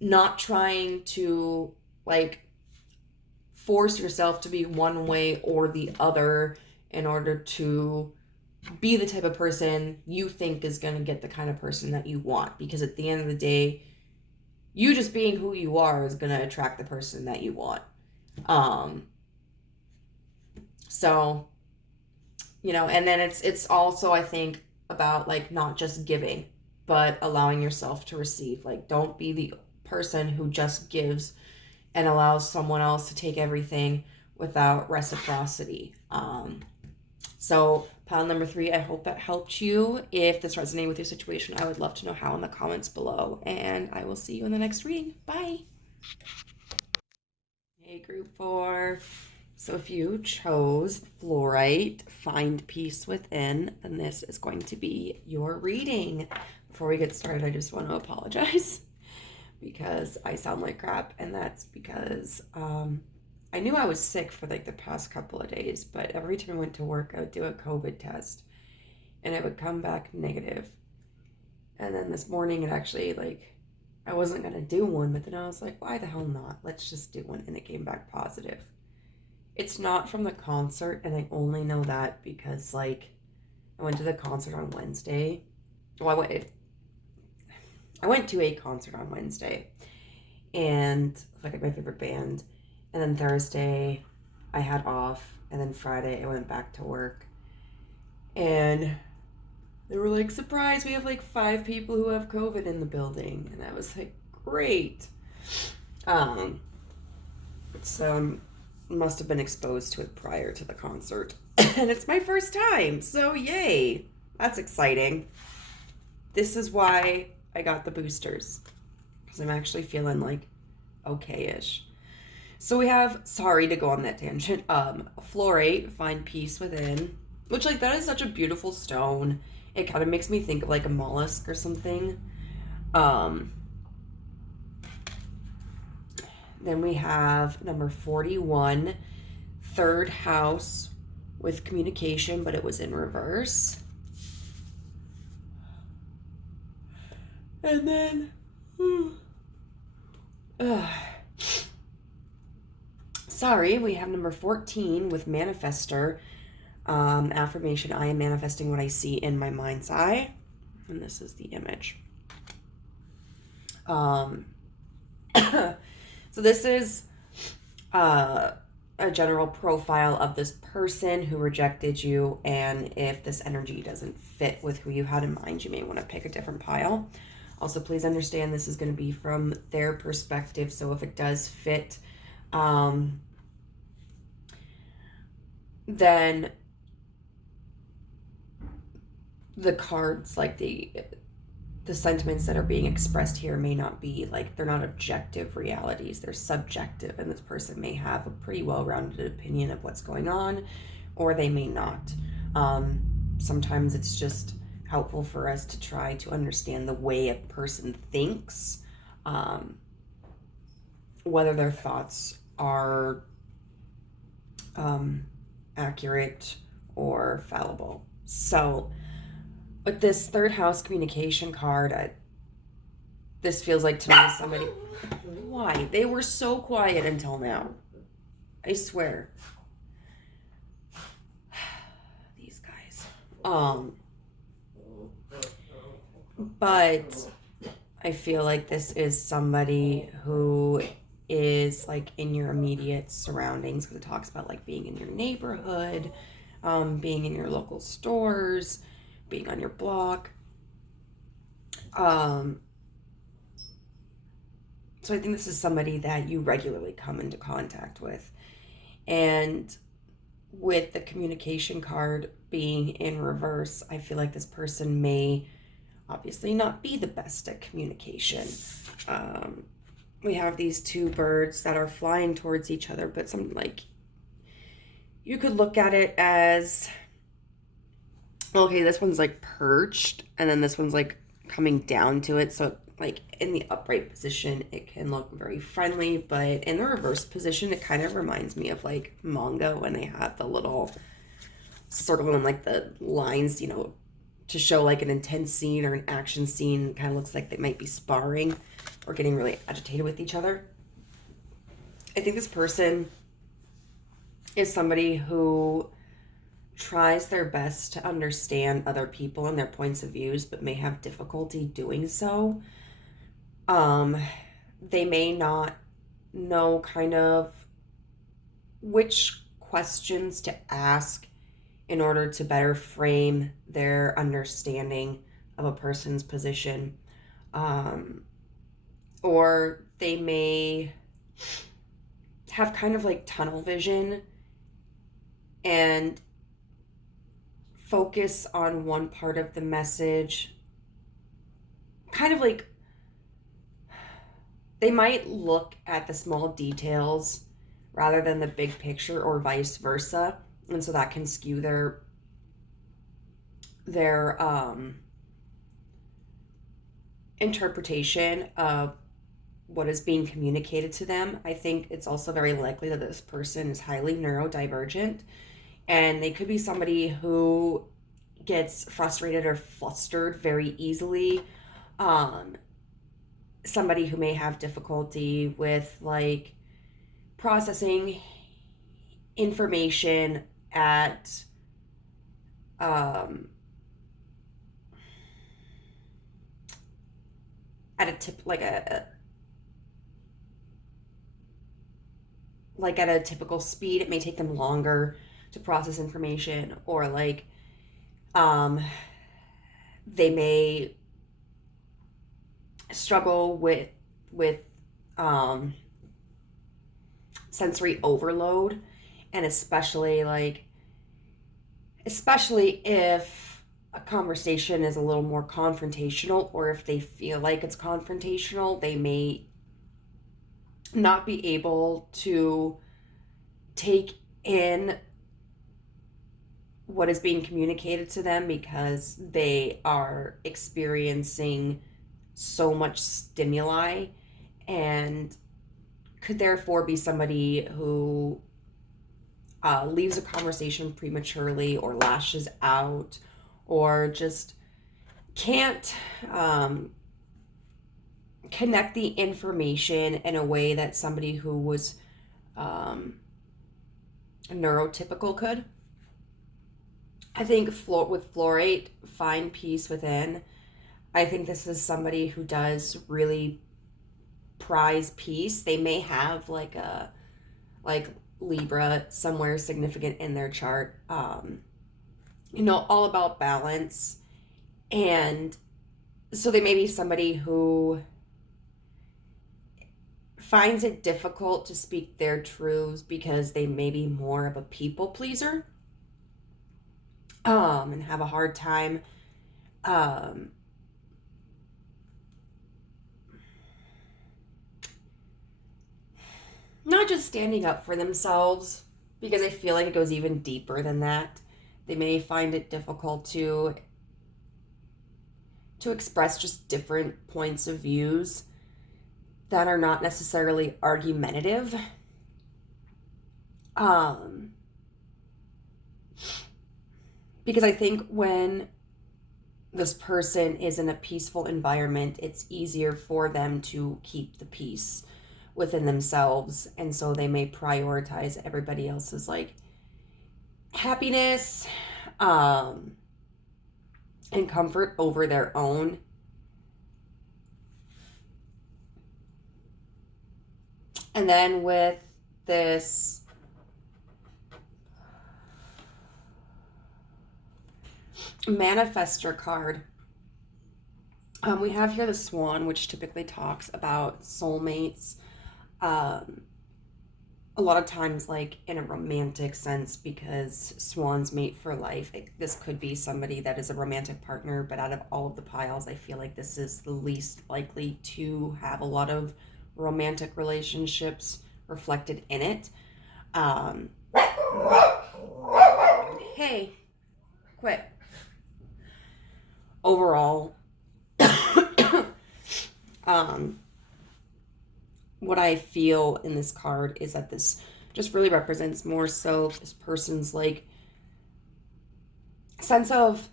not trying to like force yourself to be one way or the other in order to be the type of person you think is going to get the kind of person that you want, because at the end of the day, you just being who you are is going to attract the person that you want. So, and then it's also, I think, about like not just giving, but allowing yourself to receive. Like, don't be the person who just gives and allows someone else to take everything without reciprocity. So pile number 3, I hope that helped you. If this resonated with your situation, I would love to know how in the comments below, and I will see you in the next reading. Bye. Hey, group 4. So if you chose fluorite, find peace within, then this is going to be your reading. Before we get started, I just want to apologize because I sound like crap, and that's because I knew I was sick for like the past couple of days, but every time I went to work, I would do a COVID test and it would come back negative. And then this morning it actually, like, I wasn't going to do one, but then I was like, why the hell not? Let's just do one. And it came back positive. It's not from the concert, and I only know that because, like, I went to the concert on Wednesday. Well, I went to a concert on Wednesday, and like my favorite band, And then Thursday I had off. And then Friday I went back to work. And they were like, surprise, we have like 5 people who have COVID in the building. And I was like, great. So must have been exposed to it prior to the concert. And it's my first time. So yay. That's exciting. This is why I got the boosters. Because I'm actually feeling like okay-ish. So we have, sorry to go on that tangent, fluorite, find peace within. Which, like, that is such a beautiful stone. It kind of makes me think of, like, a mollusk or something. Then we have number 41, third house with communication, but it was in reverse. And then, sorry, we have number 14 with manifester. Affirmation, I am manifesting what I see in my mind's eye. And this is the image. So this is a general profile of this person who rejected you, and if this energy doesn't fit with who you had in mind, you may want to pick a different pile. Also, please understand this is going to be from their perspective, so if it does fit, then the cards, like the sentiments that are being expressed here may not be, like, they're not objective realities, they're subjective, and this person may have a pretty well-rounded opinion of what's going on, or they may not. Sometimes it's just helpful for us to try to understand the way a person thinks, whether their thoughts are accurate or fallible. So with this third house communication card, this feels like to me somebody... Why? They were so quiet until now. I swear. These guys. But I feel like this is somebody who is, like, in your immediate surroundings, because it talks about, like, being in your neighborhood, being in your local stores, being on your block. So I think this is somebody that you regularly come into contact with. And with the communication card being in reverse, I feel like this person may obviously not be the best at communication. We have these 2 birds that are flying towards each other, but something like, you could look at it as, okay, this one's like perched, and then this one's like coming down to it. So, like, in the upright position, it can look very friendly, but in the reverse position, it kind of reminds me of, like, manga when they have the little circle and, like, the lines, you know, to show, like, an intense scene or an action scene. It kind of looks like they might be sparring or getting really agitated with each other. I think this person is somebody who tries their best to understand other people and their points of views, but may have difficulty doing so. They may not know kind of which questions to ask in order to better frame their understanding of a person's position. Or they may have kind of like tunnel vision and focus on one part of the message. Kind of like, they might look at the small details rather than the big picture, or vice versa. And so that can skew their interpretation of what is being communicated to them. I think it's also very likely that this person is highly neurodivergent, and they could be somebody who gets frustrated or flustered very easily. Somebody who may have difficulty with, like, processing information at a tip, like a like at a typical speed. It may take them longer to process information, or like they may struggle with sensory overload, and especially if a conversation is a little more confrontational, or if they feel like it's confrontational, they may not be able to take in what is being communicated to them because they are experiencing so much stimuli, and could therefore be somebody who leaves a conversation prematurely, or lashes out, or just can't connect the information in a way that somebody who was neurotypical could. I think with fluorite, find peace within. I think this is somebody who does really prize peace. They may have like Libra somewhere significant in their chart. All about balance. And so they may be somebody who finds it difficult to speak their truths because they may be more of a people pleaser, and have a hard time not just standing up for themselves, because I feel like it goes even deeper than that. They may find it difficult to express just different points of views that are not necessarily argumentative. Because I think when this person is in a peaceful environment, it's easier for them to keep the peace within themselves, and so they may prioritize everybody else's happiness and comfort over their own. And then with this manifestor card, we have here the Swan, which typically talks about soulmates. A lot of times in a romantic sense, because swans mate for life. This could be somebody that is a romantic partner, but out of all of the piles, I feel like this is the least likely to have a lot of romantic relationships reflected in it. Hey, quit. Overall, what I feel in this card is that this just really represents more so this person's sense of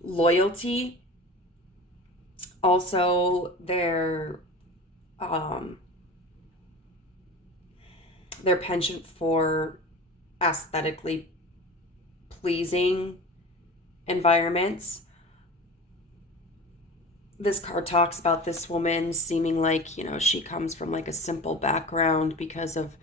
loyalty, also their penchant for aesthetically pleasing environments. This card talks about this woman seeming like, she comes from a simple background because of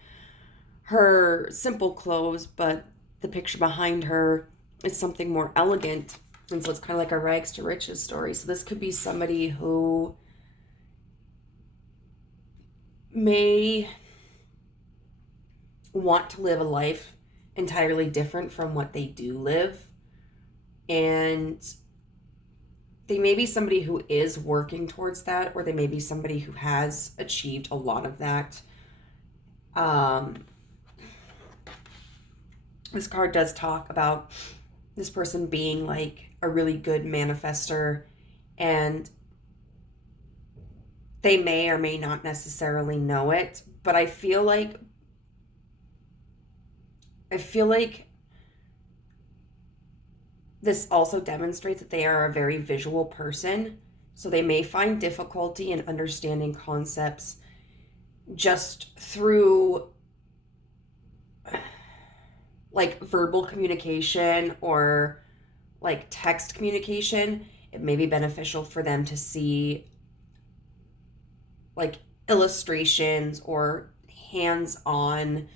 her simple clothes, but the picture behind her is something more elegant. And so it's kind of like a rags to riches story. So this could be somebody who may want to live a life entirely different from what they do live. And they may be somebody who is working towards that, or they may be somebody who has achieved a lot of that. This card does talk about this person being a really good manifester, and they may or may not necessarily know it, but I feel like this also demonstrates that they are a very visual person. So they may find difficulty in understanding concepts just through verbal communication or text communication. It may be beneficial for them to see illustrations or hands-on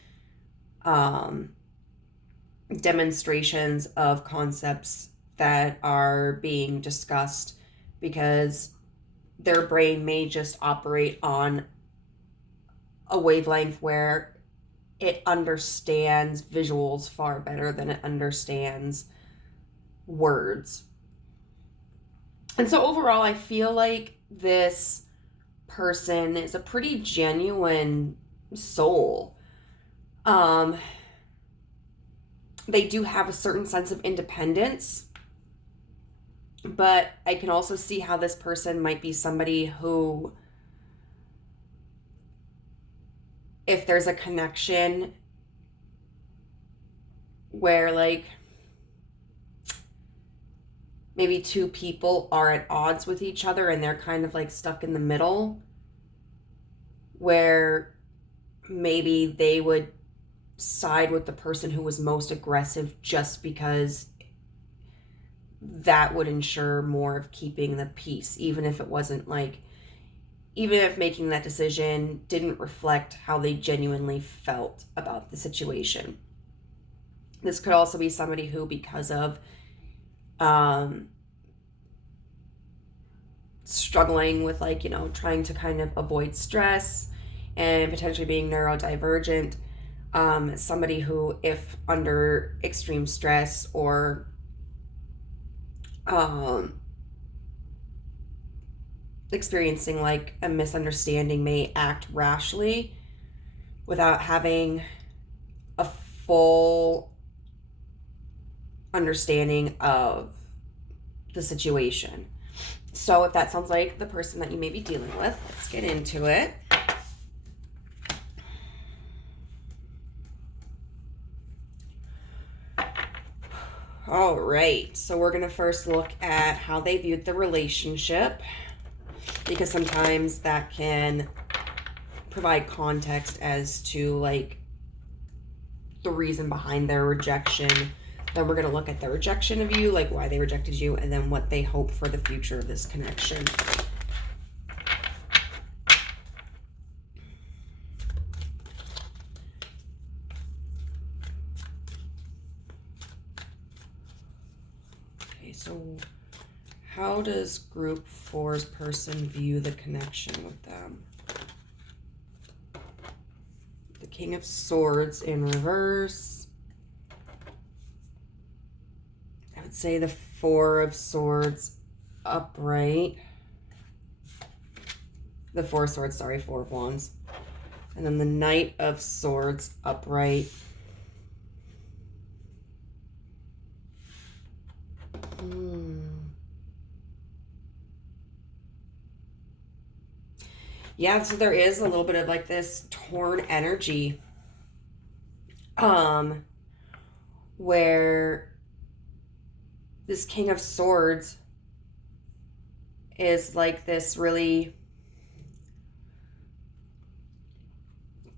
demonstrations of concepts that are being discussed, because their brain may just operate on a wavelength where it understands visuals far better than it understands words. And so overall, I feel like this person is a pretty genuine soul. They do have a certain sense of independence, but I can also see how this person might be somebody who, if there's a connection where like maybe two people are at odds with each other and they're kind of like stuck in the middle, where maybe they would side with the person who was most aggressive just because that would ensure more of keeping the peace, even if it wasn't like, even if making that decision didn't reflect how they genuinely felt about the situation. This could also be somebody who, because of struggling with like, trying to kind of avoid stress and potentially being neurodivergent, somebody who, if under extreme stress or experiencing like a misunderstanding, may act rashly without having a full understanding of the situation. So if that sounds like the person that you may be dealing with, let's get into it. All right, so we're going to first look at how they viewed the relationship, because sometimes that can provide context as to like the reason behind their rejection. Then we're going to look at the rejection of you, like why they rejected you, and then what they hope for the future of this connection. Okay, so how does group 4's person view the connection with them? The King of Swords in reverse. I would say the Four of Swords upright. The Four of Swords, sorry, Four of Wands. And then the Knight of Swords upright. Yeah, so there is a little bit of like this torn energy, where this King of Swords is like this really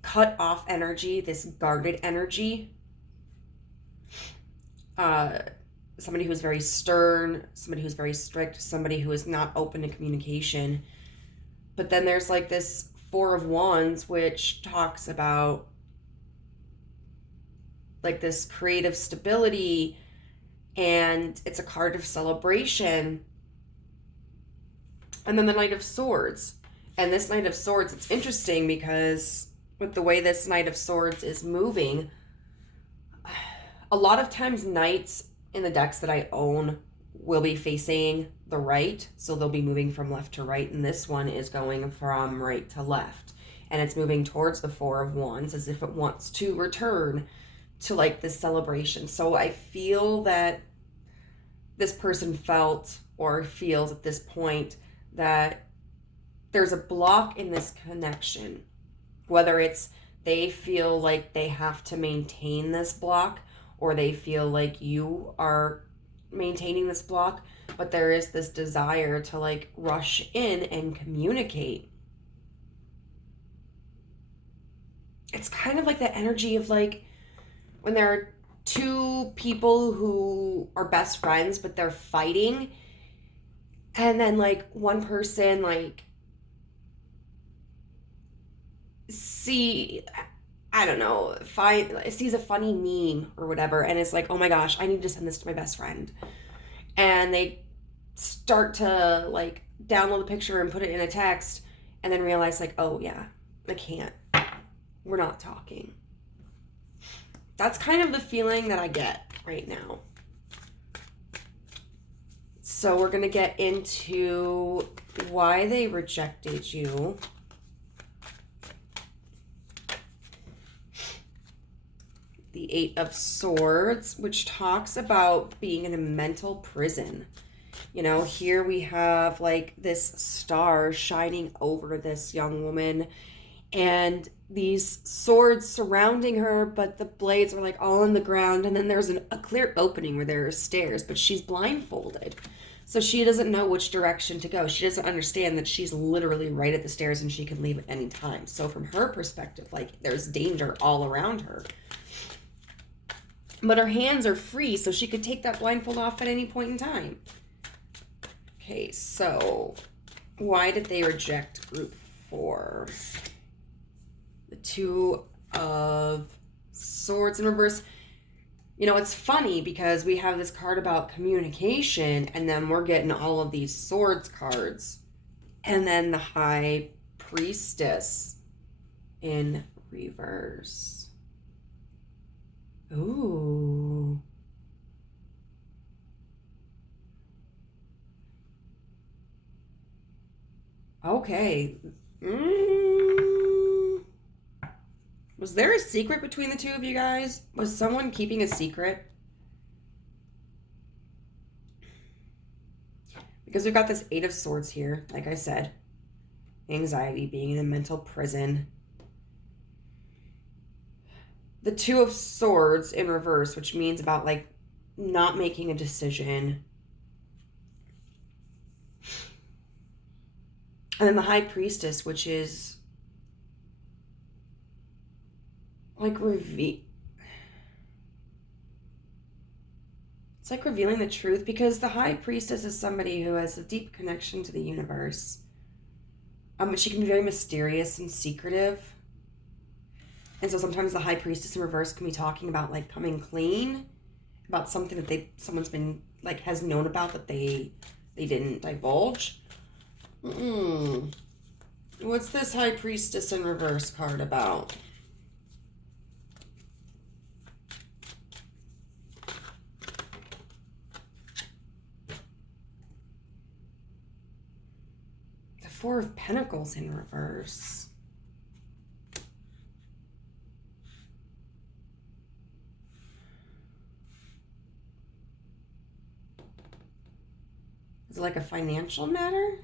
cut off energy, this guarded energy. Somebody who's very stern, somebody who's very strict, somebody who is not open to communication. But then there's like this Four of Wands, which talks about like this creative stability, and it's a card of celebration. And then the Knight of Swords. And this Knight of Swords, it's interesting because with the way this Knight of Swords is moving, a lot of times knights in the decks that I own will be facing the right, so they'll be moving from left to right, and this one is going from right to left, and it's moving towards the Four of Wands as if it wants to return to like this celebration. So I feel that this person felt or feels at this point that there's a block in this connection, whether it's they feel like they have to maintain this block or they feel like you are maintaining this block, but there is this desire to like rush in and communicate. It's kind of like the energy of like when there are two people who are best friends but they're fighting, and then like one person like I don't know, sees a funny meme or whatever, and it's like, oh my gosh, I need to send this to my best friend. And they start to like download the picture and put it in a text, and then realize like, oh yeah, I can't. We're not talking. That's kind of the feeling that I get right now. So we're going to get into why they rejected you. The Eight of Swords, which talks about being in a mental prison. You know, here we have like this star shining over this young woman and these swords surrounding her, but the blades are like all on the ground. And then there's a clear opening where there are stairs, but she's blindfolded. So she doesn't know which direction to go. She doesn't understand that she's literally right at the stairs and she can leave at any time. So from her perspective, like there's danger all around her. But her hands are free, so she could take that blindfold off at any point in time. Okay, so why did they reject group 4? The Two of Swords in reverse. You know, it's funny because we have this card about communication, and then we're getting all of these swords cards. And then the High Priestess in reverse. Ooh. Okay. Was there a secret between the two of you guys? Was someone keeping a secret? Because we've got this Eight of Swords here, like I said. Anxiety, being in a mental prison. The Two of Swords in reverse, which means about like not making a decision. And then the High Priestess, which is like it's like revealing the truth, because the High Priestess is somebody who has a deep connection to the universe. But she can be very mysterious and secretive. And so sometimes the High Priestess in reverse can be talking about like coming clean about something that someone's been like has known about that they didn't divulge. What's this High Priestess in reverse card about? The Four of Pentacles in reverse. Is it like a financial matter?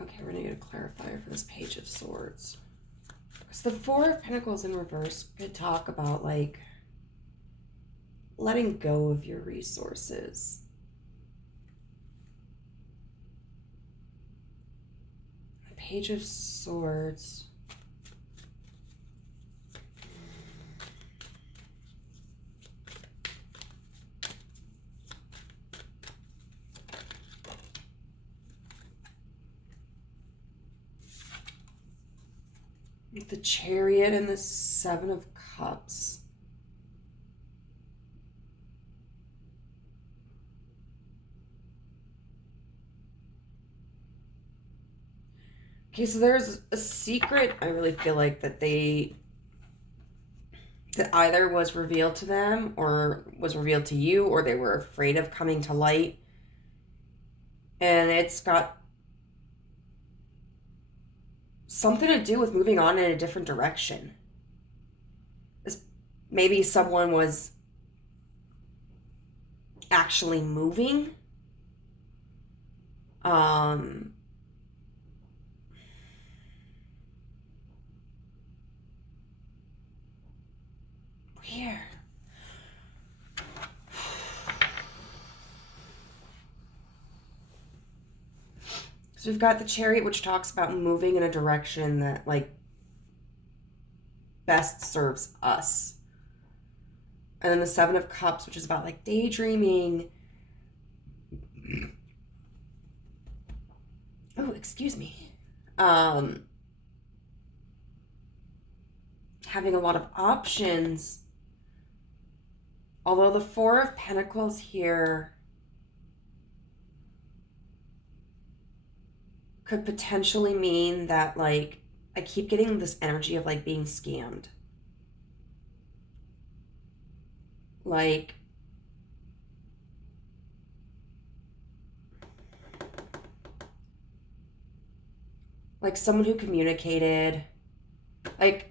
Okay, we're gonna get a clarifier for this Page of Swords. Because the Four of Pentacles in reverse could talk about like letting go of your resources. The Page of Swords. The Chariot and the Seven of Cups. Okay, so there's a secret. I really feel like that either was revealed to them or was revealed to you, or they were afraid of coming to light. And it's got something to do with moving on in a different direction. Maybe someone was actually moving. here? So we've got the Chariot, which talks about moving in a direction that, like, best serves us. And then the Seven of Cups, which is about, like, daydreaming. Oh, excuse me. Having a lot of options. Although the Four of Pentacles here could potentially mean that, like, I keep getting this energy of, like, being scammed. Like, someone who communicated, like,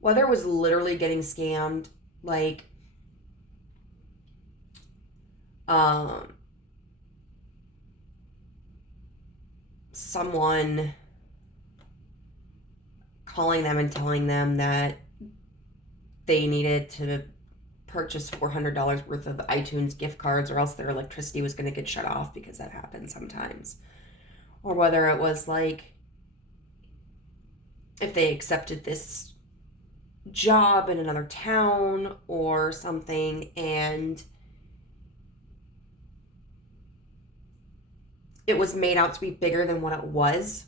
whether it was literally getting scammed, like, someone calling them and telling them that they needed to purchase $400 worth of iTunes gift cards or else their electricity was going to get shut off, because that happens sometimes. Or whether it was like, if they accepted this job in another town or something and it was made out to be bigger than what it was,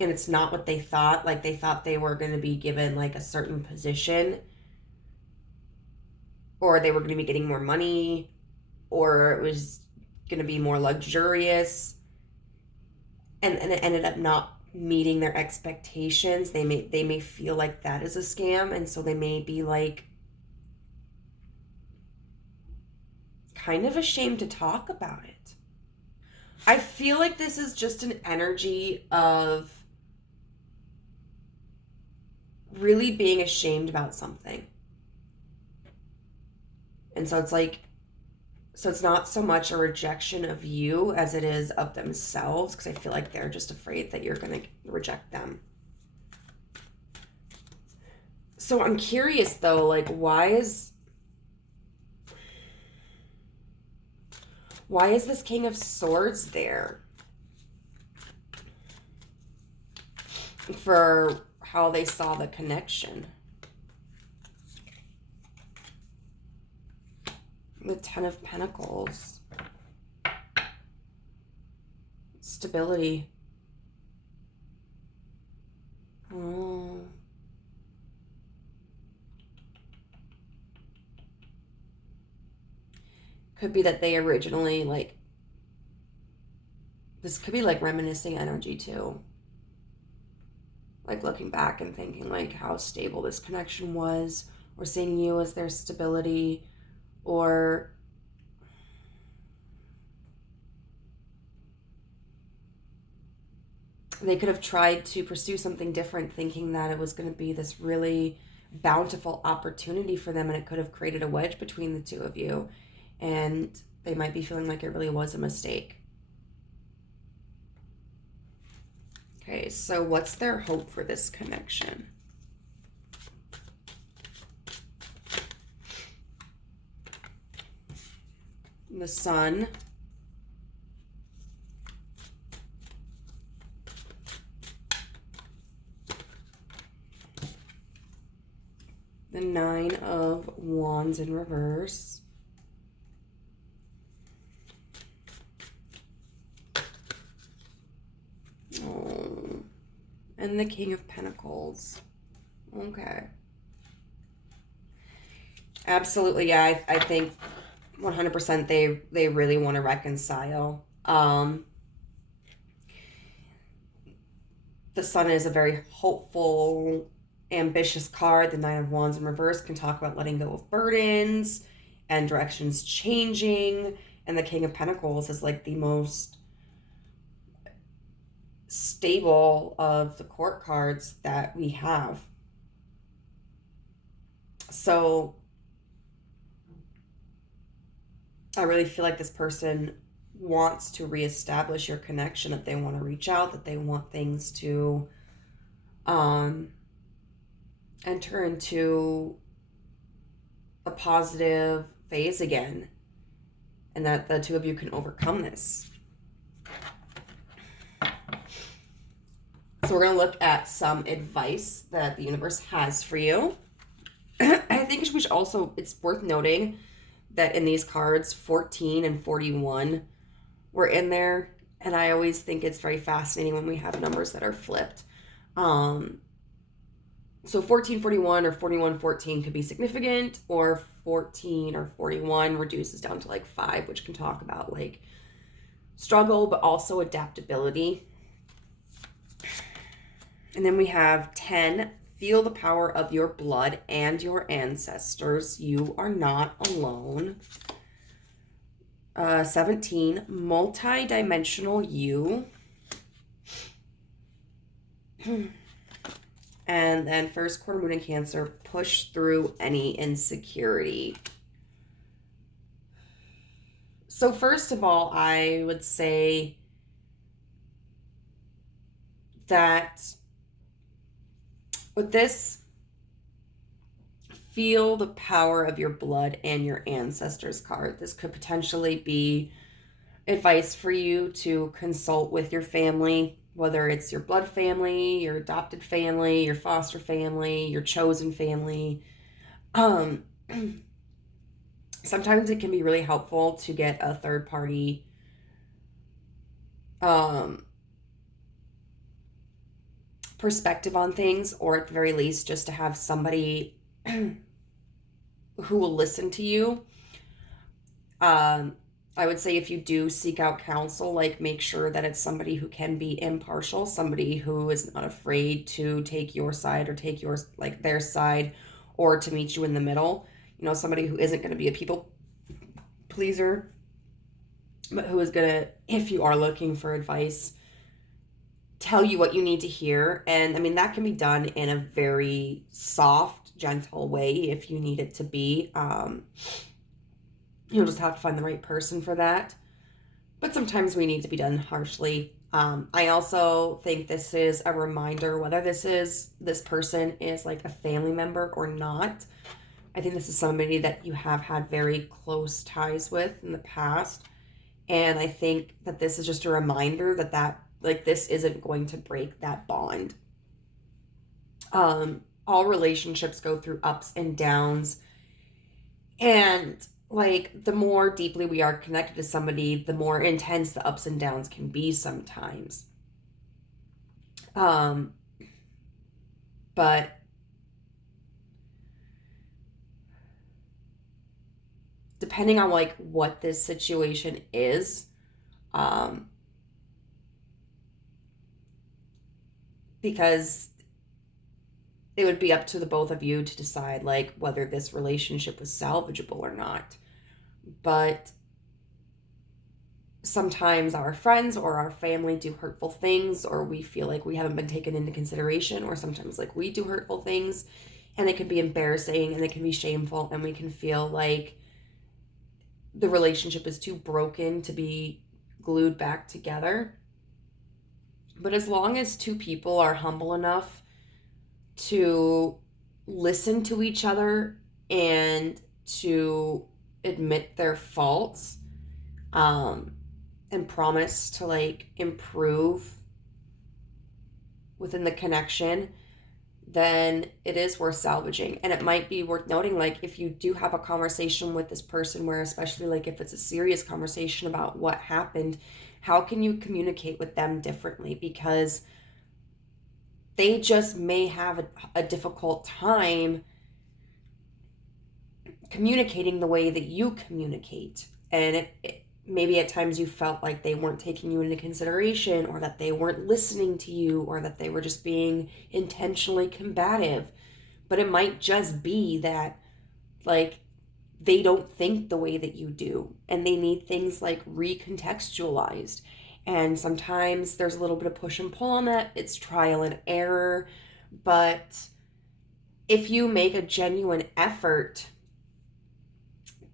and it's not what they thought. Like, they thought they were going to be given, like, a certain position, or they were going to be getting more money, or it was going to be more luxurious, and it ended up not meeting their expectations. They may feel like that is a scam, and so they may be, like, kind of ashamed to talk about it. I feel like this is just an energy of really being ashamed about something. And so it's like, so it's not so much a rejection of you as it is of themselves, because I feel like they're just afraid that you're going to reject them. So I'm curious, though, like, why is this King of Swords there? For how they saw the connection. The Ten of Pentacles. Stability. Oh. Could be that they originally, like, this could be, like, reminiscing energy too. Like, looking back and thinking, like, how stable this connection was, or seeing you as their stability, or they could have tried to pursue something different, thinking that it was going to be this really bountiful opportunity for them, and it could have created a wedge between the two of you, and they might be feeling like it really was a mistake. Okay, so what's their hope for this connection? The Sun. The Nine of Wands in reverse. Oh. And the King of Pentacles. Okay. Absolutely, yeah. I think 100% they really want to reconcile. The Sun is a very hopeful, ambitious card. The Nine of Wands in reverse can talk about letting go of burdens and directions changing. And the King of Pentacles is, like, the most stable of the court cards that we have. So I really feel like this person wants to reestablish your connection, that they want to reach out, that they want things to enter into a positive phase again, and that the two of you can overcome this. So we're going to look at some advice that the universe has for you. I think we should also, it's worth noting that in these cards, 14 and 41 were in there. And I always think it's very fascinating when we have numbers that are flipped. So 1441 or 4114 could be significant, or 14 or 41 reduces down to like 5, which can talk about like struggle, but also adaptability. And then we have 10, feel the power of your blood and your ancestors. You are not alone. 17, multi-dimensional you. And then first quarter moon in Cancer, push through any insecurity. So first of all, I would say that with this, feel the power of your blood and your ancestors card. This could potentially be advice for you to consult with your family, whether it's your blood family, your adopted family, your foster family, your chosen family. Sometimes it can be really helpful to get a third party perspective on things, or at the very least just to have somebody who will listen to you. I would say if you do seek out counsel, like make sure that it's somebody who can be impartial, somebody who is not afraid to take your side or take yours, like their side, or to meet you in the middle. You know, somebody who isn't going to be a people pleaser, but who is going to, if you are looking for advice, tell you what you need to hear. And I mean, that can be done in a very soft, gentle way if you need it to be. You'll just have to find the right person for that. But sometimes we need to be done harshly. I also think this is a reminder, whether this person is like a family member or not. I think this is somebody that you have had very close ties with in the past. And I think that this is just a reminder that like this isn't going to break that bond. All relationships go through ups and downs. And like the more deeply we are connected to somebody, the more intense the ups and downs can be sometimes. But depending on like what this situation is, because it would be up to the both of you to decide like whether this relationship was salvageable or not. But sometimes our friends or our family do hurtful things, or we feel like we haven't been taken into consideration, or sometimes like we do hurtful things, and it can be embarrassing and it can be shameful, and we can feel like the relationship is too broken to be glued back together. But as long as two people are humble enough to listen to each other and to admit their faults, and promise to like improve within the connection, then it is worth salvaging. And it might be worth noting, like if you do have a conversation with this person, where especially like if it's a serious conversation about what happened, how can you communicate with them differently? Because they just may have a difficult time communicating the way that you communicate. And maybe at times you felt like they weren't taking you into consideration, or that they weren't listening to you, or that they were just being intentionally combative. But it might just be that like they don't think the way that you do, and they need things like recontextualized. And sometimes there's a little bit of push and pull on that. It's trial and error. But if you make a genuine effort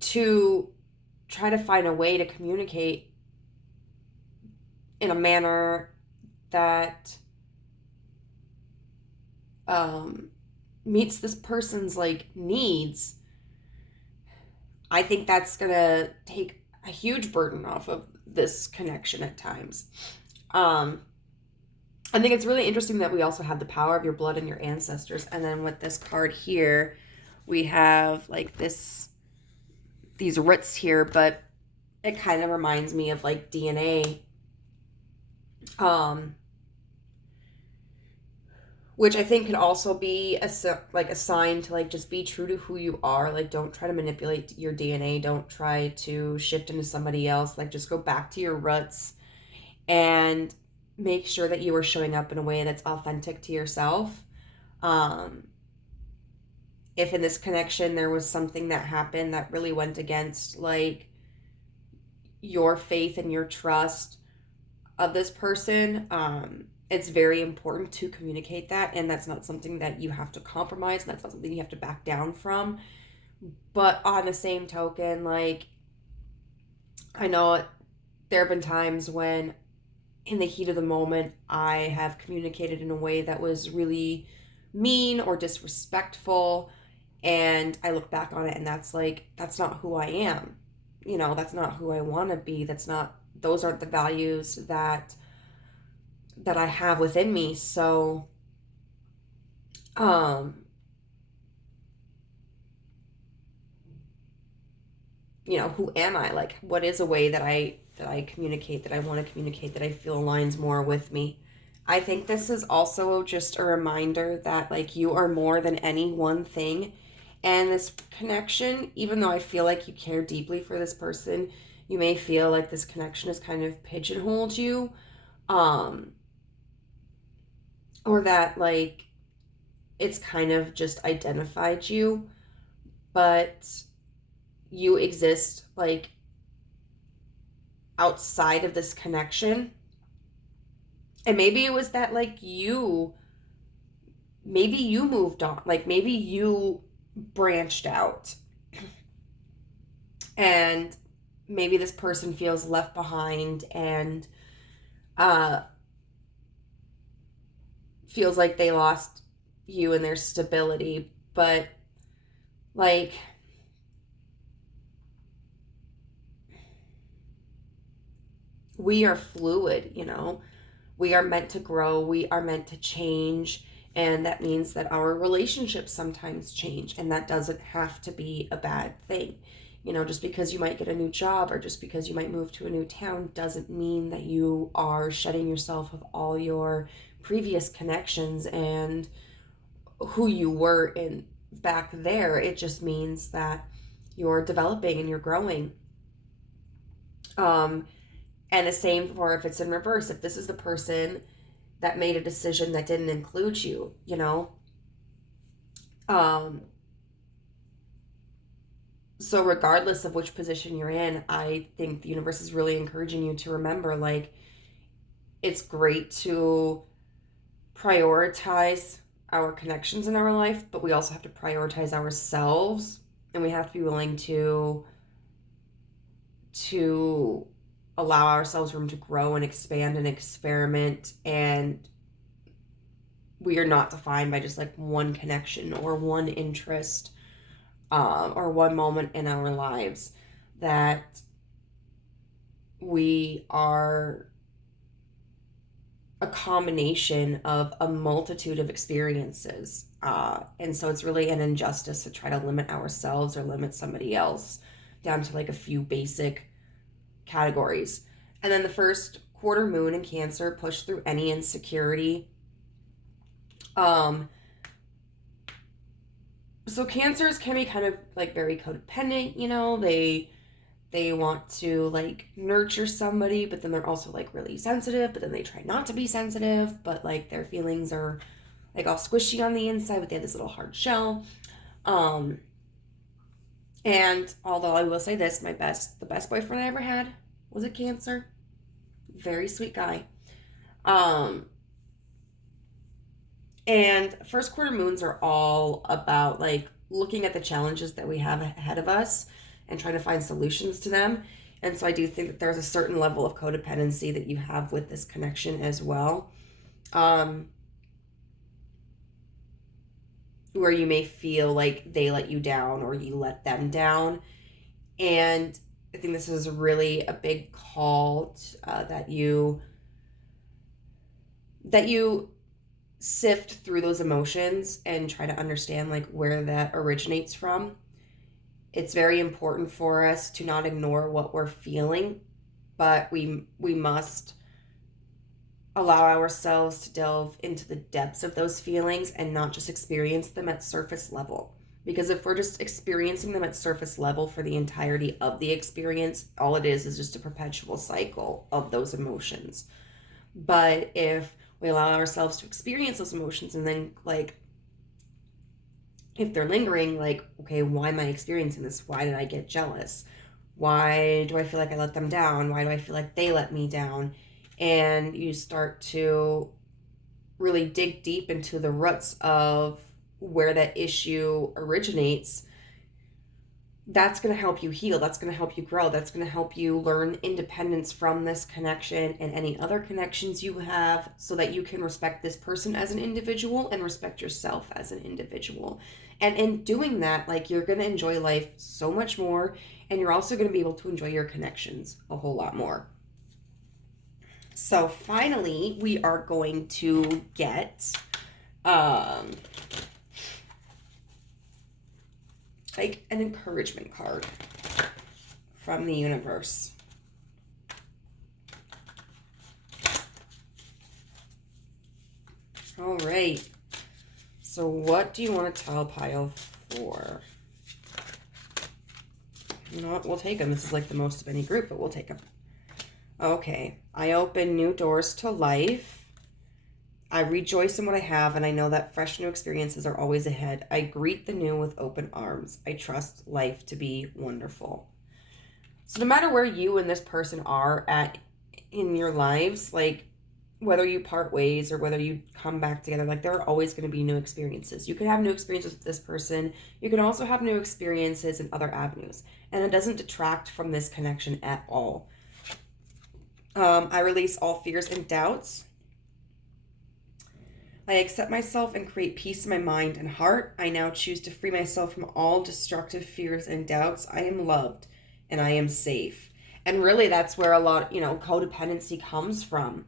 to try to find a way to communicate in a manner that meets this person's like needs, I think that's gonna take a huge burden off of this connection at times. I think it's really interesting that we also have the power of your blood and your ancestors. And then with this card here, we have like these roots here, but it kind of reminds me of like DNA. Which I think could also be a sign to like just be true to who you are. Like, don't try to manipulate your DNA. Don't try to shift into somebody else. Like, just go back to your roots and make sure that you are showing up in a way that's authentic to yourself. If in this connection there was something that happened that really went against like your faith and your trust of this person, it's very important to communicate that, and that's not something that you have to compromise, and that's not something you have to back down from. But on the same token, like, I know there have been times when in the heat of the moment I have communicated in a way that was really mean or disrespectful, and I look back on it and that's not who I am. That's not who I want to be. Those aren't the values that I have within me. So who am I? Like, what is a way that I communicate, that I want to communicate, that I feel aligns more with me? I think this is also just a reminder that like you are more than any one thing. And this connection, even though I feel like you care deeply for this person, you may feel like this connection has kind of pigeonholed you. Or that like it's kind of just identified you, but you exist like outside of this connection. And maybe it was that like maybe you moved on, like maybe you branched out, and maybe this person feels left behind and feels like they lost you and their stability. But like, we are fluid, we are meant to grow, we are meant to change, and that means that our relationships sometimes change, and that doesn't have to be a bad thing. Just because you might get a new job or just because you might move to a new town doesn't mean that you are shedding yourself of all your previous connections and who you were in back there. It just means that you're developing and you're growing. And the same for if it's in reverse. If this is the person that made a decision that didn't include you, so regardless of which position you're in, I think the universe is really encouraging you to remember, like, it's great to prioritize our connections in our life, but we also have to prioritize ourselves, and we have to be willing to allow ourselves room to grow and expand and experiment. And we are not defined by just like one connection or one interest, or one moment in our lives. That we are a combination of a multitude of experiences. And so it's really an injustice to try to limit ourselves or limit somebody else down to like a few basic categories. And then the first quarter moon in Cancer, push through any insecurity. So Cancers can be kind of like very codependent, they want to like nurture somebody, but then they're also like really sensitive, but then they try not to be sensitive, but like their feelings are like all squishy on the inside, but they have this little hard shell. And although I will say this, the best boyfriend I ever had was a Cancer. Very sweet guy. And first quarter moons are all about like looking at the challenges that we have ahead of us and trying to find solutions to them. And so I do think that there's a certain level of codependency that you have with this connection as well. Where you may feel like they let you down or you let them down. And I think this is really a big call that you sift through those emotions and try to understand like where that originates from. It's very important for us to not ignore what we're feeling, but we must allow ourselves to delve into the depths of those feelings and not just experience them at surface level. Because if we're just experiencing them at surface level for the entirety of the experience, all it is just a perpetual cycle of those emotions. But if we allow ourselves to experience those emotions and then like, if they're lingering, like, okay, why am I experiencing this? Why did I get jealous? Why do I feel like I let them down? Why do I feel like they let me down? And you start to really dig deep into the roots of where that issue originates. That's going to help you heal. That's going to help you grow. That's going to help you learn independence from this connection and any other connections you have, so that you can respect this person as an individual and respect yourself as an individual. And in doing that, like, you're going to enjoy life so much more, and you're also going to be able to enjoy your connections a whole lot more. So finally, we are going to get like an encouragement card from the universe. All right. So what do you want to tell pile 4? You know what? We'll take them. This is like the most of any group, but we'll take them. Okay. I open new doors to life. I rejoice in what I have, and I know that fresh new experiences are always ahead. I greet the new with open arms. I trust life to be wonderful. So no matter where you and this person are at in your lives, like whether you part ways or whether you come back together, like there are always going to be new experiences. You could have new experiences with this person. You can also have new experiences in other avenues. And it doesn't detract from this connection at all. I release all fears and doubts. I accept myself and create peace in my mind and heart. I now choose to free myself from all destructive fears and doubts. I am loved and I am safe. And really that's where a lot, codependency comes from,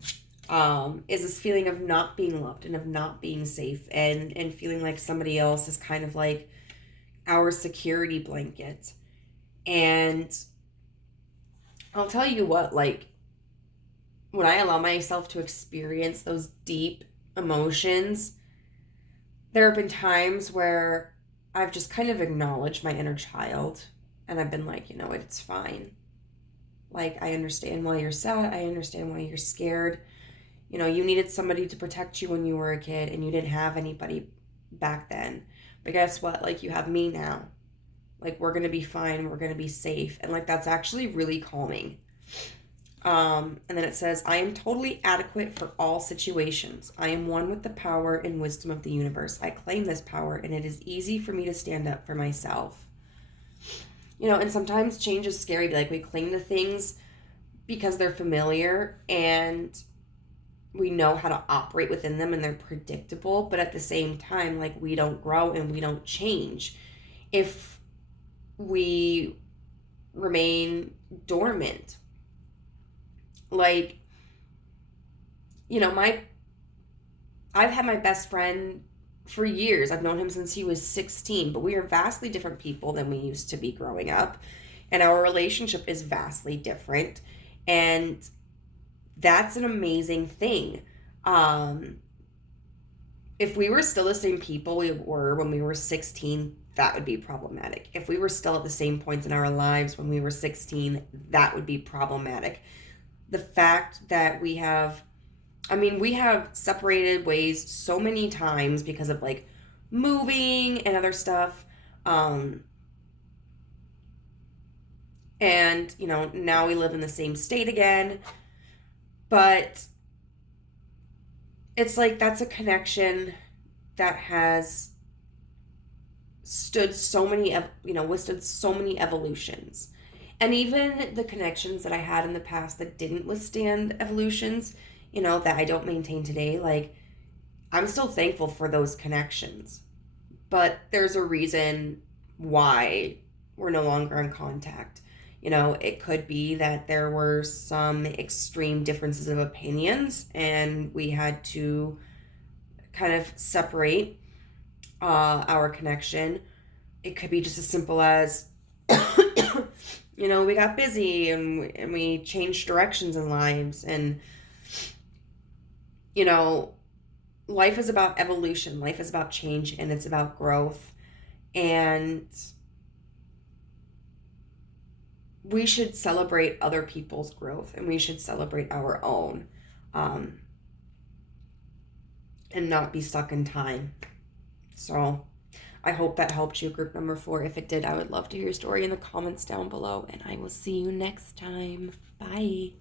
is this feeling of not being loved and of not being safe, and feeling like somebody else is kind of like our security blanket. And I'll tell you what, like, when I allow myself to experience those deep emotions, there have been times where I've just kind of acknowledged my inner child, and I've been like, it's fine. Like, I understand why you're sad. I understand why you're scared. You needed somebody to protect you when you were a kid, and you didn't have anybody back then. But guess what? Like, you have me now. Like, we're going to be fine. We're going to be safe. And like, that's actually really calming. And then it says, I am totally adequate for all situations. I am one with the power and wisdom of the universe. I claim this power, and it is easy for me to stand up for myself. And sometimes change is scary. Like, we cling to things because they're familiar and we know how to operate within them and they're predictable. But at the same time, like, we don't grow and we don't change if we remain dormant. Like, I've had my best friend for years. I've known him since he was 16, but we are vastly different people than we used to be growing up. And our relationship is vastly different. And that's an amazing thing. If we were still the same people we were when we were 16, that would be problematic. If we were still at the same points in our lives when we were 16, that would be problematic. The fact that we have separated ways so many times because of like moving and other stuff. And, now we live in the same state again. But it's like, that's a connection that has withstood so many evolutions. And even the connections that I had in the past that didn't withstand evolutions, you know, that I don't maintain today, like, I'm still thankful for those connections. But there's a reason why we're no longer in contact. You know, it could be that there were some extreme differences of opinions and we had to kind of separate our connection. It could be just as simple as, you know, we got busy and we changed directions in lives. And, you know, life is about evolution, life is about change, and it's about growth. And we should celebrate other people's growth and we should celebrate our own, and not be stuck in time. So I hope that helped you, group number 4. If it did, I would love to hear your story in the comments down below, and I will see you next time. Bye.